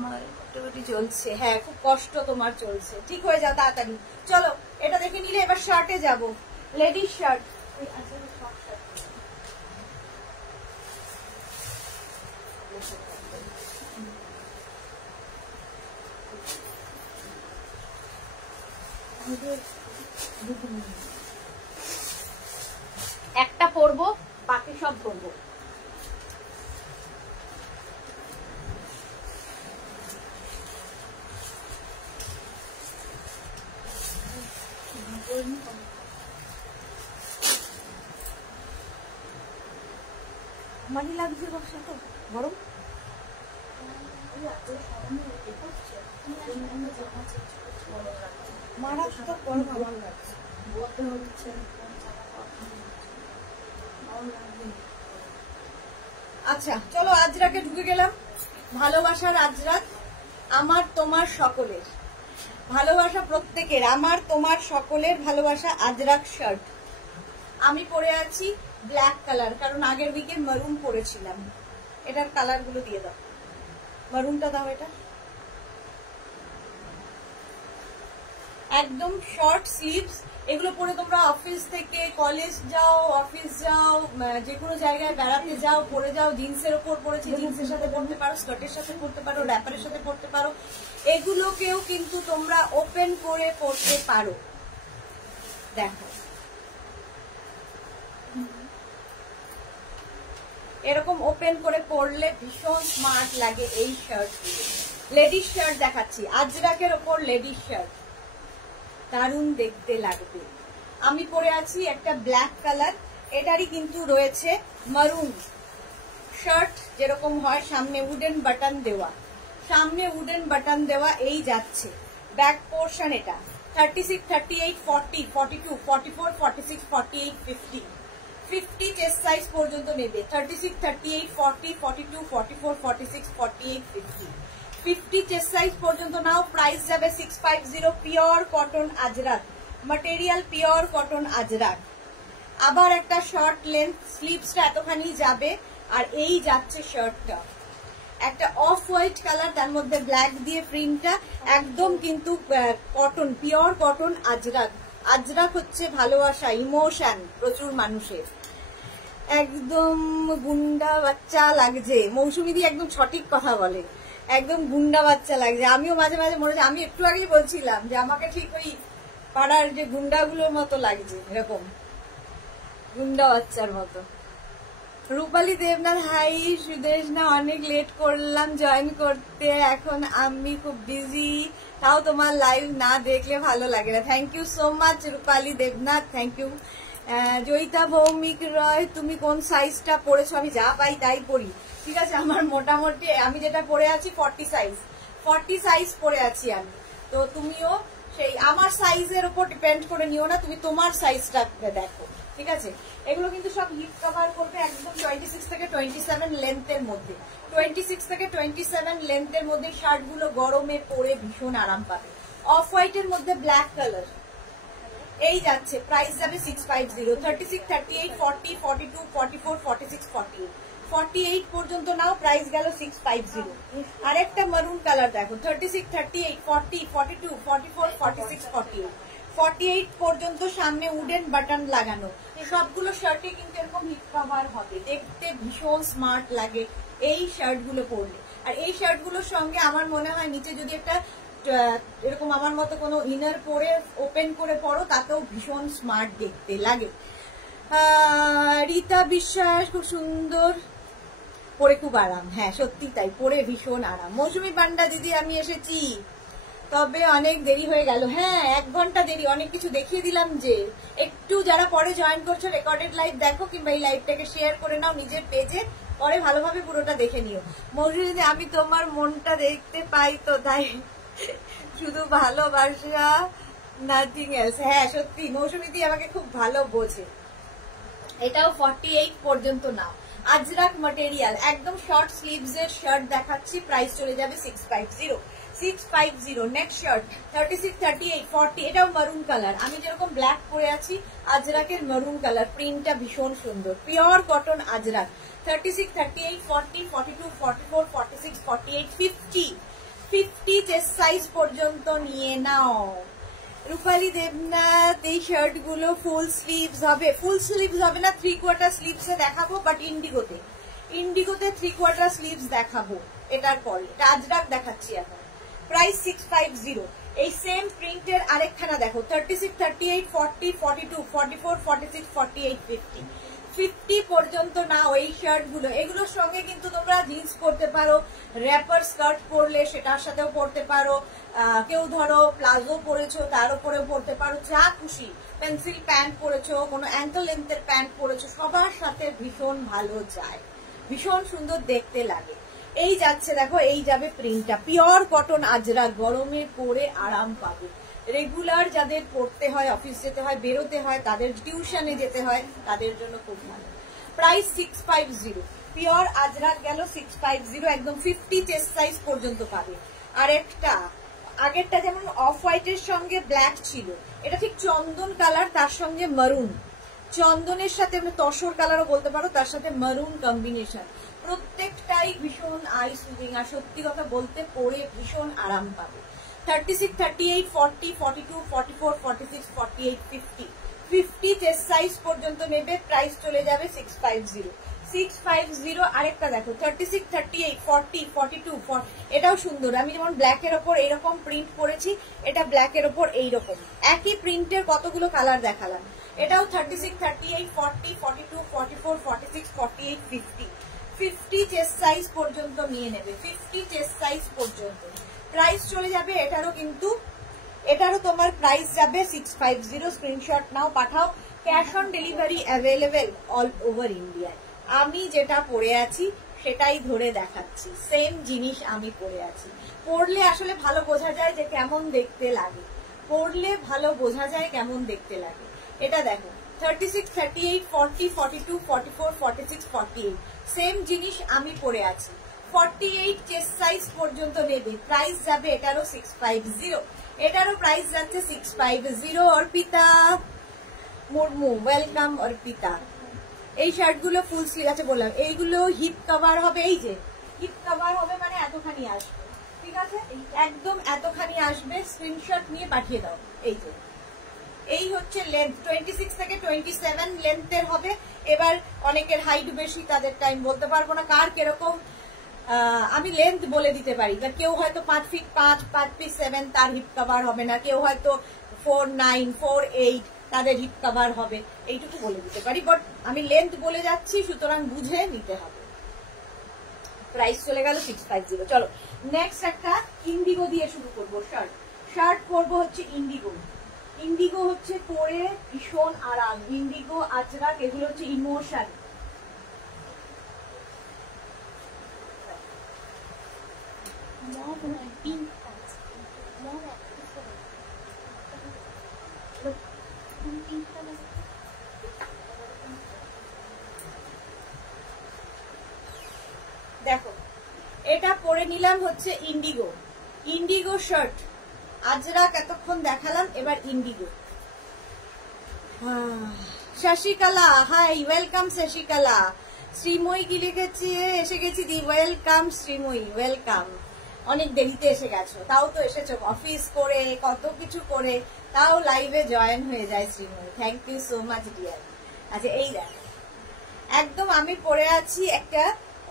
মোটামুটি চলছে। হ্যাঁ, খুব কষ্ট তোমার চলছে, ঠিক হয়ে যাও তাড়াতাড়ি। চলো, এটা দেখে নিলে এবার শার্টে যাবো। লেডিস শার্ট, একটা পরবো, বাকি সব পরবো। মানি লাগছে বর্ষা, তো গরম। মারাত্মক গরম আমার লাগছে। আচ্ছা, চলো আজরাকে ঢুকে গেলাম। ভালোবাসার আজরাত, আমার তোমার সকলের ভালোবাসা, প্রত্যেকের, আমার তোমার সকলের ভালোবাসা। আজরাক শার্ট আমি পরে আছি ব্ল্যাক কালার, কারণ আগের উইকে মারুন পরেছিলাম। এটার কালার গুলো দিয়ে দাও, মারুনটা দাও। এটা একদম শর্ট স্লিভস। এগুলো পরে তোমরা অফিস থেকে কলেজ যাও, অফিস যাও, যে কোনো জায়গায় বেড়াতে যাও, পরে যাও। জিন্সের ওপর পরেছি, জিন্সের সাথে পরতে পারো, স্কার্টের সাথে পরতে পারো, র্যাপারের সাথে পরতে পারো। এগুলোকেও কিন্তু তোমরা ওপেন করে পরতে পারো। দেখো এরকম ওপেন করে পরলে ভীষণ স্মার্ট লাগে এই শার্ট গুলো। লেডিস শার্ট দেখাচ্ছি, আজরাকের ওপর লেডিস শার্ট, দারুণ দেখতে লাগবে। আমি পরে আছি একটা ব্ল্যাক কালার, এটারই কিন্তু রয়েছে মারুন শার্ট, যেরকম হয় সামনে উডেন বাটন দেওয়া, সামনে উডেন বাটন দেওয়া। এই যাচ্ছে ব্যাক পোর্শন। এটা 36, 38, 40, 42, 44, 46, 48, 50 50 চেস্ট সাইজ পর্যন্ত নেবে। 36, 38, 40, 42, 44, 46, 48, 50 50 চেস্ট সাইজ পর্যন্ত নাও। প্রাইস যাবে 650। Pure cotton Ajrak material, pure cotton Ajrak. আবার একটা শর্ট লেন্থ, স্লিভসটা এতখানি যাবে। আর এই যাচ্ছে শার্টটা, একটা অফ হোয়াইট কালার, তার মধ্যে ব্ল্যাক দিয়ে প্রিন্টটা, একদম কিন্তু cotton, pure cotton Ajrak. Ajrak হচ্ছে ভালোবাসা, ইমোশন প্রচুর মানুষের। একদম গুন্ডা বাচ্চা লাগছে, মৌসুমী দি একদম সঠিক কথা বলে, একদম গুন্ডা বাচ্চা লাগছে। আমিও মাঝে মাঝে মনে হচ্ছে, আমি একটু আগেই বলছিলাম যে আমাকে ঠিক ওই পাড়ার যে গুন্ডাগুলোর মতো লাগছে, এরকম গুন্ডা বাচ্চার মতো। রূপালী দেবনাথ, হাই সুদেশ না, অনেক লেট করলাম জয়েন করতে, এখন আমি খুব বিজি, তাও তোমার লাইভ না দেখলে ভালো লাগে না। Thank you so much Rupali Debnath, thank you. Joyita Bhowmik Roy, তুমি কোন সাইজটা পরেছো? আমি যা পাই তাই পরি, ঠিক আছে। আমার মোটামুটি আমি যেটা পরে আছি 40 সাইজ, 40 সাইজ পরে আছি আমি। তো তুমিও সেই আমার সাইজের উপর ডিপেন্ড করে নিও না, তুমি তোমার সাইজটা দেখো, ঠিক আছে। এগুলো কিন্তু সব হিপ কভার করবে, একদম 26 থেকে 27 লেন্থের মধ্যে, 26 থেকে 27 লেন্থের মধ্যে শার্ট গুলো গরমে পরে ভীষণ আরাম পাবে। অফ হোয়াইটের মধ্যে ব্ল্যাক কালার, এই যাচ্ছে। প্রাইস যাবে 650। 36, 38, 40, 42, 44, 46, 48 48 পর্যন্ত নাও। প্রাইস গেল 650। আরেকটা মারুন কালার দেখো, 36, 38, 40, 42, 44, 46, 48 48 পর্যন্ত সামনে উডেন বাটন লাগানো। সবগুলো শার্টে কিন্তু এরকম হিপ কভার হবে, দেখতে ভীষণ স্মার্ট লাগে এই শার্ট গুলো পরলে। আর এই শার্ট গুলোর সঙ্গে আমার মনে হয় নিচে যদি একটা এরকম আমার মতো কোনো ইনার পরে ওপেন করে পরো, তাতেও ভীষণ স্মার্ট দেখতে লাগে। রীতা বিশ্বাস, খুব সুন্দর, পরে খুব আরাম। হ্যাঁ সত্যি তাই, পরে ভীষণ আরাম। মৌসুমী পান্ডা দিদি, আমি এসেছি, তবে অনেক দেরি হয়ে গেল। হ্যাঁ 1 ঘন্টা দেরি, অনেক কিছু দেখিয়ে দিলাম। যে একটু যারা পরে জয়েন করছো রেকর্ডেড লাইভ দেখো, কিংবা এই লাইভটাকে শেয়ার করে নাও নিজের পেজে, পরে ভালোভাবে পুরোটা দেখে নিও। মৌসুমী, আমি তোমার মনটা দেখতে পাই তো, তাই শুধু ভালোবাসা, নাথিং এলস। হ্যাঁ সত্যি মৌসুমী দি আমাকে খুব ভালো বোঝে। এটাও 48 পর্যন্ত নাও। আজরাক ম্যাটেরিয়াল, একদম শর্ট স্লিভস এর শার্ট দেখাচ্ছি, প্রাইস চলে যাবে 650। 650। নেক্সট শার্ট 36, 38, 40, এটাও মারুন কালার। আমি যেরকম ব্ল্যাক পরে আছি, আজরাকের মারুন কালার, প্রিন্টটা ভীষণ সুন্দর, pure cotton Ajrak. 36, 38, 40, 42, 44, 46, 48, 50 50 chest size পর্যন্ত নিয়ে নাও। রূপালী দেবনাথ, এই শার্ট গুলো ফুল স্লিভস হবে, ফুল স্লিভস হবে না, 3/4 স্লিভস দেখাবো, বাট ইন্ডিগোতে 3/4 স্লিভস দেখাবো। এটার পরে এটা আজরাক দেখাচ্ছি এখন। প্রাইস 650। এই সেম প্রিন্টের আরেকখানা দেখো, 36, 38, 40, 42, 44, 46, 48, 50 50 পর্যন্ত না ওই শার্ট গুলো। এগুলোর সঙ্গে কিন্তু তোমরা জিন্স পরতে পারো, র্যাপার স্কার্ট পরলে সেটার সাথেও পরতে পারো, কেউ ধরো প্লাজো পরেছো তার উপরেও পরতে পারো, যা খুশি, পেন্সিল প্যান্ট পরেছো, কোনো অ্যাঙ্কল লেন্থের প্যান্ট পরেছো, সবার সাথে ভীষণ ভালো যায়, ভীষণ সুন্দর দেখতে লাগে। এই যাচ্ছে দেখো, এই যাবে প্রিন্টটা, পিওর কটন আজরাক, গরমে পরে আরাম পাবে। রেগুলার যাদের পড়তে হয়, অফিস যেতে হয়, বেরোতে হয়, তাদের টিউশনে যেতে হয়, তাদের জন্য খুব ভালো। প্রাইস 650। পিওর আজরাক গেল 650, একদম 50 চেস্ট সাইজ পর্যন্ত পাবে। আর একটা আগেরটা যেমন অফ হোয়াইটের সঙ্গে ব্ল্যাক ছিল, এটা ঠিক চন্দন কালার, তার সঙ্গে মারুন, চন্দনের সাথে তসর কালারও বলতে পারো, তার সাথে মারুন কম্বিনেশন, প্রত্যেকটাই ভীষণ আই সুদিং। আর সত্যি কথা বলতে পরে ভীষণ আরাম পাবে। 36, 38, 40, 42, 44, 46, 48, 50 50 চেস্ট সাইজ পর্যন্ত নেবে, প্রাইস চলে যাবে 650 650। আরেকটা দেখো 36, 38, 40, 42, এটাও সুন্দর। আমি যেমন ব্ল্যাকের ওপর এইরকম প্রিন্ট করেছি, এটা ব্ল্যাকের ওপর এইরকম একই প্রিন্টের কতগুলো কালার দেখালাম। এটাও 36, 38, 40, 42, 44, 46, 48, 50 50 চেস্ট সাইজ পর্যন্ত নিয়ে নেবে, 50 চেস্ট সাইজ পর্যন্ত। প্রাইস চলে যাবে এটারও তোমার প্রাইস যাবে 650। স্ক্রিনশট নাও, পাঠাও। Cash on delivery available all over ইন্ডিয়ায়। আমি যেটা পরে আছি সেটাই ধরে দেখাচ্ছি, সেম জিনিস আমি পরে আছি। পরলে আসলে ভালো বোঝা যায় যে কেমন দেখতে লাগে, পরলে ভালো বোঝা যায় কেমন দেখতে লাগে। এটা দেখো 36, 38, 40, 42, 44, 46, 48 সেম জিনিস আমি পরে আছি। 48 চেস্ট সাইজ পর্যন্ত নেবে, প্রাইস যাবে এটারও 650। এটারও প্রাইস যাচ্ছে 650। অর্পিতা মুর্মু, ওয়েলকাম অর্পিতা। এই শার্টগুলো ফুল স্লিভ আছে বললাম, এইগুলো হিপ কভার হবে। এই যে হিপ কভার হবে মানে এতখানি আসবে, ঠিক আছে, একদম এতখানি আসবে। স্ক্রিনশট নিয়ে পাঠিয়ে দাও। এই যে এই হচ্ছে লেন্থ, 26 থেকে 27 লেন্থের হবে। এবার অনেকের হাইট বেশি, তাদের টাইম বলতে পারবো না কার কিরকম, আমি লেন্থ বলে দিতে পারি। কেউ হয়তো 5 ফিট 5 ফিট 7 তার হিপ কভার হবে না, কেউ হয়তো 4, 9, 4, 8 তাদের হিপ কভার হবে, এইটুকু বলে দিতে পারি। বাট আমি লেন্থ বলে যাচ্ছি, সুতরাং বুঝে নিতে হবে। প্রাইস চলে গেল 650। চলো নেক্সট একটা ইন্ডিগো দিয়ে শুরু করবো। শার্ট পরবো হচ্ছে ইন্ডিগো। ইন্ডিগো হচ্ছে পরে ভীষণ আরাম। ইন্ডিগো, আজরাক, এগুলো হচ্ছে ইমোশন। পিঙ্ক আছে, মম পিঙ্ক কালার। দেখো এটা পরে নিলাম হচ্ছে ইন্ডিগো, ইন্ডিগো শার্ট। আজরাক এতক্ষণ দেখালাম, এবার indigo. Shashikala, hi, welcome Shashikala. Srimoyee কি লিখেছে, এসে গেছি দি। Welcome Sreemoyee, welcome. অনেক দেরিতে এসে গেছো, তাও তো এসেছো অফিস করে, কত কিছু করে, তাও লাইভে জয়েন হয়ে যায় Srimoyee. Thank you so much dear. আচ্ছা এই দেখ, একদম আমি পরে আছি একটা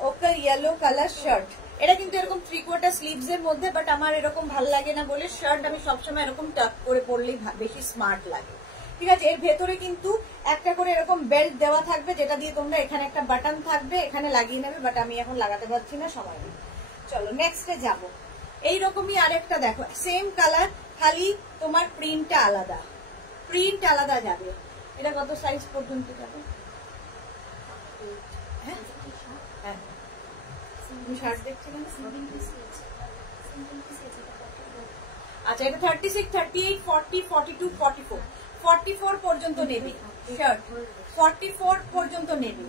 ওকার ইয়েলো কালার শার্ট। এটা কিন্তু এরকম 3/4 স্লিভস এর মধ্যে, বাট আমার এরকম ভাল লাগে না বলে শার্ট আমি সবসময় এরকম টাক করে পরলেই বেশি স্মার্ট লাগে, ঠিক আছে। এর ভেতরে কিন্তু একটা করে এরকম বেল্ট দেওয়া থাকবে, যেটা দিয়ে তোমরা এখানে একটা বাটন থাকবে, এখানে লাগিয়ে নেবে, বাট আমি এখন লাগাতে পারছি না, সময় নেই। চলো নেক্সটে যাবো। এইরকমই আরেকটা দেখো, সেম কালার, খালি তোমার প্রিন্টটা আলাদা, প্রিন্ট আলাদা যাবে। এটা কত সাইজ পর্যন্ত যাবে? হ্যাঁ হ্যাঁ, তুমি শার্ট দেখছিলেন। আচ্ছা এটা 36, 38, 40, 42, 44 44 পর্যন্ত নেবে শার্ট, 44 পর্যন্ত নেবে।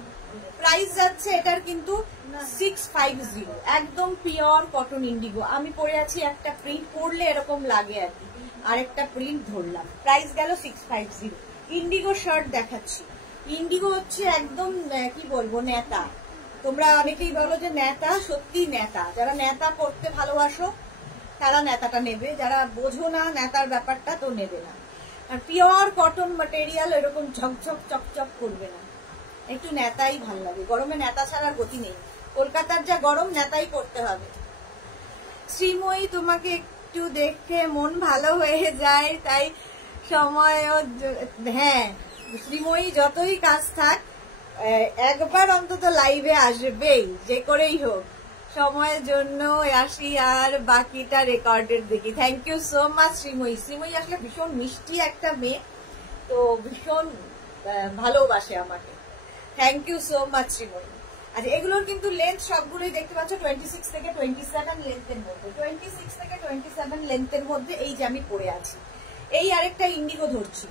প্রাইস যাচ্ছে এটার কিন্তু 650। একদম পিওর কটন ইন্ডিগো। আমি পরে আছি একটা প্রিন্ট, পরলে এরকম লাগে আর কি, আরেকটা প্রিন্ট ধরলাম। প্রাইস গেল 650। ইন্ডিগো শার্ট দেখাচ্ছি। ইন্ডিগো হচ্ছে একদম কি বলবো, নেতা। তোমরা অনেকেই বলো যে নেতা, সত্যি নেতা। যারা নেতা পড়তে ভালোবাসো তারা নেতাটা নেবে, যারা বোঝো না নেতার ব্যাপারটা তো নেবে না। আর পিওর কটন ম্যাটেরিয়াল, এরকম ঝকঝক চকচক করবে না, একটু নেতাই ভালো লাগে। গরমে নেতা ছাড়ার গতি নেই, কলকাতার যা গরম, নেতাই পড়তে হবে। শ্রীময়ী, তোমাকে একটু দেখে মন ভালো হয়ে যায়, তাই সময়, হ্যাঁ শ্রীময়ী যতই কাজ থাক একবার অন্তত লাইভে আসবেই, যে করেই হোক। সময়ের জন্য আসি আর বাকিটা রেকর্ডের দেখি। Thank you so much Srimoyee. Srimoyee আসলে ভীষণ মিষ্টি একটা মেয়ে, তো ভীষণ ভালোবাসে আমাকে। Thank you so much Srimoyee. আচ্ছা এগুলোর কিন্তু লেন্থ সবগুলোই দেখতে পাচ্ছ 26 থেকে 27 লেন্থের মধ্যে, 26 থেকে 27 লেন্থের মধ্যে। এই যে আমি পরে আছি, এই আরেকটা ইন্ডিগো ধরছি।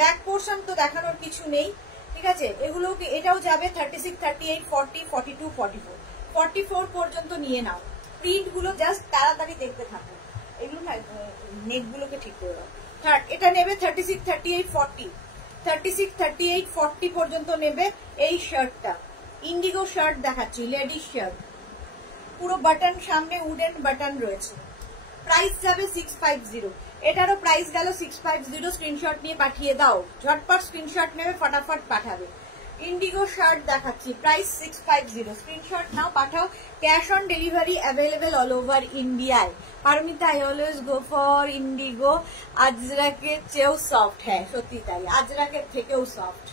ব্যাক পোর্শন তো দেখানোর কিছু নেই, ঠিক আছে। এগুলো এটাও যাবে 36, 38, 40, 42, 44 44 পর্যন্ত নিয়ে নাও। প্রিন্ট গুলো জাস্ট তাড়াতাড়ি দেখতে থাকো, এগুলো না নেক গুলোকে ঠিক করে দাও। এটা নেবে 36, 38, 40 36, 38, 40 পর্যন্ত নেবে। এই শার্টটা ইন্ডিগো শার্ট দেখাচ্ছি, লেডিস শার্ট, পুরো বাটন সামনে উডেন বাটন রয়েছে, প্রাইস যাবে 650। এটারও প্রাইস গেল 650। স্ক্রিনশট নিয়ে পাঠিয়ে দাও, ঝটপট স্ক্রিনশট নেবে, ফটাফট পাঠাবে। ইন্ডিগো শার্ট দেখাচ্ছি, প্রাইস 650। স্ক্রিনশট নাও, পাঠাও। Cash on delivery available all over ইন্ডিয়ায়। Paromita, I always go for indigo. আজরাকের চেয়েও সফট। হ্যাঁ সত্যি তাই, আজরাকের থেকেও সফট,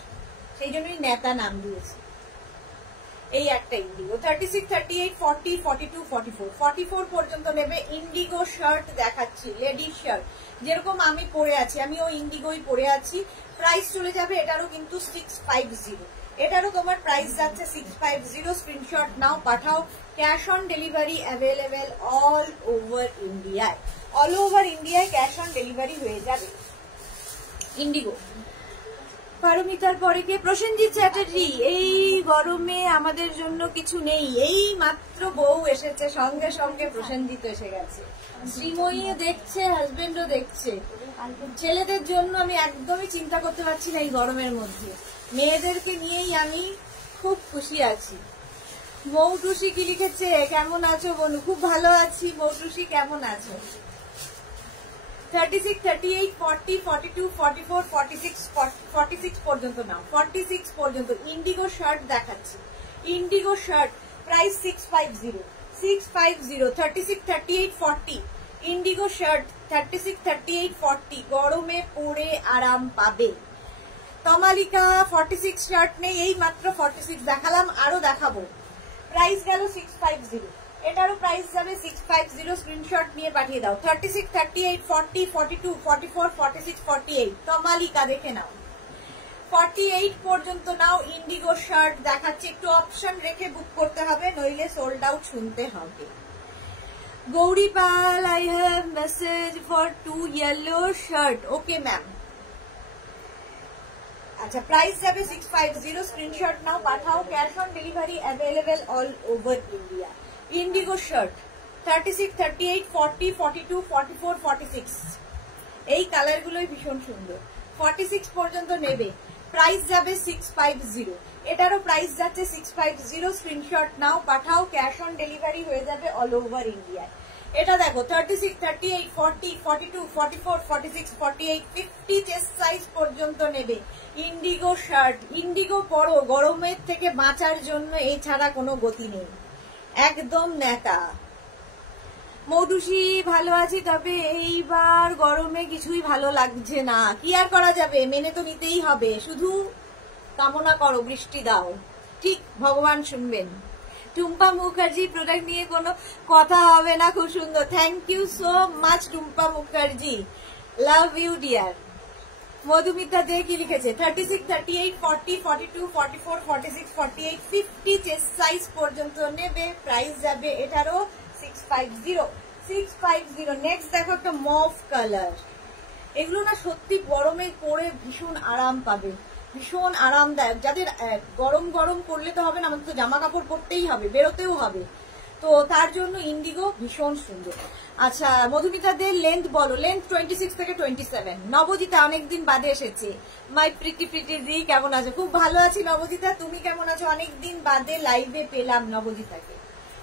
সেই জন্যই নেতা নাম দিয়েছে। এই একটা ইন্ডিগো 36, 38, 40, 42, 44, 44 পর্যন্ত নেবে। ইন্ডিগো শার্ট দেখাচ্ছি, লেডিস শার্ট, যেরকম আমি পরে আছি, আমিও ইন্ডিগোই পরে আছি। প্রাইস চলে যাবে এটারও কিন্তু 650। এটারও তোমার প্রাইস যাচ্ছে 650। স্ক্রিনশট নাও, পাঠাও। Cash on delivery available all over ইন্ডিয়ায়। অল ওভার ইন্ডিয়ায় ক্যাশ অন ডেলিভারি হয়ে যাবে। ইন্ডিগো। পারমিতার পরে কে? প্রসেনজিৎ চ্যাটার্জি। এই গরমে আমাদের জন্য কিছু নেই, এই মাত্র বউ এসেছে, সঙ্গে সঙ্গে প্রসেনজিৎ এসে গেছে। শ্রীময়ীও দেখছে, হাজবেন্ডও দেখছে। ছেলেদের জন্য আমি একদমই চিন্তা করতে পারছি না এই গরমের মধ্যে। মেয়েদেরকে নিয়েই আমি খুব খুশি আছি। মৌটুসি কি লিখেছে? কেমন আছো বনু? খুব ভালো আছি। মৌটুসি কেমন আছো? 36, 38, 40, 42, 44, 46, 46 পর্যন্ত নাও। 46 পর্যন্ত ইন্ডিগো শার্ট দেখাচ্ছি। Indigo shirt price 650। 650। 36, 38, 40 indigo shirt. 36, 38, 40 গরমে পরে আরাম পাবে। তমালিকা 46 শার্ট নেই, এই মাত্র 46 দেখালাম, আরো দেখাবো। প্রাইস গেল 650। এটারও প্রাইস যাবে 650। স্ক্রিনশট নিয়ে পাঠিয়ে দাও। 36, 38, 40, 42, 44, 46, 48 তমালিকা দেখে নাও। 48 পর্যন্ত নাও। ইন্ডিগো শার্ট দেখাচ্ছে, একটু অপশন রেখে বুক করতে হবে, নইলে সোল্ড আউট শুনতে হবে। Gauri Pal, I have message for 2 yellow shirt. Okay ma'am. আচ্ছা, প্রাইস যাবে 650। স্ক্রিনশট নাও, পাঠাও। Cash on delivery available all over India. Indigo shirt 36, 38, 40, 42, 44, 46 এই কালারগুলোই ভীষণ সুন্দর। 46 পর্যন্ত নেবে। প্রাইস যাবে 650। এটারও প্রাইস যাচ্ছে 650। স্ক্রিনশট নাও, পাঠাও। ক্যাশ অন ডেলিভারি হয়ে যাবে অল ওভার ইন্ডিয়ায়। এটা দেখো 36, 38, 40, 42, 44, 46, 48, 50 চেস্ট সাইজ পর্যন্ত নেবে। Indigo shirt. ইন্ডিগো পরো, গরমের থেকে বাঁচার জন্য এছাড়া কোনো গতি নেই, একদম নেতা। মৌটুসি ভালো আছি, তবে এইবার গরমে কিছুই ভালো লাগছে না। কি আর করা যাবে, মেনে তো নিতেই হবে। শুধু কামনা করো বৃষ্টি দাও, ঠিক ভগবান শুনবেন। টুম্পা মুখার্জি, প্রোডাক্ট নিয়ে কোনো কথা হবে না, খুব সুন্দর। Thank you so much Tumpa Mukherjee, love you dear. Madhumita De কি লিখেছে? 36, 38, 40, 42, 44, 46, 48, 50 চেস্ট সাইজ পর্যন্ত নেবে। প্রাইস যাবে এটারও 650। 650। নেক্সট দেখো একটা মভ কালার। এগুলো না সত্যি গরমে পরে ভীষণ আরাম পাবে, ভীষণ আরামদায়ক। যাদের গরম গরম করলে তো হবে না, আমাদের তো জামা কাপড় পরতেই হবে, বেরোতেও হবে, তো তার জন্য ইন্ডিগো ভীষণ সুন্দর। আচ্ছা মধুমিতা দে লেন্থ বলো। লেন্থ 26 থেকে 27। নবজিতা অনেকদিন বাদে এসেছে। মাই প্রিটি প্রিটি দি, কেমন আছো? খুব ভালো আছি নবজিতা, তুমি কেমন আছো? অনেকদিন বাদে লাইভে পেলাম নবজিতাকে।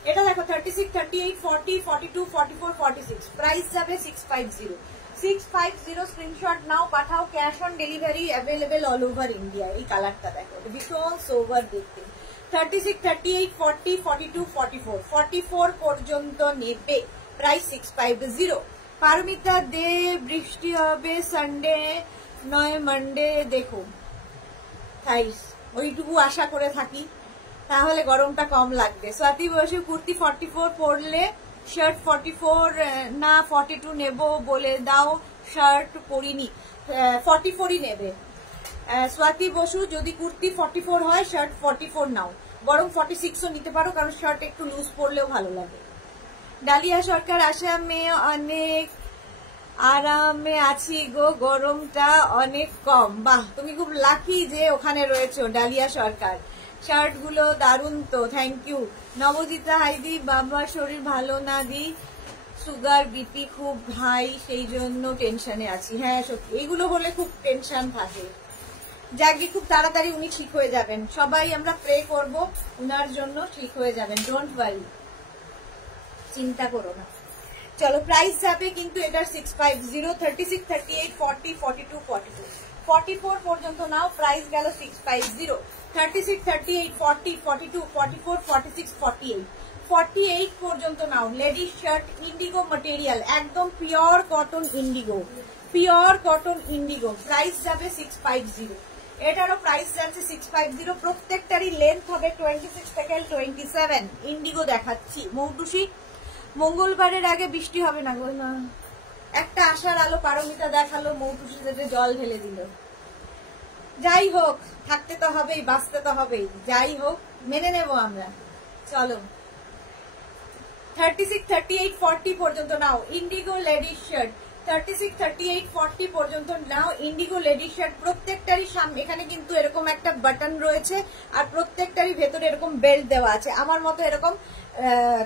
এটা দেখো 36, 38, 40, 42, 44, 46 প্রাইস যাবে 650। 650। স্ক্রিনশট নাও, পাঠাও। Cash on delivery available all over India. এই কালারটা দেখো, ভীষণ সোভার দেখতে। 36, 38, 40, 42, 44 44 পর্যন্ত নেবে। প্রাইস 650। পারমিতা দে, বৃষ্টি হবে সানডে নয় মানডে দেখো। থাইস ওইটুকু আশা করে থাকি, তাহলে গরমটা কম লাগবে। স্বাতি বসু, কুর্তি 44 পরলে শার্ট 44 না 42 নেব বলে দাও। শার্ট পরিনি, 44ই নেবে। স্বাতি বসু, যদি কুর্তি 44 হয় শার্ট 44 নাও, বরং 46ও নিতে পারো, কারণ শার্ট একটু লুজ পরলেও ভালো লাগে। ডালিয়া সরকার, আসামে অনেক আরামে আছি গো, গরমটা অনেক কম। বাহ, তুমি খুব লাকি যে ওখানে রয়েছো ডালিয়া সরকার। শার্ট গুলো দারুন তো, থ্যাংক ইউ। নবজিতা, হাইদি বাবার শরীর ভালো না দি, সুগার বিপি খুব হাই, সেই জন্য টেনশনে আছি। হ্যাঁ সত্যি, এইগুলো হলে খুব টেনশন থাকে। যাকে খুব তাড়াতাড়ি উনি ঠিক হয়ে যাবেন, সবাই আমরা প্রে করব উনার জন্য ঠিক হয়ে যাবেন। ডোন্ট ওয়ারি, চিন্তা করো না। চলো প্রাইস যাবে কিন্তু এটার 650, 36, 38, 40, 42, 44, 44 পর্যন্ত নাও। প্রাইস গেল 650, 36, 38, 40, 42, 44, 46, 48, 48 পর্যন্ত নাও। লেডিস শার্ট ইন্ডিগো ম্যাটেরিয়াল, একদম pure cotton Indigo, pure cotton indigo. Price যাবে 650, এটারও প্রাইস যাচ্ছে 650। প্রত্যেকটারই লেন্থ হবে 26 থেকে 27। ইন্ডিগো দেখাচ্ছি। মৌটুসি মঙ্গলবারের আগে বৃষ্টি হবে না গো, না। একটা আশার আলো পারমিতা দেখালো, মৌটুসি যেতে জল ঢেলে দিল। যাই হোক, থাকতে তো হবেই, বাঁচতে তো হবেই, যাই হোক মেনে নেব আমরা। চলো 36, 38, 40 পর্যন্ত নাও ইন্ডিগো লেডিস শার্ট। 36, 38, 40 পর্যন্ত নাও ইন্ডিগো লেডিস শার্ট। প্রত্যেকটারই সামনে এখানে কিন্তু এরকম একটা বাটন রয়েছে, আর প্রত্যেকটারই ভেতরে এরকম বেল্ট দেওয়া আছে। আমার মতো এরকম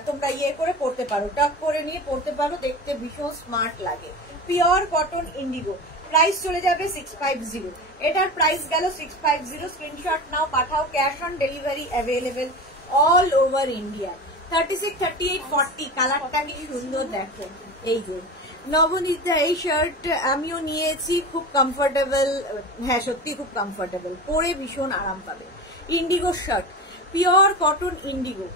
তোমরা ইয়ে করে পড়তে পারো, টাক করে নিয়ে পড়তে পারো, দেখতে ভীষণ স্মার্ট লাগে। Pure cotton indigo. প্রাইস চলে যাবে 650, এটার প্রাইস গেল 650। স্ক্রিনশট নাও, পাঠাও, cash on delivery available all over India. 36, 38, 40 কালারটা কি সুন্দর দেখো। এই যে নবনীতা, এই শার্ট আমিও নিয়েছি, খুব কমফোর্টেবল। হ্যাঁ সত্যি খুব কমফোর্টেবল, পরে ভীষণ আরাম পাবে। Indigo shirt, pure cotton indigo.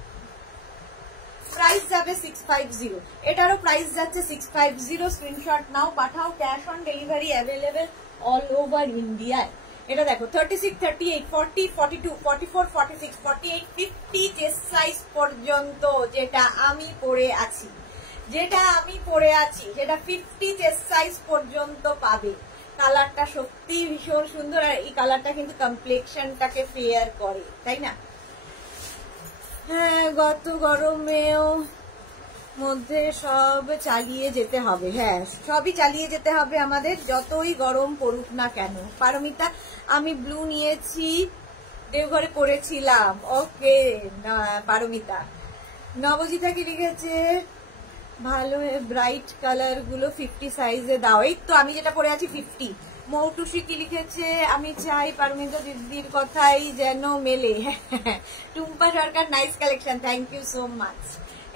Price যাবে 650, এটারও প্রাইস যাচ্ছে 650। স্ক্রিনশট নাও, পাঠাও, cash on delivery available all over ইন্ডিয়ায়। এটা দেখো 36, 38, 40, 42, 44, 46, 48, 50 চেস্ট সাইজ পর্যন্ত যেটা আমি পরে আছি, যেটা 50 চেস্ট সাইজ পর্যন্ত পাবে। কালারটা সত্যি ভীষণ সুন্দর, আর এই কালারটা কিন্তু কমপ্লেক্সনটাকে ফেয়ার করে, তাই না? হ্যাঁ, গত গরমেও মধ্যে সব চালিয়ে যেতে হবে। হ্যাঁ, সবই চালিয়ে যেতে হবে আমাদের, যতই গরম পড়ুক না কেন। পারমিতা, আমি ব্লু নিয়েছি, দেওঘরে পরেছিলাম। ওকে পারমিতা। নবজিতা কি লিখেছে, ভালো ব্রাইট কালার গুলো 50 সাইজে দাও। এই তো আমি যেটা পরে আছি 50। মৌটুসি কি লিখেছে, আমি চাই পারমিতা দিদির কথাই যেন মেলে। Tumpa Sarkar, nice collection, thank you so much.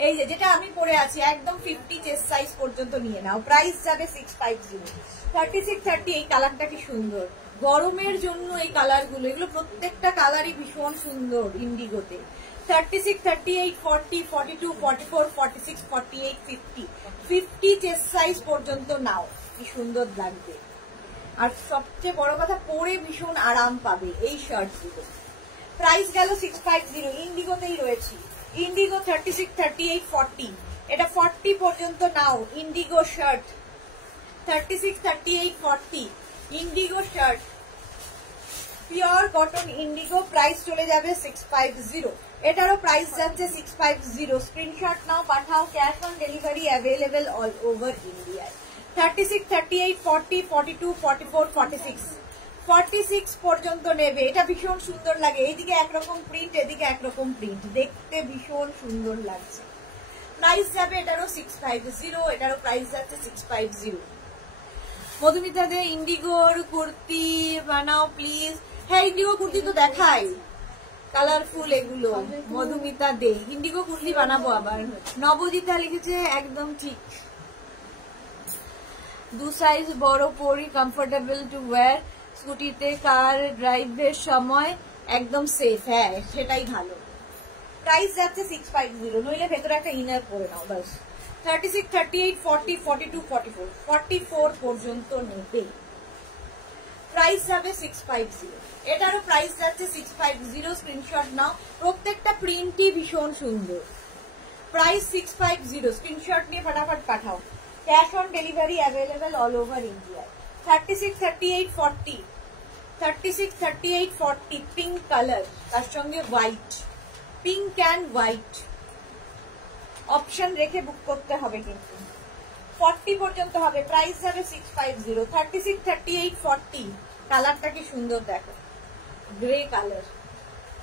এই যে যেটা আমি পরে আছি একদম 50 চেস্ট সাইজ পর্যন্ত নিয়ে নাও। প্রাইস যাবে 650। 36, 30 এই কালারটা কি সুন্দর, গরমের জন্য এই কালার গুলো, এগুলো প্রত্যেকটা কালারই ভীষণ সুন্দর ইন্ডিগোতে। 36, 38, 40, 42, 44, 46, 48, 50, 50 চেস্ট সাইজ পর্যন্ত নাও। কি সুন্দর লাগবে, আর সবচেয়ে বড় কথা পরে ভীষণ আরাম পাবে এই শার্ট গুলো। প্রাইস গেল 650, ইন্ডিগোতেই রয়েছে। ইন্ডিগো 36, 38, 40, এটা 40 পর্যন্ত নাও। Indigo shirt 36, 38, 40 indigo shirt, pure cotton indigo. Price চলে যাবে 650, এটারও প্রাইস যাচ্ছে 650। স্ক্রিনশট নাও, পাঠাও, cash on delivery available all over ইন্ডিয়ায়। 36, 38, 40, 42, 44, 46, 46 পর্যন্ত নেবে। এটা ভীষণ সুন্দর লাগে, এইদিকে একরকম প্রিন্ট, এদিকে একরকম প্রিন্ট, দেখতে ভীষণ সুন্দর লাগছে। প্রাইস যাবে এটারও 650, এটারও প্রাইস যাচ্ছে 650। মধুমিতা দে, ইন্ডিগোর কুর্তি বানাও প্লিজ। হ্যাঁ, ইন্ডিগো কুর্তি তো দেখাই, কালারফুল এগুলো। মধুমিতা দে, ইন্ডিগো কুর্তি বানাবো আবার। নবজিতা লিখেছে একদম ঠিক, 2 সাইজ বড় পরি, কমফোর্টেবল টু ওয়্যার, স্কুটিতে কার ড্রাইভের সময় একদম সেফ। হ্যাঁ সেটাই ভালো। প্রাইস যাচ্ছে 650, নইলে ভেতরে একটা ইনার পরে নাও বাস। 36, 38, 40, 42, 44, 44 পর্যন্ত নেবে। প্রাইস যাবে 650, এটারও প্রাইস যাচ্ছে 650। স্ক্রিনশট নাও, প্রত্যেকটা প্রিন্টই ভীষণ সুন্দর। প্রাইস 650, স্ক্রিনশট নিয়ে ফটাফট পাঠাও। Cash on delivery available all over India. 36, 38, 40, 36, 38, 40 pink colour, তার সঙ্গে white, pink and white option রেখে বুক করতে হবে কিন্তু। 40 পর্যন্ত হবে। প্রাইস যাবে 650। 36, 38, 40 কালারটা কি সুন্দর দেখো, গ্রে কালার।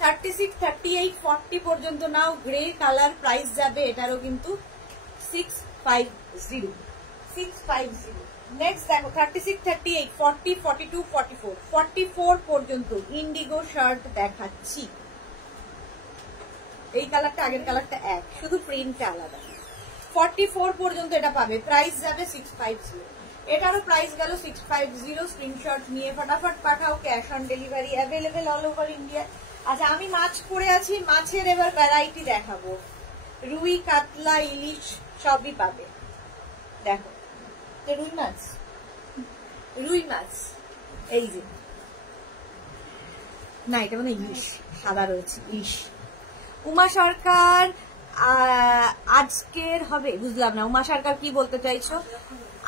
36, 38, 40 পর্যন্ত নাও, গ্রে কালার। প্রাইস যাবে এটারও কিন্তু 650, 650। নেক্সট দেখো 36, 38, 40, 42, 44, 44 পর্যন্ত ইন্ডিগো শার্ট দেখাচ্ছি। এই কালারটা আগের কালারটা এক, শুধু প্রিন্টটা আলাদা। 44 পর্যন্ত এটা পাবে, প্রাইস যাবে 650। এটারও প্রাইস গেল 650। স্ক্রিনশট নিয়ে ফটাফট পাঠাও, cash on delivery available all over India. আচ্ছা, আমি মাছ করে আছি, মাছের এবার ভ্যারাইটি দেখাবো। রুই, কাতলা, ইলিশ সবই পাবে। দেখো রুই মাছ, রুই মাছ এই যে, না এটা মানে ইলিশ, সাদা রয়েছে ইলিশ। উমা সরকার আজকের হবে, বুঝলাম না উমা সরকার কি বলতে চাইছো?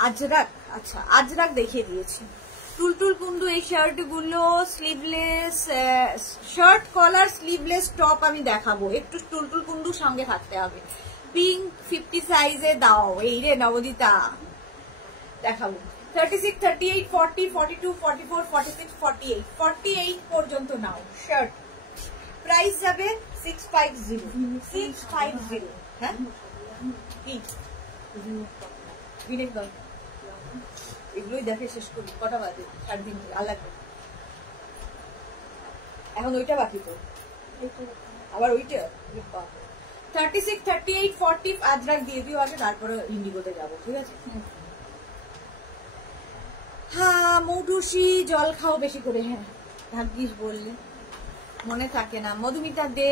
আজরাক, আচ্ছা আজরাক দেখিয়ে দিয়েছি। টুলটুল কুন্ডু এই শার্ট গুলো sleeveless, shirt collar sleeveless top আমি দেখাবো, একটু টুলটুল কুন্ডু সঙ্গে থাকতে হবে। পিঙ্ক 50 সাইজে দাও, এই রে নবদিতা দেখাবো। 36, 38, 40, 42, 44, 46, 48, 48 পর্যন্ত নাও শার্ট। প্রাইস যাবে 650, 650। হ্যাঁ কি বিনেক দল এগুলোই দেখে শেষ করি, কটা বাজে? 3:30। আলাদা এখন ওইটা বাকি তো, আবার ওইটা 36, 38, 40 আজরাক দিয়ে দিও আগে, তারপরে ইন্ডিগোতে যাবো, ঠিক আছে? হ্যাঁ মৌটুসি জল খাও বেশি করে, হ্যাঁ ভাগ্যিস বললে, মনে থাকে না। মধুমিতা দে,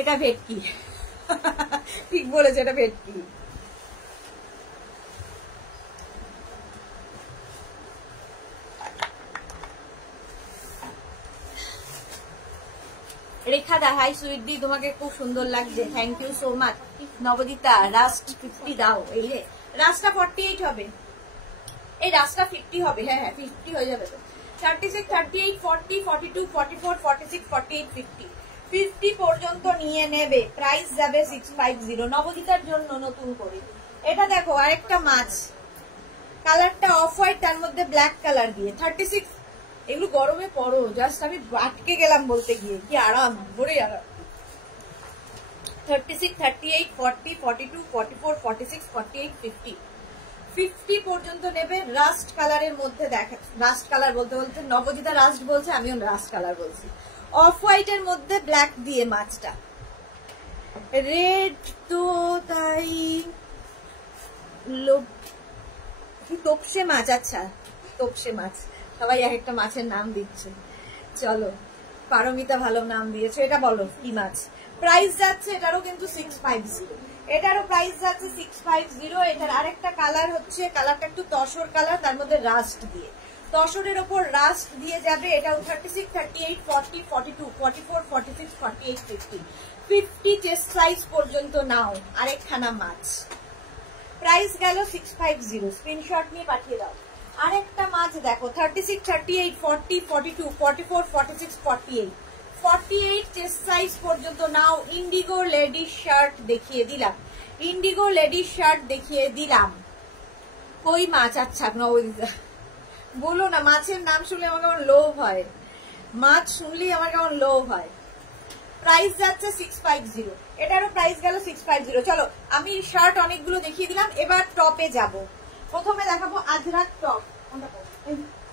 এটা ভেটকি। ঠিক বলেছে, এটা ভেটকি। রেখা দা, হাই সুইট দি, তোমাকে খুব সুন্দর লাগছে, thank you so much. Nabadita rust 50 দাও, এই রে রাস্টটা 48 হবে, এই রাস্টটা 50 হবে, হ্যাঁ হ্যাঁ 50 হয়ে যাবে তো। 36, 38, 40, 42, 44, 46, 48, 50, 50 পর্যন্ত নিয়ে নেবে, প্রাইস যাবে 650। নবদিতার জন্য নতুন করে এটা দেখো, আরেকটা মাছ, কালারটা অফ হোয়াইট, তার মধ্যে ব্ল্যাক কালার দিয়ে। 36, এগুলো গরমে পড়ো, জাস্ট আমি আটকে গেলাম বলতে গিয়ে, কি আরাম, ভরে আরাম। 36, 38, 40, 42, 44, 46, 48, 50, 50 পর্যন্ত নেবে। রাস্ট কালারের মধ্যে দেখা, রাস্ট কালার বলতে বলতে নবজিতা রাস্ট বলছে, আমিও রাস্ট কালার বলছি। অফ হোয়াইটের মধ্যে ব্ল্যাক দিয়ে মাছটা, রেড তো তাই তোপসে মাছ, আচ্ছা তোপসে মাছ, সবাই এক একটা মাছের নাম দিচ্ছে। চলো, পারমিতা ভালো নাম দিয়েছে। এটা বলো কি মাছ? প্রাইস যাচ্ছে এটারও কিন্তু 650, এটারও প্রাইস যাচ্ছে 650। এটার আরেকটা কালার হচ্ছে, কালারটা একটু তসর কালার, তার মধ্যে রাস্ট দিয়ে, তসরের ওপর রাস্ট দিয়ে যাবে। এটাও 36, 38, 40, 42, 44, 46, 48, 50, 50 চেস্ট সাইজ পর্যন্ত নাও। আরেকখানা মাছ, প্রাইস গেল 650, স্ক্রিনশট নিয়ে পাঠিয়ে দাও। আরেকটা মাছ দেখো, 36, 38, 40, 42, 44, 46, 48, 48 চেস্ট সাইজ পর্যন্ত নাও। ইন্ডিগো লেডিস শার্ট দেখিয়ে দিলাম, ইন্ডিগো লেডিস শার্ট দেখিয়ে দিলাম। কই মাছ? আচ্ছা নবদিতা বলো না, মাছের নাম শুনলে আমার কেমন লোভ হয়, মাছ শুনলেই আমার কেমন লোভ হয়। প্রাইস যাচ্ছে 650, এটারও প্রাইস গেল 650। চলো, আমি শার্ট অনেকগুলো দেখিয়ে দিলাম, এবার টপে যাব। প্রথমে দেখাবো আজরাক টপ,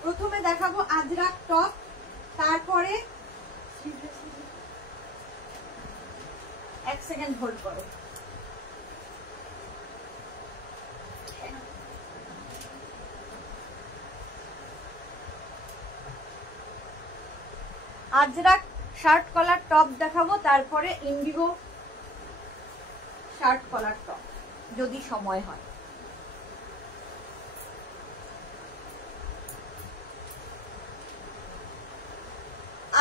প্রথমে দেখাবো আজরাক টপ, তারপরে এক সেকেন্ড হোল্ড করো। আজরাক শার্ট কলার টপ দেখাবো, তারপরে ইন্ডিগো শার্ট কলার টপ যদি সময় হয়।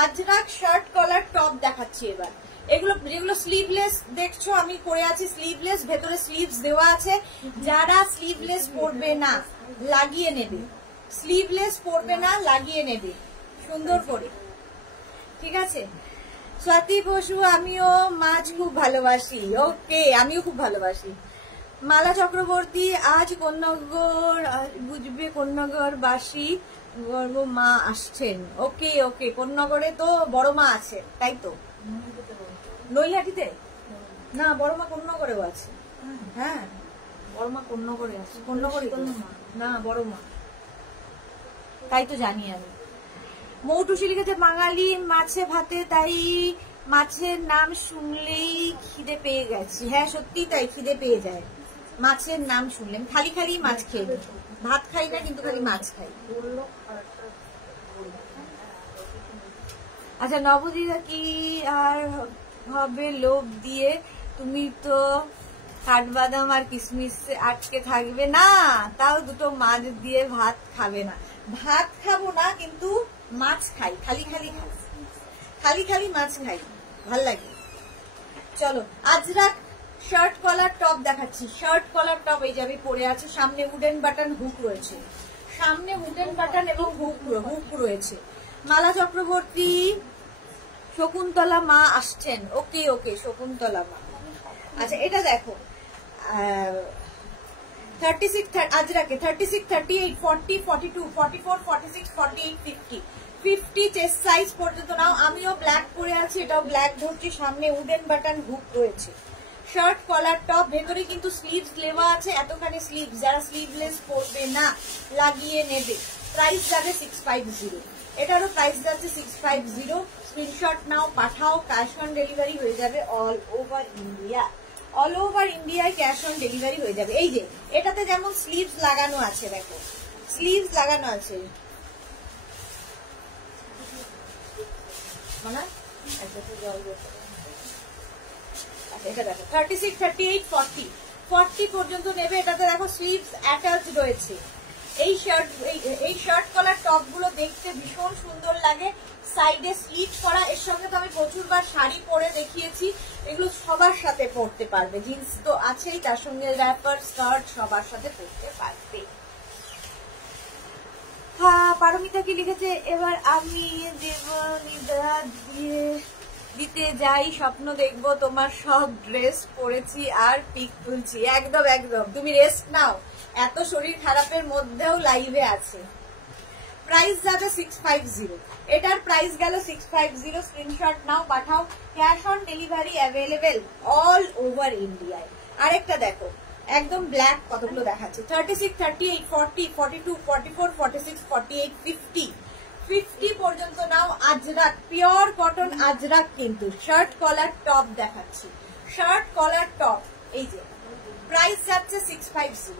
আজরাক শার্ট কলার টপ দেখাচ্ছি এবার। এগুলো যেগুলো স্লিভলেস দেখছো আমি পরে আছি, স্লিভলেস, ভেতরে স্লিভস দেওয়া আছে। যারা স্লিভলেস পরবে না লাগিয়ে নেবে, স্লিভলেস পরবে না লাগিয়ে নেবে সুন্দর করে, ঠিক আছে? স্বাতি বসু, আমিও মাছ খুব ভালোবাসি। ওকে, আমিও খুব ভালোবাসি। মালা চক্রবর্তী, আজ কন্যাগর বুঝবে, কন্যাগর বাসী গর্ব মা আসছেন। ওকে ওকে, কন্যাগরে তো বড় মা আছে, তাই তো? নৈহাটিতে না, বড় মা কন্যাগরেও আছে। হ্যাঁ, বড় মা কন্যাগরে আছে, কন্যাগরে না বড় মা, তাই তো জানি আমি। মৌটুসি লিখেছে বাঙালি মাছে ভাতে তাই মাছের নাম শুনলেই খিদে পেয়ে গেছি। হ্যাঁ সত্যি তাই, খিদে পেয়ে যায় মাছের নাম শুনলে। খালি খালি মাছ খেয়ে নিই, ভাত খাই না কিন্তু খালি মাছ খাই। আচ্ছা নবদিদা কি আর হবে লোভ দিয়ে? তুমি তো কাঠবাদাম আর কিশমিশ আটকে থাকবে না, তাও দুটো মাছ দিয়ে ভাত খাবে না? ভাত খাবো না কিন্তু মাছ খাই, খালি খালি খাই, খালি খালি মাছ খাই, ভাল লাগে। চলো আজরাক শার্ট কলার টপ দেখাচ্ছি। শার্ট কলার টপ এই যাবে পরে আছে, সামনে উডেন বাটন হুক রয়েছে, সামনে উডেন বাটন এবং হুক রয়েছে। মালা চক্রবর্তী, শকুন্তলা মা আসছেন। ওকে ওকে শকুন্তলা মা। আচ্ছা এটা দেখো 36 আজরাকে 36, 38, 40, 42, 44, 46, 48, 50 50 চেস্ট সাইজ পর্যন্ত নাও। আমিও ব্ল্যাক পরে আছি, এটাও ব্ল্যাক ধরছি, সামনে উডেন বাটন হুক রয়েছে। শার্ট কলার টপ, ভেতরে কিন্তু স্লিভস লেওয়া আছে, এতখানি স্লিভস, যারা স্লিভলেস পরবে না লাগিয়ে নেবে। প্রাইস যাবে 650, এটারও প্রাইস যাচ্ছে 650। স্ক্রিনশট নাও, পাঠাও, ক্যাশ অন ডেলিভারি হয়ে যাবে all over India. All over ইন্ডিয়ায় ক্যাশ অন ডেলিভারি হয়ে যাবে। এই যে এটাতে যেমন স্লিভস লাগানো আছে, দেখো স্লিভস লাগানো আছে, মানে এটা দেখো 36, 38, 40 40 পর্যন্ত নেবে। এটাতে দেখো স্লিভস অ্যাটাচ রয়েছে। এই শার্ট কলার টপ গুলো দেখতে ভীষণ সুন্দর লাগে, সাইডে স্লিট করা। এর সঙ্গে তো আমি প্রচুরবার শাড়ি পরে দেখিয়েছি, এগুলো সবার সাথে পরতে পারবে। জিন্স তো আছেই, তার সঙ্গে র্যাপার স্কার্ট সবার সাথে পরতে পারবে। হ্যাঁ পারমিতা কি লিখেছে, এবার আমি দেবনিদা দিতে যাই, স্বপ্ন দেখবো তোমার সব ড্রেস পরেছি আর পিক তুলছি। একদম একদম, তুমি রেস্ট নাও, এত শরীর খারাপের মধ্যেও লাইভে আছে। প্রাইস যাবে 650, এটার প্রাইস গেল 650। স্ক্রিনশট নাও, পাঠাও, cash on delivery available all over ইন্ডিয়ায়। আরেকটা দেখো একদম ব্ল্যাক, কতগুলো দেখাচ্ছে 36, 38, 40, 42, 44, 46, 48, 50 50 পর্যন্ত নাও। আজরাক পিওর কটন আজরাক, কিন্তু শার্ট কলার টপ দেখাচ্ছি। শার্ট কলার টপ, এই যে প্রাইস যাচ্ছে 650,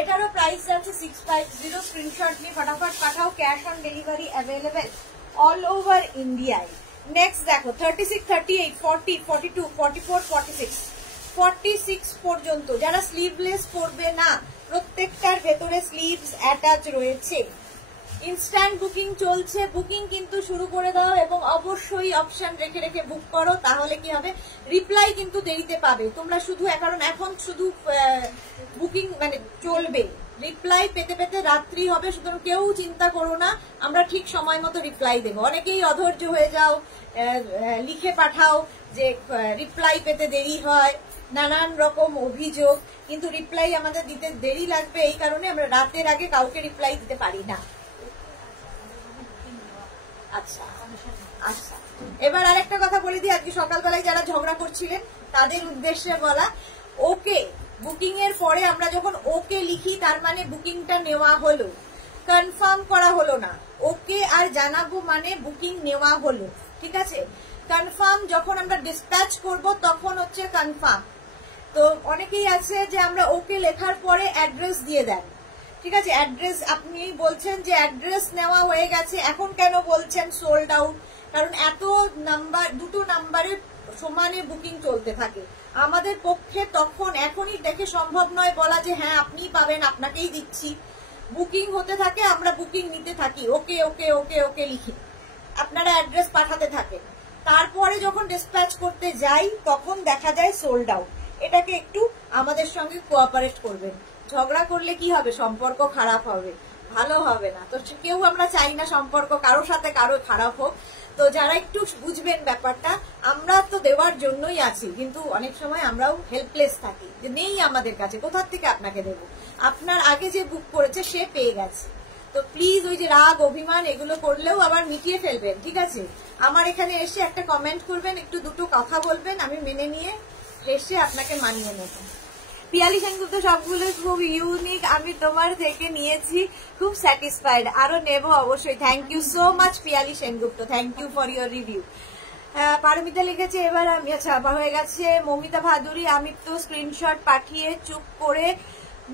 এটারও প্রাইস যাচ্ছে 650। স্ক্রিনশট নিয়ে ফটাফট পাঠাও, cash on delivery available all over ইন্ডিয়ায়। নেক্সট দেখো 36, 38, 40, 42, 44, 46 46 পর্যন্ত যারা স্লিভলেস পরবে না, প্রত্যেকটার ভেতরে স্লিভস অ্যাটাচ রয়েছে। ইনস্ট্যান্ট বুকিং চলছে, বুকিং কিন্তু শুরু করে দাও এবং অবশ্যই অপশন রেখে রেখে বুক করো, তাহলে কি হবে রিপ্লাই কিন্তু দেরিতে পাবে তোমরা। শুধু কারণ এখন শুধু বুকিং মানে চলবে, রিপ্লাই পেতে পেতে রাত্রি হবে, সুতরাং কেউ চিন্তা করো না, আমরা ঠিক সময় মতো রিপ্লাই দেবো। অনেকেই অধৈর্য হয়ে যাও, লিখে পাঠাও যে রিপ্লাই পেতে দেরি হয়, নানান রকম অভিযোগ, কিন্তু রিপ্লাই আমাদের দিতে দেরি লাগবে, এই কারণে আমরা রাতের আগে কাউকে রিপ্লাই দিতে পারি না। আচ্ছা আচ্ছা, এবার আরেকটা কথা বলে দিই, আজকে সকালবেলায় যারা ঝগড়া করছিলেন তাদের উদ্দেশ্যে বলা, ওকে বুকিং এর পরে আমরা যখন ওকে লিখি তার মানে বুকিংটা নেওয়া হলো, কনফার্ম করা হলো না। ওকে আর জানাবো মানে বুকিং নেওয়া হলো, ঠিক আছে। কনফার্ম যখন আমরা ডিসপ্যাচ করব তখন হচ্ছে কনফার্ম। তো অনেকেই আছে যে আমরা ওকে লেখার পরে অ্যাড্রেস দিয়ে দেন, ঠিক আছে। অ্যাড্রেস আপনি বলছেন যে অ্যাড্রেস নেওয়া হয়ে গেছে, এখন কেন বলছেন সোল্ড আউট? কারণ এত নাম্বার, দুটো নাম্বারে সমানে বুকিং চলতে থাকে, আমাদের পক্ষে তখন এখনই দেখে সম্ভব নয় বলা যে হ্যাঁ আপনিই পাবেন, আপনাকেই দিচ্ছি। বুকিং হতে থাকে, আমরা বুকিং নিতে থাকি, ওকে ওকে ওকে ওকে লিখে আপনারা অ্যাড্রেস পাঠাতে থাকেন। তারপরে যখন ডিসপ্যাচ করতে যাই তখন দেখা যায় সোল্ড আউট। এটাকে একটু আমাদের সঙ্গে কোঅপারেট করবেন। ঝগড়া করলে কি হবে, সম্পর্ক খারাপ হবে, ভালো হবে না। তো কেউ আমরা চাই না সম্পর্ক কারোর সাথে কারো খারাপ হোক। তো যারা একটু বুঝবেন ব্যাপারটা, আমরা তো দেওয়ার জন্যই আছি, কিন্তু অনেক সময় আমরাও হেল্পলেস থাকি যে নেই আমাদের কাছে, কোথার থেকে আপনাকে দেবো, আপনার আগে যে বুক করেছে সে পেয়ে গেছে। তো প্লিজ ওই যে রাগ অভিমান এগুলো করলেও আবার মিটিয়ে ফেলবেন, ঠিক আছে। আমার এখানে এসে একটা কমেন্ট করবেন, একটু দুটো কথা বলবেন, আমি মেনে নিয়ে এসে আপনাকে মানিয়ে নেব। পিয়ালি সেনগুপ্ত, সবগুলো খুব ইউনিক, আমি তোমার থেকে নিয়েছি, খুব স্যাটিসফাইড, আরো নেব অবশ্যই। Thank you so much Piyali Sengupta, thank you for your review. Paramita লিখেছে এবার আমি, আচ্ছা হয়ে গেছে। মমিতা ভাদুরী, আমি তো স্ক্রিনশট পাঠিয়ে চুপ করে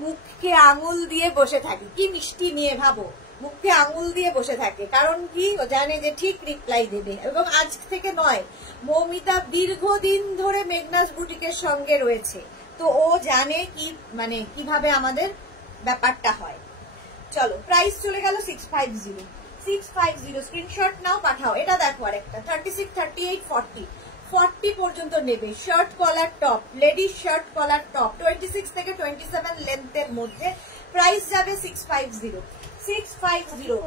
মুখে আঙুল দিয়ে বসে থাকি। কি মিষ্টি নিয়ে ভাবো, মুখে আঙুল দিয়ে বসে থাকে, কারণ কি ও জানে যে ঠিক রিপ্লাই দেবে। এবং আজ থেকে নয়, মৌমিতা দীর্ঘদিন ধরে মেঘনাস বুটিকের সঙ্গে রয়েছে, তো ও জানে কি মানে কিভাবে আমাদের ব্যাপারটা হয়। চলো, প্রাইস চলে গেল 650। 650 স্ক্রিনশট নাও, পাঠাও। এটা দেখো আরেকটা 36, 38, 40 40 পর্যন্ত নেবে। Shirt collar top, ladies shirt collar top 26 থেকে 27 লেন্থের মধ্যে। প্রাইস যাবে 650। 650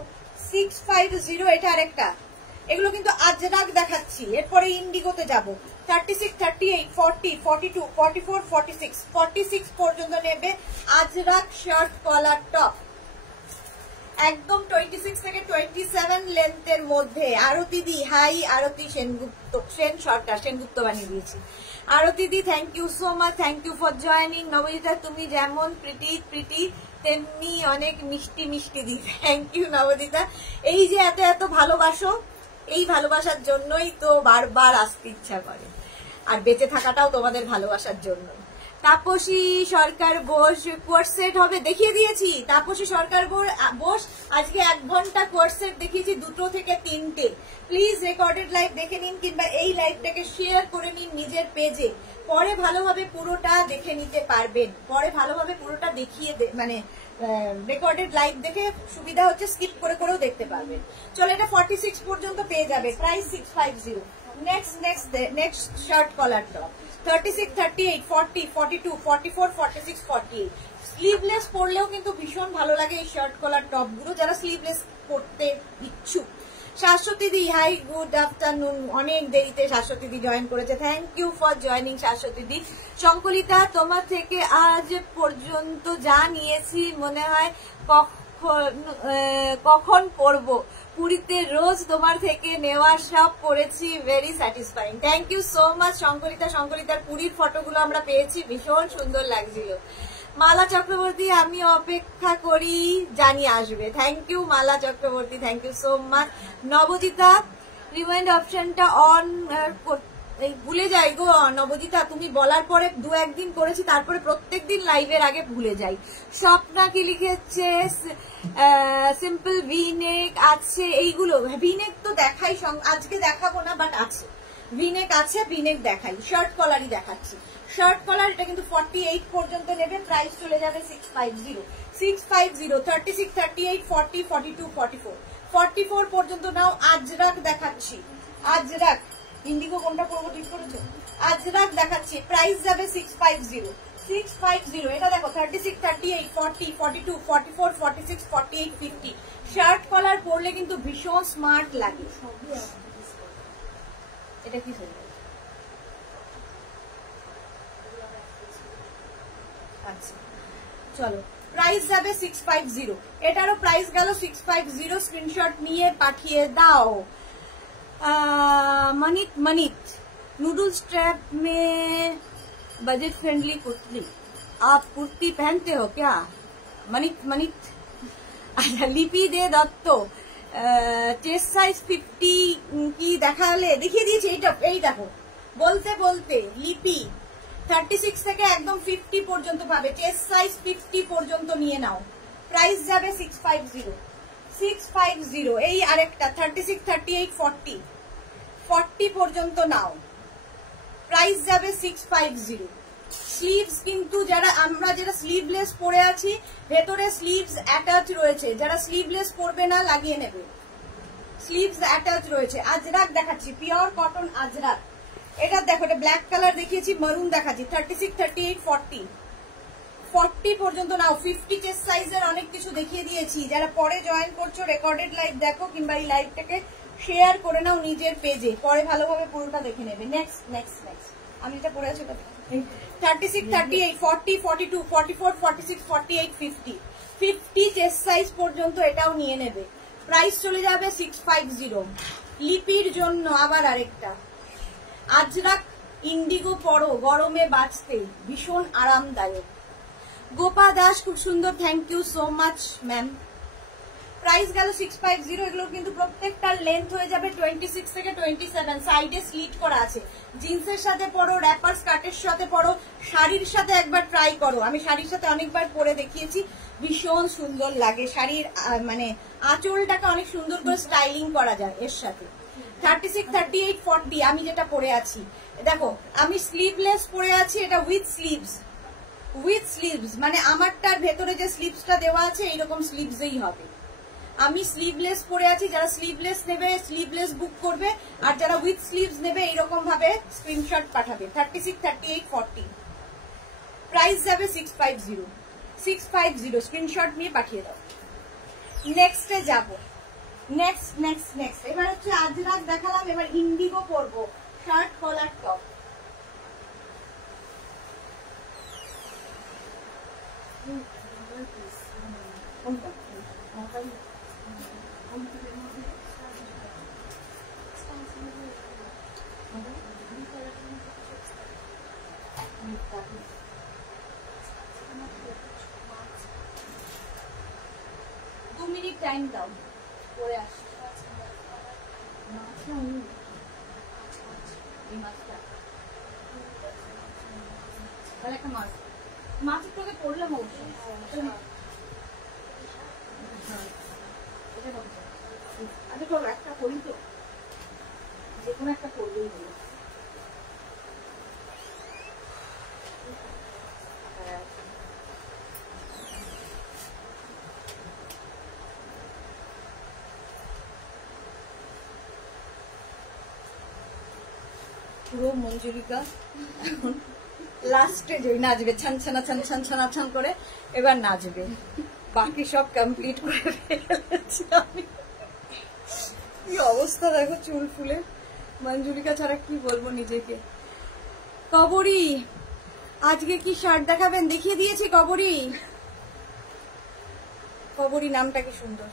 650 এটা আরেকটা। এগুলো কিন্তু আজরাক দেখাচ্ছি, এরপরে ইন্ডিগোতে যাব। 36, 38, 40, 42, 44, 46 46 পর্যন্ত নেবে আজরাক শার্ট কলার টপ, একদম 26 থেকে 27 লেন্থের মধ্যে। আরতি দি, হাই আরতি সেনগুপ্ত, সেন সরকার, সেনগুপ্ত বানিয়ে দিয়েছি। Arati di, thank you so much, thank you for joining. Nabajita, তুমি যেমন প্রিটি তেমনি অনেক মিষ্টি মিষ্টি দি। Thank you নবজিতা। এই যে এত এত ভালোবাসো, এই ভালোবাসার জন্যই তো বারবার আসতে ইচ্ছা করে, আর বেঁচে থাকাটাও তোমাদের ভালোবাসার জন্য। তাপসী সরকার বোস কোয়ার্সেট হবে, দেখিয়ে দিয়েছি। তাপসী সরকার বোস আজকে 1 ঘন্টা কোয়ার্সেট দেখিয়েছি, 2 থেকে 3টে। প্লিজ রেকর্ডেড লাইভ দেখে নিন, কিংবা এই লাইভটাকে শেয়ার করে নিন নিজের পেজে, পরে ভালোভাবে পুরোটা দেখে নিতে পারবেন। পরে ভালোভাবে পুরোটা দেখিয়ে মানে রেকর্ডেড লাইভ দেখে সুবিধা হচ্ছে, স্কিপ করে করেও দেখতে পারবেন। চলো, এটা 46 পর্যন্ত পেয়ে যাবে। Price 650। Next shirt collar top 36, 38, 40, 42, 44, 46, 48 sleeveless পরলেও কিন্তু ভীষণ ভালো লাগে এই শার্ট কলার টপ গুলো, যারা স্লিভলেস পরতে ইচ্ছুক। Shashwati di, hi good afternoon. অনেক দেরিতে শাশ্বতী দি জয়েন করেছে, thank you for joining Shashwati di. Shankalita, তোমার থেকে আজ পর্যন্ত যা নিয়েছি মনে হয় কখন পরবো, পুরীতে রোজ তোমার থেকে নেওয়া সব পড়েছি, very satisfying. Thank you so much Shankarita. শঙ্করিতার পুরীর ফটোগুলো আমরা পেয়েছি, ভীষণ সুন্দর লাগছিল। মালা চক্রবর্তী, আমি অপেক্ষা করি, জানি আসবে। Thank you Mala Chakraborty, thank you so much. Nabajita, remind অপশনটা অন ভুলে যাই গো নবজিতা, তুমি বলার পরে 2-1 দিন করেছি, তারপরে প্রত্যেকদিন লাইভের আগে ভুলে যাই। স্বপ্না কি লিখেছে, সিম্পল ভিনেক আছে, এইগুলো ভিনেক তো দেখাই, আজকে দেখাবো না, বাট আছে ভিনেক, আছে ভিনেক দেখাই। শার্ট কলারই দেখাচ্ছি, শার্ট কলার। এটা কিন্তু 48 পর্যন্ত নেবেন, প্রাইস চলে যাবে 650। 650 36, 38, 40, 42, 44 44 পর্যন্ত নাও। আজরাক দেখাচ্ছি, আজরাক। ইন্ডিগো কোনটা পড়বো ঠিক করেছো? আজরাক দেখাচ্ছি, প্রাইস যাবে 650। 650 এটা দেখো 36, 38, 40, 42, 44, 46, 48, 50 শার্ট কলার পরলে কিন্তু ভীষণ স্মার্ট লাগে। এটা কি আচ্ছা, চলো, প্রাইস যাবে 650। এটারও প্রাইস গেল 650। স্ক্রিনশট নিয়ে পাঠিয়ে দাও। मनित नूडल स्ट्रैप में बजट फ्रेंडली कुर्ती, आप कुर्ती पहनते हो क्या? मनित अच्छा, लिपि दे दत्त, চেস্ট সাইজ 50 কি দেখালে, দেখিয়ে দিয়েছি। এই দেখো, বলতে বলতে লিপি 36 থেকে একদম 50 পর্যন্ত পাবে। চেস্ট সাইজ 50 পর্যন্ত নিয়ে নাও, প্রাইস যাবে 650। 650 এই আরেকটা 36, 38, 40 পর্যন্ত নাও, প্রাইস যাবে 650। স্লিভস কিন্তু আমরা যারা স্লিভলেস পরে আছি, ভেতরে স্লিভস অ্যাটাচ রয়েছে, যারা স্লিভলেস পরবে না লাগিয়ে নেবে, স্লিভস অ্যাটাচ রয়েছে। আজরাক দেখাচ্ছি, পিওর কটন আজরাক। এটা দেখো, এটা ব্ল্যাক কালার দেখিয়েছি, মারুন দেখাচ্ছি। 36, 38, 40 পর্যন্ত নাও। 50 চেস্ট সাইজের অনেক কিছু দেখিয়ে দিয়েছি। যারা পরে জয়েন করছো, রেকর্ডেড লাইভ দেখো, কিংবা এই লাইভটাকে শেয়ার করে নাও নিজের পেজে, পরে ভালোভাবে পুরোটা দেখে নেবে। নেক্সট আমি এটা পড়ে আছি 36, 38, 40, 42, 44, 46, 48, 50 চেস্ট সাইজ পর্যন্ত এটাও নিয়ে নেবে। প্রাইস চলে যাবে 650। লিপির জন্য আবার আরেকটা আজরাক ইন্ডিগো পরো, গরমে বাঁচতে ভীষণ আরামদায়ক। গোপা দাস, খুব সুন্দর, thank you so much ma'am. Price গেল 650। এগুলো কিন্তু প্রত্যেকটার লেন্থ হয়ে যাবে 26 থেকে 27। সাইডে স্লিট করা আছে। জিন্সের সাথে পরো, র্যাপার স্কার্টের সাথে পরো, শাড়ির সাথে একবার ট্রাই করো। আমি শাড়ির সাথে অনেকবার পরে দেখিয়েছি, ভীষণ সুন্দর লাগে। শাড়ির মানে আঁচলটাকে অনেক সুন্দর করে স্টাইলিং করা যায় এর সাথে। 36, 38, 40 আমি যেটা পরে আছি, দেখো আমি স্লিভলেস পরে আছি, এটা উইথ স্লিভস মানে আমারটার ভেতরে যে স্লিভসটা দেওয়া আছে এইরকম স্লিভসই হবে। আমি স্লিভলেস পরে আছি, যারা স্লিভলেস নেবে স্লিভলেস বুক করবে, আর যারা উইথ স্লিভস নেবে এইরকম ভাবে স্ক্রিনশট পাঠাবে। 36, 38, 40 প্রাইস যাবে 650 স্ক্রিনশট নিয়ে পাঠিয়ে দাও। নেক্সটে যাব। নেক্সট এবার হচ্ছে আজরাক দেখালাম, এবার ইন্ডিগো পরবো। শার্ট কলার টপ, দু মিনিট টাইম দাও, পরে আসি। তাহলে একটা মাছের তোকে পড়লাম অবশ্যই। আচ্ছা চলো একটা করি, তো যে কোনো একটা করলেই হলো। পুরো মঞ্জুরিকা লাস্টে যে নাচবে, ছান করে এবার নাচবে। বাকি সব কমপ্লিট করে ফেলেছি আমি। কি অবস্থা দেখো চুল ফুলে, মঞ্জুরিকা ছাড়া কি বলবো নিজেকে। কবরী আজকে কি শার্ট দেখাবেন? দেখিয়ে দিয়েছি কবরী নামটা কি সুন্দর।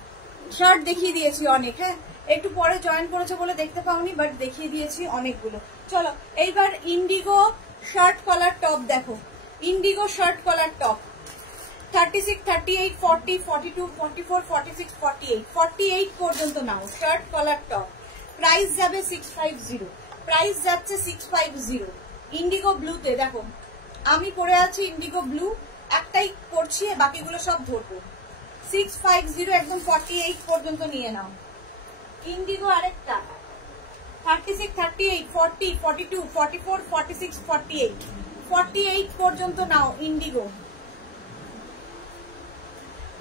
শার্ট দেখিয়ে দিয়েছি অনেক, হ্যাঁ একটু পরে জয়েন করেছে বলে দেখতে পাওনি, বাট দেখিয়ে দিয়েছি অনেকগুলো। চলো এইবার ইন্ডিগো শার্ট কলার টপ দেখো। ইন্ডিগো শার্ট কলার টপ 36, 38, 40, 42, 44, 46, 48 48 পর্যন্ত নাও। শার্ট কলার টপ প্রাইস যাবে 650। প্রাইস যাচ্ছে 650। ইন্ডিগো ব্লুতে দেখো, আমি পরে আছি ইন্ডিগো ব্লু, একটাই করছি, বাকিগুলো সব ধরবো। 650 একদম 48 পর্যন্ত নিয়ে নাও। ইন্ডিগো আরেকটা 36, 38, 40, 42, 44, 46, 48 48 পর্যন্ত নাও ইন্ডিগো।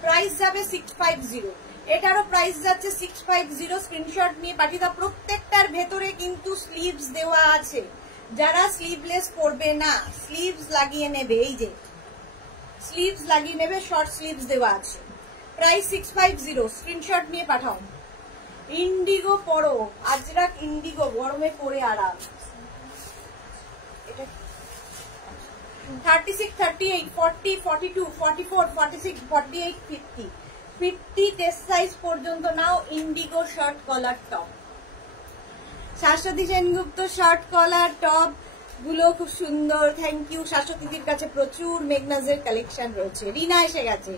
প্রাইস যাবে 650। এটারও প্রাইস যাচ্ছে 650। স্ক্রিনশট নিয়ে পাঠিয়ে দাও। প্রত্যেকটার ভেতরে কিন্তু স্লিভস দেওয়া আছে। যারা স্লিভলেস পরবে না, স্লিভস লাগিয়ে নেবে, এই যে স্লিভস লাগিয়ে নেবে, শর্ট স্লিভস দেওয়া আছে। প্রাইস 650। স্ক্রিনশট নিয়ে পাঠাও। ইন্ডিগো পরো, আজরাক ইন্ডিগো, গরমে পরে আরাম। এটা 36, 38, 40, 42, 44, 46, 48, 50 50 টেস্ট সাইজ পর্যন্ত নাও। Indigo shirt collar top, Shashwati Sengupta shirt collar top গুলো খুব সুন্দর। Thank you. শাশ্বতীদির কাছে প্রচুর মেগনাজের কালেকশন রয়েছে। রিনা এসে গেছে,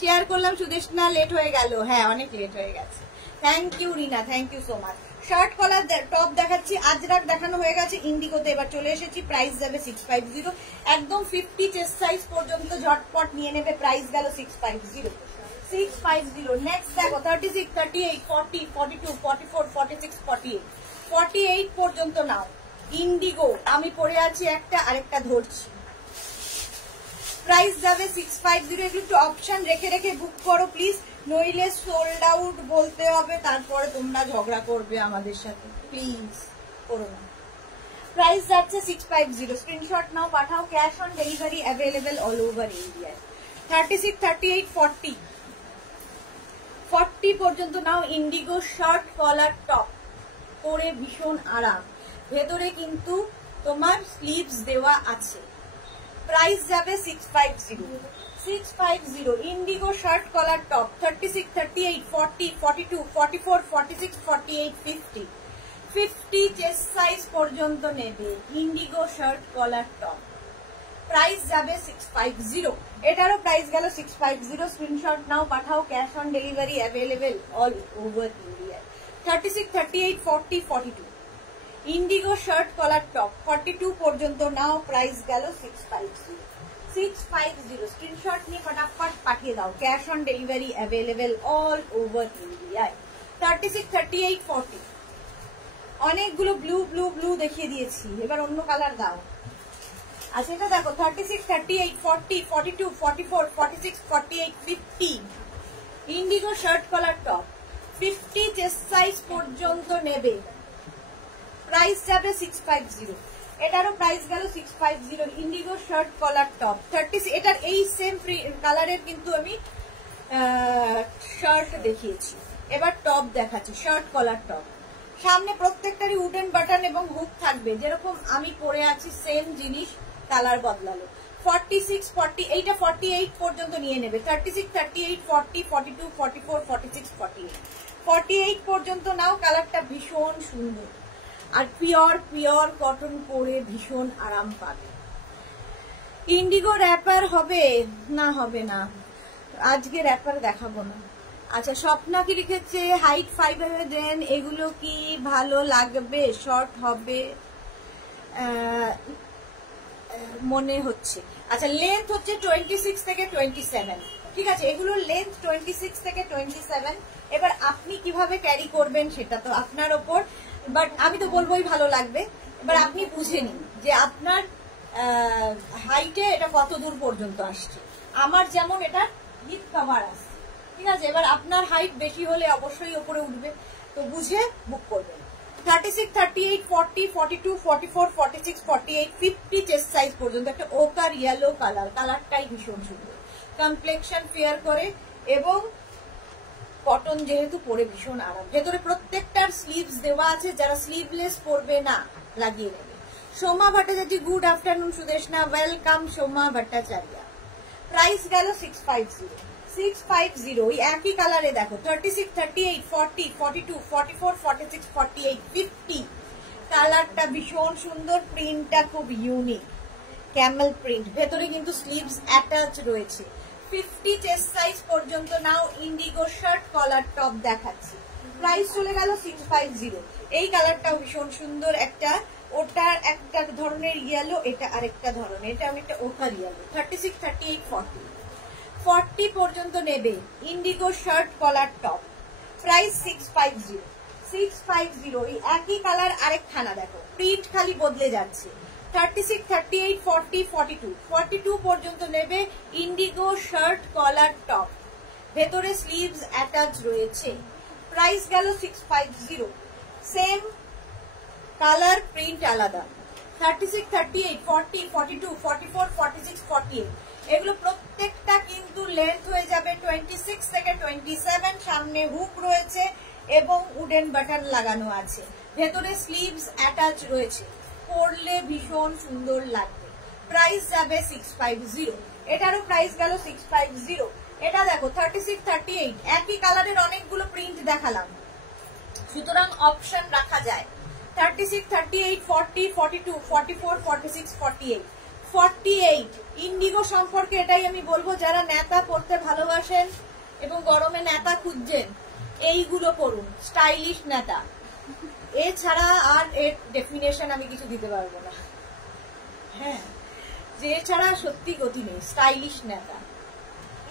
শেয়ার করলাম। সুদেশনা লেট হয়ে গেল, হ্যাঁ অনেক লেট হয়ে গেছে। Thank you Rina, thank you so much. Shirt collar top দেখাচ্ছি, আজরাক দেখানো হয়ে গেছে, ইন্ডিগোতে এবার চলে এসেছি। প্রাইস যাবে 650। একদম 50 চেস্ট সাইজ পর্যন্ত ঝটপট নিয়ে নেবে। প্রাইস গেল 650। 650। নেক্সট দেখো 36, 38, 40, 42, 44, 46, 48 48 পর্যন্ত নাও। ইন্ডিগো আমি পরে আছি একটা, আরেকটা ধরছি। প্রাইস যাবে 650। এগুলো একটু অপশন রেখে রেখে বুক করো প্লিজ, নইলে সোল্ড আউট বলতে হবে, তারপরে তোমরা ঝগড়া করবে আমাদের সাথে। প্লিজ করো না। প্রাইস যাচ্ছে 650। স্ক্রিনশট নাও, পাঠাও। Cash on delivery available all over India. 36, 38, 40 40 পর্যন্ত নাও। ইন্ডিগো শার্ট কলার টপ পরে ভীষণ আরাম, ভেতরে কিন্তু তোমার স্লিভস দেওয়া আছে। প্রাইস যাবে 650। 650 indigo shirt collar top 36, 38, 40, 42, 44, 46, 48, 50 50 chest size পর্যন্ত নেবে। Indigo shirt collar top price যাবে 650। এটারও প্রাইস গেল 650। স্ক্রিনশট নাও, পাঠাও, cash on delivery available all over India. 36, 38, 40, 42 indigo shirt collar top 42 পর্যন্ত নাও, প্রাইস গেল 650। 650 স্ক্রিনশট নিয়ে ফটাফট পাঠিয়ে দাও, cash on delivery available all over ইন্ডিয়ায়। 36, 38, 40 অনেকগুলো ব্লু ব্লু ব্লু দেখিয়ে দিয়েছি, এবার অন্য কালার দাও। আচ্ছা এটা দেখো 36, 38, 40, 42, 44, 46, 48, 50 indigo shirt collar top 50 chest size পর্যন্ত নেবে, প্রাইস যাবে 650। এটারও প্রাইস গেল 650। Indigo shirt collar top 30। এটার এই সেম কালারের কিন্তু আমি শার্ট দেখিয়েছি, এবার টপ দেখাচ্ছি, শার্ট কলার টপ। সামনে প্রত্যেকটারই উডেন বাটন এবং হুক থাকবে, যেরকম আমি পরে আছি সেম জিনিস, কালার বদলালো। 46, 40 এইটা 48 পর্যন্ত নিয়ে নেবে। 36, 38, 40, 42, 44, 46, 48 48 পর্যন্ত নাও। কালারটা ভীষণ সুন্দর আর পিওর পিওর কটন পরে ভীষণ আরাম পাবে। ইন্ডিগো র্যাপার হবে না? হবে না, আজকে র্যাপার দেখাবো না। আচ্ছা স্বপ্না কি লিখেছে, হাইট 5 দেন, এগুলো কি ভালো লাগবে? শর্ট হবে মনে হচ্ছে। আচ্ছা লেন্থ হচ্ছে 26 থেকে 27, ঠিক আছে, এগুলো লেন্থ 26 থেকে 27। এবার আপনি কিভাবে ক্যারি করবেন সেটা তো আপনার ওপর, বাট আমি তো বলবোই ভালো লাগবে। এবার আপনি বুঝে নিন যে আপনার হাইটে এটা কত দূর পর্যন্ত আসছে। আমার যেমন এটা হিপ কভার আসছে, ঠিক আছে, এবার আপনার হাইট বেশি হলে অবশ্যই ওপরে উঠবে, তো বুঝে বুক করবেন। 36, 38, 40, 42, 44, 46, 48, 50 চেস্ট সাইজ পর্যন্ত। একটা ওকার ইয়েলো কালার, কালারটাই ভীষণ সুন্দর, কমপ্লেক্সন ফেয়ার করে এবং কটন যেহেতু পরে ভীষণ আরাম। ভেতরে প্রত্যেকটার স্লিভস দেওয়া আছে, যারা স্লিভলেস পরবে না লাগিয়ে নেবে। Soma Bhattacharya good afternoon. Sudeshna welcome Soma Bhattacharya. Price গেল 650। 650 ওই একই কালারে দেখো 36, 38, 40, 42, 44, 46, 48, 50 কালারটা ভীষণ সুন্দর, প্রিন্টটা খুব ইউনিক, ক্যামেল প্রিন্ট, ভেতরে কিন্তু স্লিভস অ্যাটাচ রয়েছে। 50 চেস্ট সাইজ পর্যন্ত নাও। ইন্ডিগো শার্ট কলার টপ দেখাচ্ছি, প্রাইস চলে গেল 650। এই কালারটাও ভীষণ সুন্দর, একটা ওটার একটা ধরনের ইয়েলো, এটা আরেকটা ধরনের, এটা অনেকটা ওকার ইয়েলো। 36, 38, 40 40 পর্যন্ত নেবে। Indigo shirt collar top, price 650। 650 এই একই কালার আরেকখানা দেখো, প্রিন্ট খালি বদলে যাচ্ছে। 36, 38, 40, 42 42 পর্যন্ত নেবে। ইন্ডিগো শার্ট কলার টপ, ভেতরে স্লিভস অ্যাটাচ রয়েছে, প্রাইস গেল 650। সেম কালার, প্রিন্ট আলাদা। 36, 38, 40, 42, 44, 46, 48 এগুলো প্রত্যেকটা কিন্তু লেন্থ হয়ে যাবে 26 থেকে 27। সামনে হুক রয়েছে এবং উডেন বাটন লাগানো আছে, ভেতরে স্লিভস অ্যাটাচ রয়েছে, পরলে ভীষণ সুন্দর লাগবে। প্রাইস যাবে 650। এটারও প্রাইস গেল 650। এটা দেখো 36, 38 একই কালারের অনেকগুলো প্রিন্ট দেখালাম, সুতরাং অপশন রাখা যায়। 36, 38, 40, 42, 44, 46, 48 48 ইন্ডিগো সম্পর্কে এটাই আমি বলবো, যারা নেতা পরতে ভালোবাসেন এবং গরমে নেতা খুঁজছেন এইগুলো পরুন, স্টাইলিশ নেতা। এছাড়া আর এর ডেফিনেশন আমি কিছু দিতে পারবো না, হ্যাঁ, যে এছাড়া সত্যি গতি নেই, স্টাইলিশ নেতা।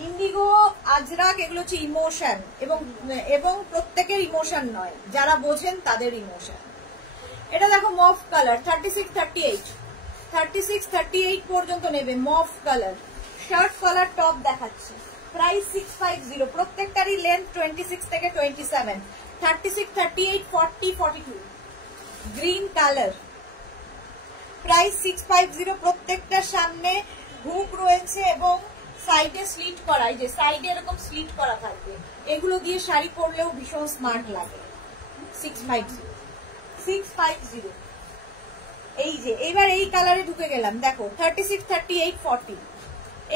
ইন্ডিগো, আজরাক এগুলো হচ্ছে ইমোশন, এবং প্রত্যেকের ইমোশন নয়, যারা বোঝেন তাদের ইমোশন। এটা দেখো মফ কালার 36, 38 36, 38 পর্যন্ত নেবে। Mauve colour shirt collar top দেখাচ্ছি, প্রাইস 650। প্রত্যেকটারই লেন্থ 26 থেকে 27। 36, 38, 40, 42 গ্রিন কালার, প্রাইস 650। প্রত্যেকটার সামনে হুক রয়েছে এবং সাইডে স্লিট করা, এই যে সাইডে এরকম স্লিট করা থাকবে, এগুলো দিয়ে শাড়ি পরলেও ভীষণ স্মার্ট লাগে। 650 650। এই যে এবার এই কালারে ঢুকে গেলাম, দেখো 36, 38, 40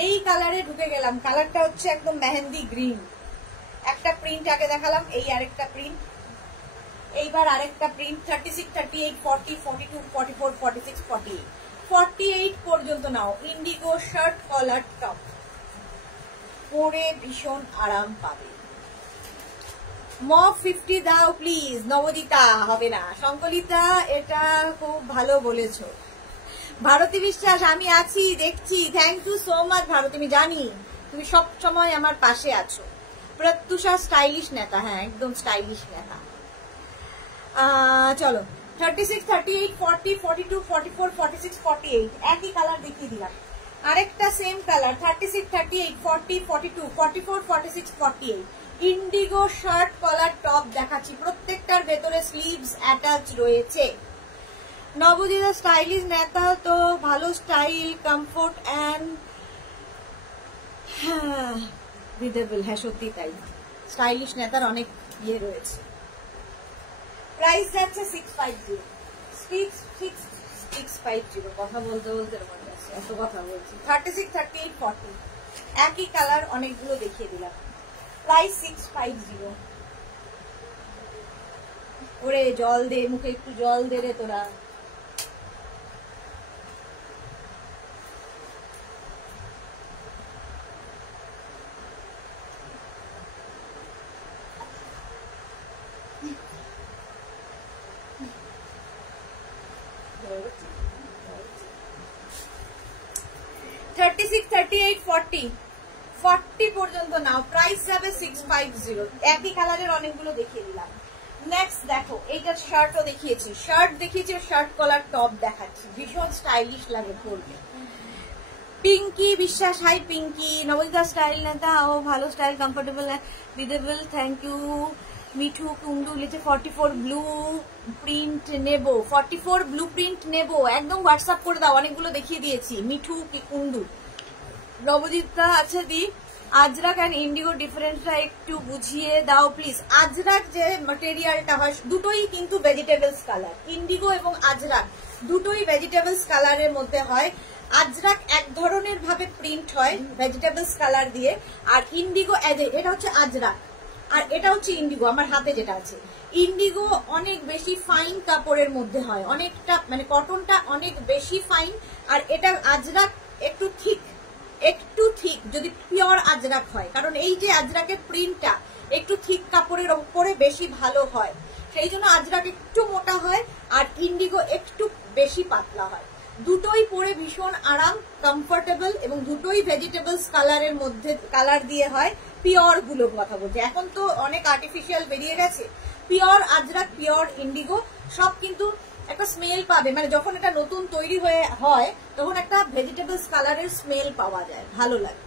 এই কালারে ঢুকে গেলাম। কালারটা হচ্ছে একদম মেহেন্দি গ্রিন। একটা প্রিন্ট আগে দেখালাম, এই আরেকটা প্রিন্ট, এইবার আরেকটা প্রিন্ট। 36, 38, 40, 42, 44, 46, 48 48 পর্যন্ত নাও। ইন্ডিগো শার্ট কলার টপ, পরে ভীষণ আরাম পাবে। মফ 50 দাও প্লিজ। নবদিতা হবে না, সংকলিতা এটা খুব ভালো বলেছো। ভারতী বিশ্বাস আমি আছি, দেখছি। Thank you so much Bharati, আমি জানি তুমি সব সময় আমার পাশে আছো। প্রত্যুষা স্টাইলিশ নেতা, হ্যাঁ একদম স্টাইলিশ নেতা। চলো 36, 38, 40, 42, 44, 46, 48 একই কালার দেখিয়ে দিলাম। আরেকটা same colour 36, 38, 40, 42, 44, 46, 48 indigo shirt collar top দেখাচ্ছি। প্রত্যেকটার ভেতরে স্লিভস অ্যাটাচ রয়েছে। নবদিতা স্টাইলিশ নেতা তো ভালো, স্টাইল কমফোর্ট অ্যান্ড ব্রিদেবল। হ্যাঁ সত্যি তাই, স্টাইলিশ নেতার অনেক ইয়ে রয়েছে। প্রাইস যাচ্ছে 650, 650। কথা বলতে বলতে এত কথা বলছি। 36, 38, 40 একই কালার অনেকগুলো দেখিয়ে দিলাম। প্রাইস 650। ওরে জল দে, মুখে একটু জল দে রে তোরা। পর্যন্ত নাও। প্রাইস যাবে 650। একই কালারের অনেকগুলো দেখিয়ে দিলাম। নেক্সট দেখো, এইটার শার্টও দেখিয়েছি, শার্ট কলার টপ দেখাচ্ছি। ভীষণ স্টাইলিশ লাগে পরবে। পিঙ্কি বিশ্বাস, হাই পিঙ্কি। নবদিতা স্টাইল নেতা ও ভালো, style comfortable breathable. Thank you. Mithu Kundu লিখে 44 ব্লু প্রিন্ট নেব। 44 ব্লু প্রিন্ট নেব, একদম হোয়াটসঅ্যাপ করে দাও। অনেকগুলো দেখিয়ে দিয়েছি। মিঠু কুন্ডু। নবদিতা আচ্ছা দি, আজরাক অ্যান্ড ইন্ডিগো ডিফারেন্সটা একটু বুঝিয়ে দাও প্লিজ। আজরাক যে ম্যাটেরিয়ালটা হয় দুটোই কিন্তু ভেজিটেবলস কালার। ইন্ডিগো এবং আজরাক দুটোই ভেজিটেবলস কালারের মধ্যে হয়। আজরাক এক ধরনের ভাবে প্রিন্ট হয় ভেজিটেবলস কালার দিয়ে, আর ইন্ডিগো এটা হচ্ছে আজরাক আর এটা হচ্ছে ইন্ডিগো। আমার হাতে যেটা আছে ইন্ডিগো অনেক বেশি ফাইন কাপড়ের মধ্যে হয়, অনেকটা মানে কটনটা অনেক বেশি ফাইন, আর এটা আজরাক একটু ঠিক যদি পিওর আজরাক হয়, কারণ এই যে আজরাকের প্রিন্টটা একটু ঠিক কাপড়ের উপরে বেশি ভালো হয়, সেই জন্য আজরাক একটু মোটা হয় আর ইন্ডিগো একটু বেশি পাতলা হয়। দুটোই পরে ভীষণ আরাম, কমফোর্টেবল, এবং দুটোই ভেজিটেবলস কালারের মধ্যে কালার দিয়ে হয়। পিওর গুলোর কথা বলছি, এখন তো অনেক আর্টিফিশিয়াল বেরিয়ে গেছে। পিওর আজরাক, পিওর ইন্ডিগো সব কিন্তু একটা স্মেল পাবে, মানে যখন এটা নতুন তৈরি হয় তখন একটা ভেজিটেবলস কালারের স্মেল পাওয়া যায়, ভালো লাগে।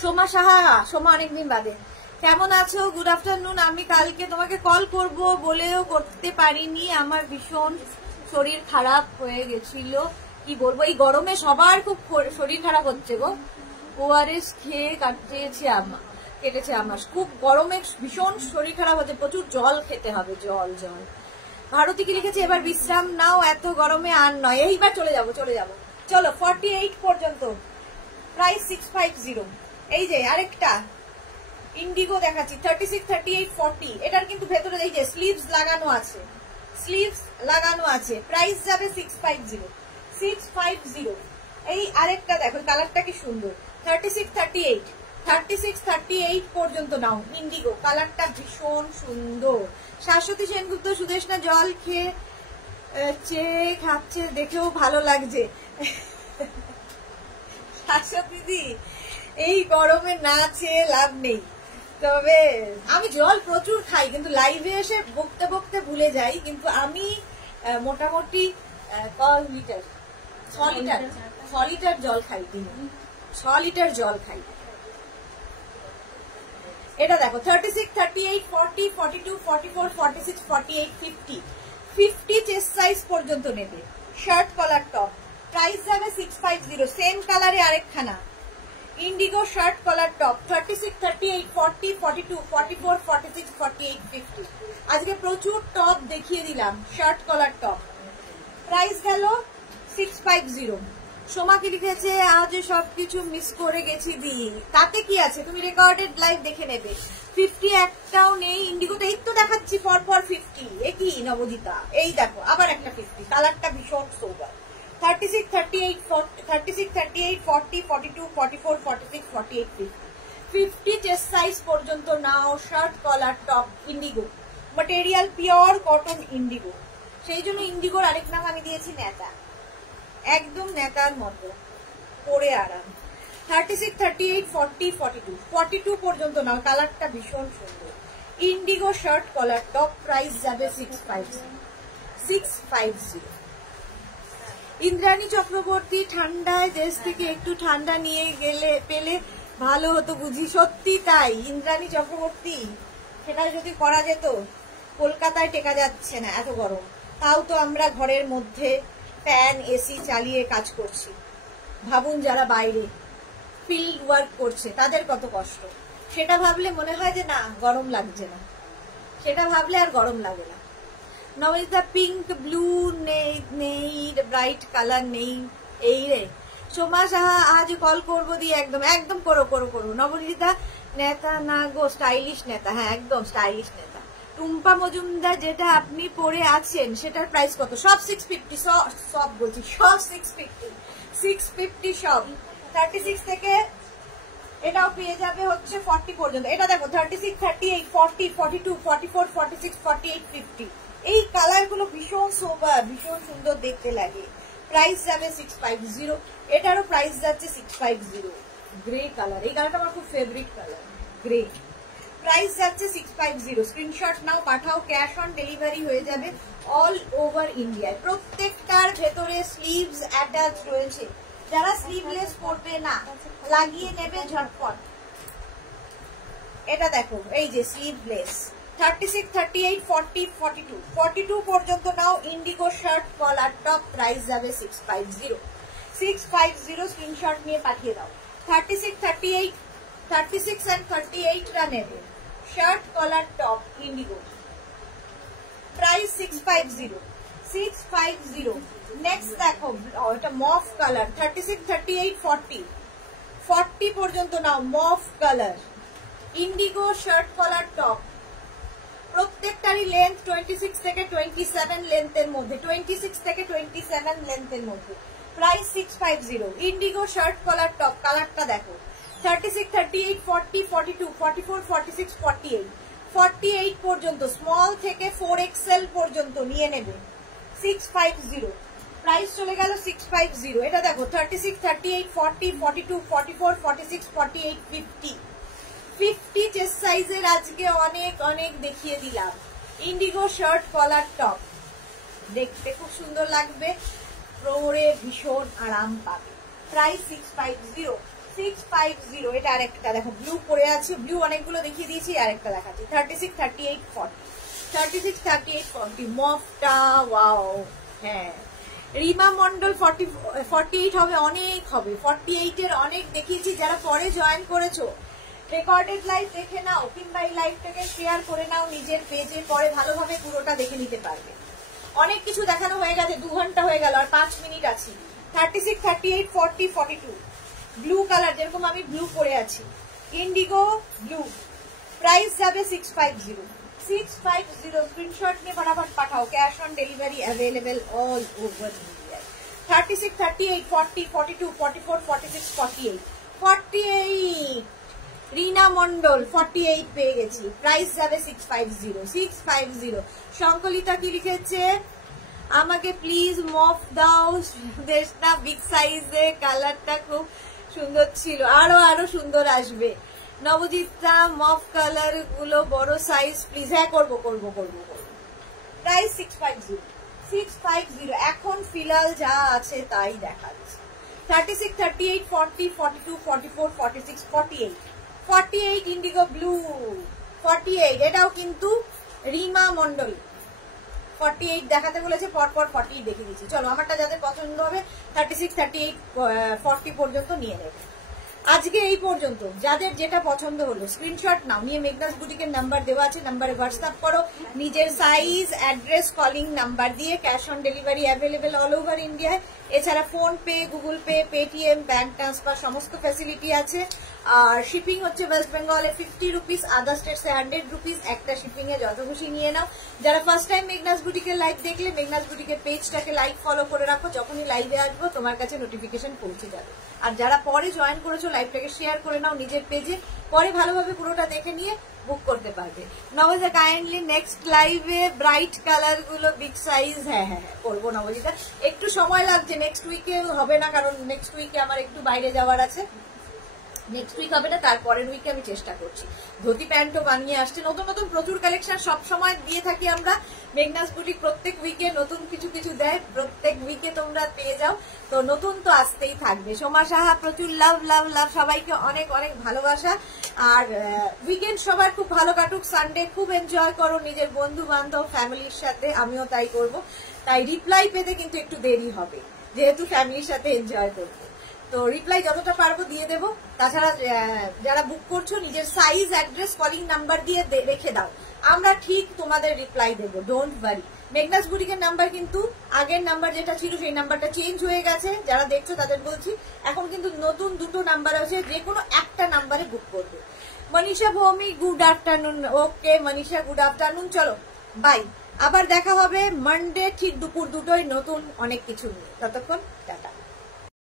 সোমা সাহা, সোমা অনেকদিন বাদে, কেমন আছো? Good afternoon. আমি কালকে তোমাকে কল করব বলেও করতে পারিনি, আমার ভীষণ শরীর খারাপ হয়ে গেছিল। কি বলবো, এই গরমে সবার খুব শরীর খারাপ হচ্ছে গো। ওআরএস খেয়ে কেটেছে আমার। খুব গরমে ভীষণ শরীর খারাপ হচ্ছে, প্রচুর জল খেতে হবে, জল। ভারতী কি লিখেছে, এবার বিশ্রাম নাও, এত গরমে আর নয়। এইবার চলে যাব। চলো 48 পর্যন্ত। প্রাইস 650। এই যে আরেকটা ইন্ডিগো দেখাচ্ছি 36, 38, 40। এটার কিন্তু ভেতরে এই যে স্লিভস লাগানো আছে। প্রাইস যাবে 650। এই আরেকটা দেখো, কালারটা কি সুন্দর। 36, 38 পর্যন্ত নাও। ইন্ডিগো কালারটা ভীষণ সুন্দর। শাশ্বতী সেনগুপ্ত, সুদেশনা জল খেয়ে খাচ্ছে, দেখেও ভালো লাগছে। শাশ্বতী দি, এই গরমে না খেয়ে লাভ নেই। তবে আমি জল প্রচুর খাই, কিন্তু লাইভে এসে বকতে ভুলে যাই। কিন্তু আমি মোটামুটি 6 লিটার জল খাই দিনে, 6 লিটার জল খাই। এটা দেখো 36, 38, 40, 42, 44, 46, 48, 50 চেস্ট সাইজ পর্যন্ত নেবে। শার্ট কলার টপ, প্রাইস যাবে 650। সেম কালারে আরেকখানা ইন্ডিগো শার্ট কলার টপ 36, 38, 40, 42, 44, 46, 48, 50। আজকে প্রচুর টপ দেখিয়ে দিলাম, শার্ট কলার টপ। প্রাইস গেল 650। সোমা কি লিখেছে, আজ সবকিছু মিস করে গেছি দি। তাতে কি আছে, তুমি রেকর্ডেড লাইভ দেখে নেবে। 50 একটাও নেই ইন্ডিগোতে, এই তো দেখাচ্ছি পরপর 50। একই নবদিতা, এই দেখো আবার একটা 50, কালারটা ভীষণ সোবার। 36, 38, 40, 36, 38, 40, 42, 44, 46, 48, 50. 50 চেস্ট সাইজ পর্যন্ত নাও। Shirt, collar, top, indigo material, pure cotton indigo. সেই জন্য ইন্ডিগোর আরেক নাম আমি দিয়েছি নেতা। একদম নেতার মতো, পরে আরাম। 36, 38, 40, 42, 42 পর্যন্ত নাও। কালারটা ভীষণ সুন্দর। Indigo shirt, collar, top, price যাবে 650। ইন্দ্রাণী চক্রবর্তী, ঠান্ডায় দেশ থেকে একটু ঠান্ডা নিয়ে গেলে পেলে ভালো হতো বুঝি। সত্যি তাই ইন্দ্রাণী চক্রবর্তী, সেটা যদি করা যেত। কলকাতায় টেকা যাচ্ছে না, এত গরম। তাও তো আমরা ঘরের মধ্যে ফ্যান এসি চালিয়ে কাজ করছি। ভাবুন যারা বাইরে ফিল্ড ওয়ার্ক করছে তাদের কত কষ্ট। সেটা ভাবলে মনে হয় যে না গরম লাগছে না, সেটা ভাবলে আর গরম লাগে না। নবনীতা, পিঙ্ক ব্লু নেই, ব্রাইট কালার নেই। এই রে সোমা সাহা, আজ কল করবো দিয়ে একদম একদম করো করো করো। নবনীতা, নেতা না গো, স্টাইলিশ নেতা। হ্যাঁ একদম স্টাইলিশ নেতা। টুম্পা মজুমদার, যেটা আপনি পরে আছেন সেটার প্রাইস কত? সব 650, সব বলছি সব 650, 650 সব। 36 থেকে এটাও পেয়ে যাবে হচ্ছে 40 পর্যন্ত। এটা দেখো 36, 38, 40, 42, 44, 46, 48, 50। এই কালার গুলো ভীষণ সোবার, ভীষণ সুন্দর দেখতে লাগে। প্রাইস যাবে 650। এটারও প্রাইস যাচ্ছে 650। গ্রে কালার, এই কালারটা আমার খুব ফেভারিট কালার, গ্রে। প্রাইস যাচ্ছে 650। স্ক্রিনশট নাও, পাঠাও। ক্যাশ অন ডেলিভারি হয়ে যাবে অল ওভার ইন্ডিয়ায়। প্রত্যেকটার ভেতরে স্লিভস অ্যাটাচ রয়েছে। যারা স্লিভলেস পরবে না, লাগিয়ে নেবে ঝটপট। এটা দেখো, এই যে স্লিভলেস। 36, 38, 40, 42, 42 পর্যন্ত নাও। Indigo shirt, collar, top, price যাবে 650। 650 স্ক্রিনশট নিয়ে পাঠিয়ে দাও। 36, 38, 36 and 38 টা নেবে। Shirt, collar, top, Indigo, price 650। 650। Next দেখো, এটা মফ কালার। 36, 38, 40, 40 পর্যন্ত নাও। মফ colour, Indigo shirt, collar, top. প্রত্যেকটারই length 26 থেকে 27 লেন্থের মধ্যে, 26 থেকে 27 লেন্থের মধ্যে। Price 650। Indigo shirt, collar, top. কালারটা দেখো। 36, 38, 40, 42, 44, 46, 48, 48 পর্যন্ত স্মল থেকে 4XL পর্যন্ত নিয়ে নেবে। 650। প্রাইস চলে গেল 650। এটা দেখো 36, 38, 40, 42, 44, 46, 48, 50। 50 চেস্ট সাইজের আজকে অনেক অনেক দেখিয়ে দিলাম। ইন্ডিগো শার্ট, কলার, টপ, দেখতে খুব সুন্দর লাগবে, পরে ভীষণ আরাম পাবে। প্রাইস 650। 650। এটা আরেকটা দেখো, ব্লু পরে আছে। ব্লু অনেকগুলো দেখিয়ে দিয়েছি, আরেকটা দেখাচ্ছি। 36, 38, 40, 36, 38, 40 মফটা। ওয়াও, হ্যাঁ। রিমা মন্ডল, 48 হবে, অনেক হবে। 48 এর অনেক দেখিয়েছি। যারা পরে জয়েন করেছো, রেকর্ডেড লাইভ দেখে নাও, কিংবা এই লাইভটাকে শেয়ার করে নাও নিজের পেজে, পরে ভালোভাবে পুরোটা দেখে নিতে পারবে। অনেক কিছু দেখানো হয়ে গেছে, 2 ঘন্টা হয়ে গেল, আর 5 মিনিট আছে। 36, 38, 40, 42 ব্লু কালার, যেরকম আমি ব্লু পরে আছি, ইন্ডিগো ব্লু। প্রাইস যাবে 650। 650 স্ক্রিনশট নিয়ে ফটাফট পাঠাও। Cash on delivery available all over India. 36, 38, 40, 42, 44, 46, 48, 48 Rina Mondal 48 পেয়ে গেছি। প্রাইস যাবে 650। 650। সংকলিতা কি লিখেছে? আমাকে প্লিজ মফ দাও, দেশটা বিগ সাইজে, কালারটা খুব সুন্দর ছিল, আরো আরো সুন্দর আসবে। নবজিৎটা, মফ কালার গুলো বড় সাইজ প্লিজ। হ্যাঁ করবো করবো করবো করবো। প্রাইস 650। 650। এখন ফিলহাল যা আছে তাই দেখাচ্ছে। 36, 38, 40, 42, 44, 46, 48, 48 ইন্ডিগো ব্লু। 48 এটাও কিন্তু রিমা মন্ডল 48 দেখাতে বলেছে, পরপর 40 দেখে দিচ্ছি। চলো, আমারটা যাদের পছন্দ হবে 36, 38, 40 পর্যন্ত নিয়ে নেবে। আজকে এই পর্যন্ত। যাদের যেটা পছন্দ হলো স্ক্রিনশট নাও, নিয়ে মেঘনাস বুটিকের নাম্বার দেওয়া আছে, নাম্বারে হোয়াটসঅ্যাপ করো নিজের সাইজ, অ্যাড্রেস, কলিং নাম্বার দিয়ে। Cash on delivery available all over ইন্ডিয়ায়। এছাড়া phone pay, Google pay, Paytm, bank transfer সমস্ত ফ্যাসিলিটি আছে। আর শিপিং হচ্ছে ওয়েস্ট বেঙ্গলে 50 রুপিস, আদার স্টেটসে 100 রুপিস। একটা শিপিং এ যত খুশি নিয়ে নাও। যারা ফার্স্ট টাইম মেঘনাস বুটিকের লাইভ দেখলে, মেঘনাস বুটিকের পেজটাকে লাইক ফলো করে রাখো, যখনই লাইভে আসবো তোমার কাছে নোটিফিকেশন পৌঁছে যাবে। আর যারা পরে জয়েন করেছো লাইভটাকে শেয়ার করে নাও নিজের পেজে, পরে ভালোভাবে পুরোটা দেখে নিয়ে বুক করতে পারবে। নবজিতা কাইন্ডলি নেক্সট লাইভে ব্রাইট কালার গুলো বিগ সাইজ, হ্যাঁ হ্যাঁ হ্যাঁ করবো নবজিতা, একটু সময় লাগছে, নেক্সট উইকে হবে না, কারণ নেক্সট উইকে আমার একটু বাইরে যাওয়ার আছে, নেক্সট উইক হবে না, তারপরের উইকে আমি চেষ্টা করছি। ধুতি প্যান্টও বানিয়ে আসছে, নতুন নতুন প্রচুর কালেকশন সব সময় দিয়ে থাকি আমরা। মেঘনাস বুটিক প্রত্যেক উইকে নতুন কিছু কিছু দেয়, প্রত্যেক উইকে তোমরা পেয়ে যাও, তো নতুন তো আসতেই থাকবে। সোমা সাহা প্রচুর লাভ লাভ লাভ, সবাইকে অনেক অনেক ভালোবাসা। আর উইকেন্ড সবার খুব ভালো কাটুক, সানডে খুব এনজয় করো নিজের বন্ধু বান্ধব ফ্যামিলির সাথে, আমিও তাই করব। তাই রিপ্লাই পেতে কিন্তু একটু দেরি হবে, যেহেতু ফ্যামিলির সাথে এনজয় করবো, তো রিপ্লাই যতটা পারবো দিয়ে দেবো। তাছাড়া যারা বুক করছো নিজের সাইজ, অ্যাড্রেস, কলিং নাম্বার দিয়ে রেখে দাও, আমরা ঠিক তোমাদের রিপ্লাই দেবো, ডোন্ট ওয়ারি। মেঘনাস বুটিকের নাম্বার কিন্তু আগের নাম্বার যেটা ছিল সেই নাম্বারটা চেঞ্জ হয়ে গেছে, যারা দেখছো তাদের বলছি, এখন কিন্তু নতুন দুটো নাম্বার আছে, যে কোনো একটা নাম্বারে বুক করবে। মনীষা ভৌমি গুড আফটারনুন, ওকে মনীষা গুড আফটারনুন, চলো বাই, আবার দেখা হবে মানডে ঠিক দুপুর 2টোয় নতুন অনেক কিছু নিয়ে, ততক্ষণ টাটা।